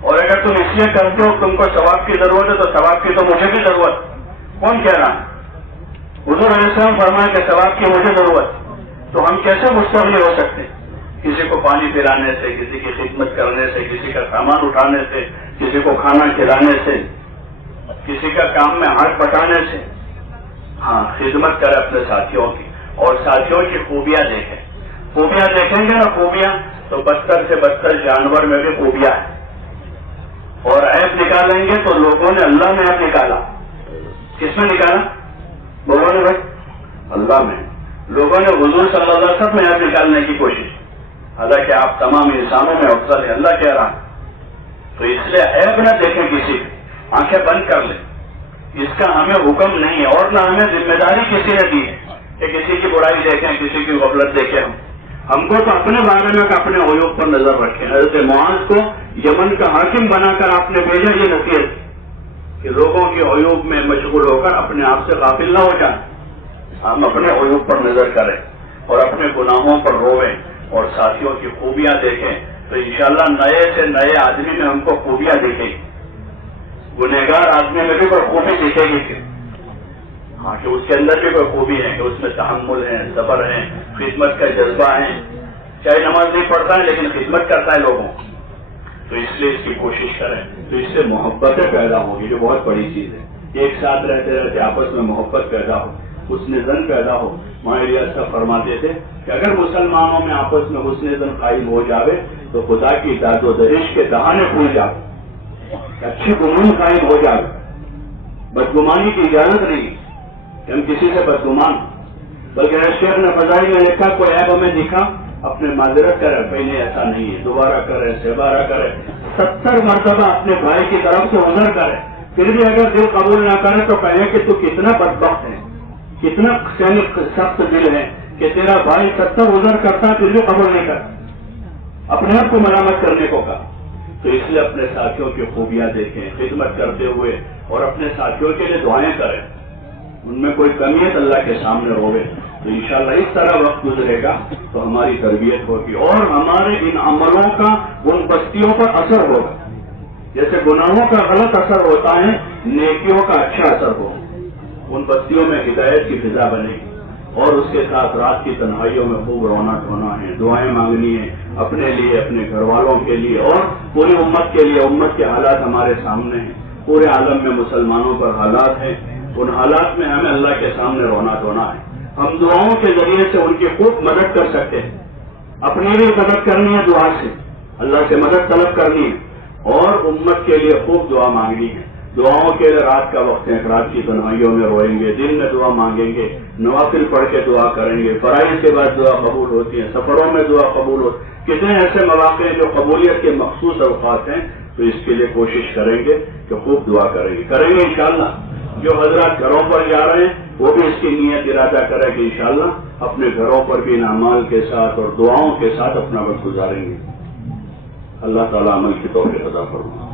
اور اگر تم اس لیے کرتے ہو تم کو ثواب کی ضرورت ہے تو ثواب کی تو مجھے بھی ضرورت. کون کہہ رہا ہے؟ حضور علیہ السلام فرمایا کہ ثواب کی مجھے ضرورت. تو ہم کیسے مستغنی ہو سکتے ہیں؟ کسی کو پانی پلانے سے، کسی کی خدمت کرنے سے، کسی کا سامان اٹھانے سے، کسی کو کھانا کھلانے سے، کسی کا کام میں ہاتھ بٹانے سے. ہاں خدمت کرے اپنے ساتھیوں کی، اور ساتھیوں کی خوبیاں دیکھیں. خوبیاں دیکھیں گے نا، خوبیاں تو بدتر سے بدتر جانور میں بھی خوبیاں ہیں. اور عیب نکالیں گے تو لوگوں نے اللہ میں عیب نکالا. کس میں نکالا؟ لوگوں نے بھائی اللہ میں. لوگوں نے حضور صلی اللہ علیہ وسلم میں عیب نکالنے کی کوشش، حالانکہ آپ تمام انسانوں میں افضل ہیں، اللہ کہہ رہا. تو اس لیے عیب نہ دیکھیں کسی کی، آنکھیں بند کر لیں. اس کا ہمیں حکم نہیں ہے، اور نہ ہمیں ذمہ داری کسی نے دی ہے کہ کسی کی برائی دیکھیں، کسی کی غفلت دیکھیں. ہم کو تو اپنے بارے میں اپنے عیوب پر نظر رکھیں. حضرت معاذ کو یمن کا حاکم بنا کر آپ نے بھیجا یہ نصیحت کہ لوگوں کے عیوب میں مشغول ہو کر اپنے آپ سے غافل نہ ہو جائیں. ہم اپنے عیوب پر نظر کریں اور اپنے گناہوں پر رویں اور ساتھیوں کی خوبیاں دیکھیں، تو انشاءاللہ نئے سے نئے آدمی میں ہم کو خوبیاں دکھیں گی. گنہگار آدمی میں بھی کوئی خوبی دکھے گی کہ ہاں کہ اس کے اندر بھی کوئی خوبی ہے، کہ اس میں تحمل ہے، صبر ہے، خدمت کا جذبہ ہے. چاہے نماز نہیں پڑھتا ہے لیکن خدمت کرتا ہے لوگوں. تو اس لیے اس کی کوشش کریں، تو اس سے محبتیں پیدا ہوگی جو بہت بڑی چیز ہے. ایک ساتھ رہتے رہتے آپس میں محبت پیدا ہو، حسن ظن پیدا ہو. ہمارے ریاض صاحب فرماتے تھے کہ اگر مسلمانوں میں آپس میں حسن ظن قائم ہو جاوے تو خدا کی داد و دہشت کے دہانے کھل جاوے، اچھی گمان قائم ہو جائے. بدگمانی کی اجازت نہیں کہ ہم کسی سے بدگمان، بلکہ شیخ نے فضائی میں لکھا کوئی عیب ہمیں دکھا اپنے معذرت کرے، پہلے ایسا نہیں ہے، دوبارہ کرے، سہبارہ کرے، 70 مرتبہ اپنے بھائی کی طرف سے عذر کرے. پھر بھی اگر دل قبول نہ کرے تو کہیں کہ تو کتنا بدبخت ہے، کتنا سخت دل ہے کہ تیرا بھائی 70 عذر کرتا پھر بھی قبول نہیں کرتا. اپنے آپ کو مرمت کرنے کو کہا. تو اس لیے اپنے ساتھیوں کی خوبیاں دیکھیں خدمت کرتے ہوئے، اور اپنے ساتھیوں کے لیے دعائیں کریں. ان میں کوئی کمی ہے تو اللہ کے سامنے روے. تو انشاءاللہ اس طرح وقت گزرے گا تو ہماری تربیت ہوگی اور ہمارے ان عملوں کا ان بستیوں پر اثر ہوگا. جیسے گناہوں کا غلط اثر ہوتا ہے، نیکیوں کا اچھا اثر ہوگا. ان بستیوں میں ہدایت کی فضا بنے گی، اور اس کے ساتھ رات کی تنہائیوں میں خوب رونق ہونا ہے، دعائیں مانگنی ہے اپنے لیے، اپنے گھر والوں کے لیے اور پوری امت کے لیے. امت کے حالات ہمارے سامنے ہیں، پورے عالم میں مسلمانوں پر حالات ہیں. ان حالات میں ہمیں اللہ کے سامنے رونق ہونا ہے. ہم دعاؤں کے ذریعے سے ان کی خوب مدد کر سکتے ہیں. اپنی بھی مدد کرنی ہے دعا سے، اللہ سے مدد طلب کرنی ہے، اور امت کے لیے خوب دعا مانگنی ہے. دعاؤں کے لیے رات کا وقت ہے، رات کی تنہائیوں میں روئیں گے، دن میں دعا مانگیں گے، نوافل پڑھ کے دعا کریں گے. فرائض کے بعد دعا قبول ہوتی ہے، سفروں میں دعا قبول ہوتی ہے. کتنے ایسے مواقع ہیں جو قبولیت کے مخصوص اوقات ہیں. تو اس کے لیے کوشش کریں گے کہ خوب دعا کریں گے انشاءاللہ. جو حضرات گھروں پر جا رہے ہیں وہ بھی اس کی نیت ارادہ کریں کہ انشاءاللہ اپنے گھروں پر بھی اعمال کے ساتھ اور دعاؤں کے ساتھ اپنا وقت گزاریں گے. اللہ تعالیٰ عمل کی توفیق عطا فرمائے.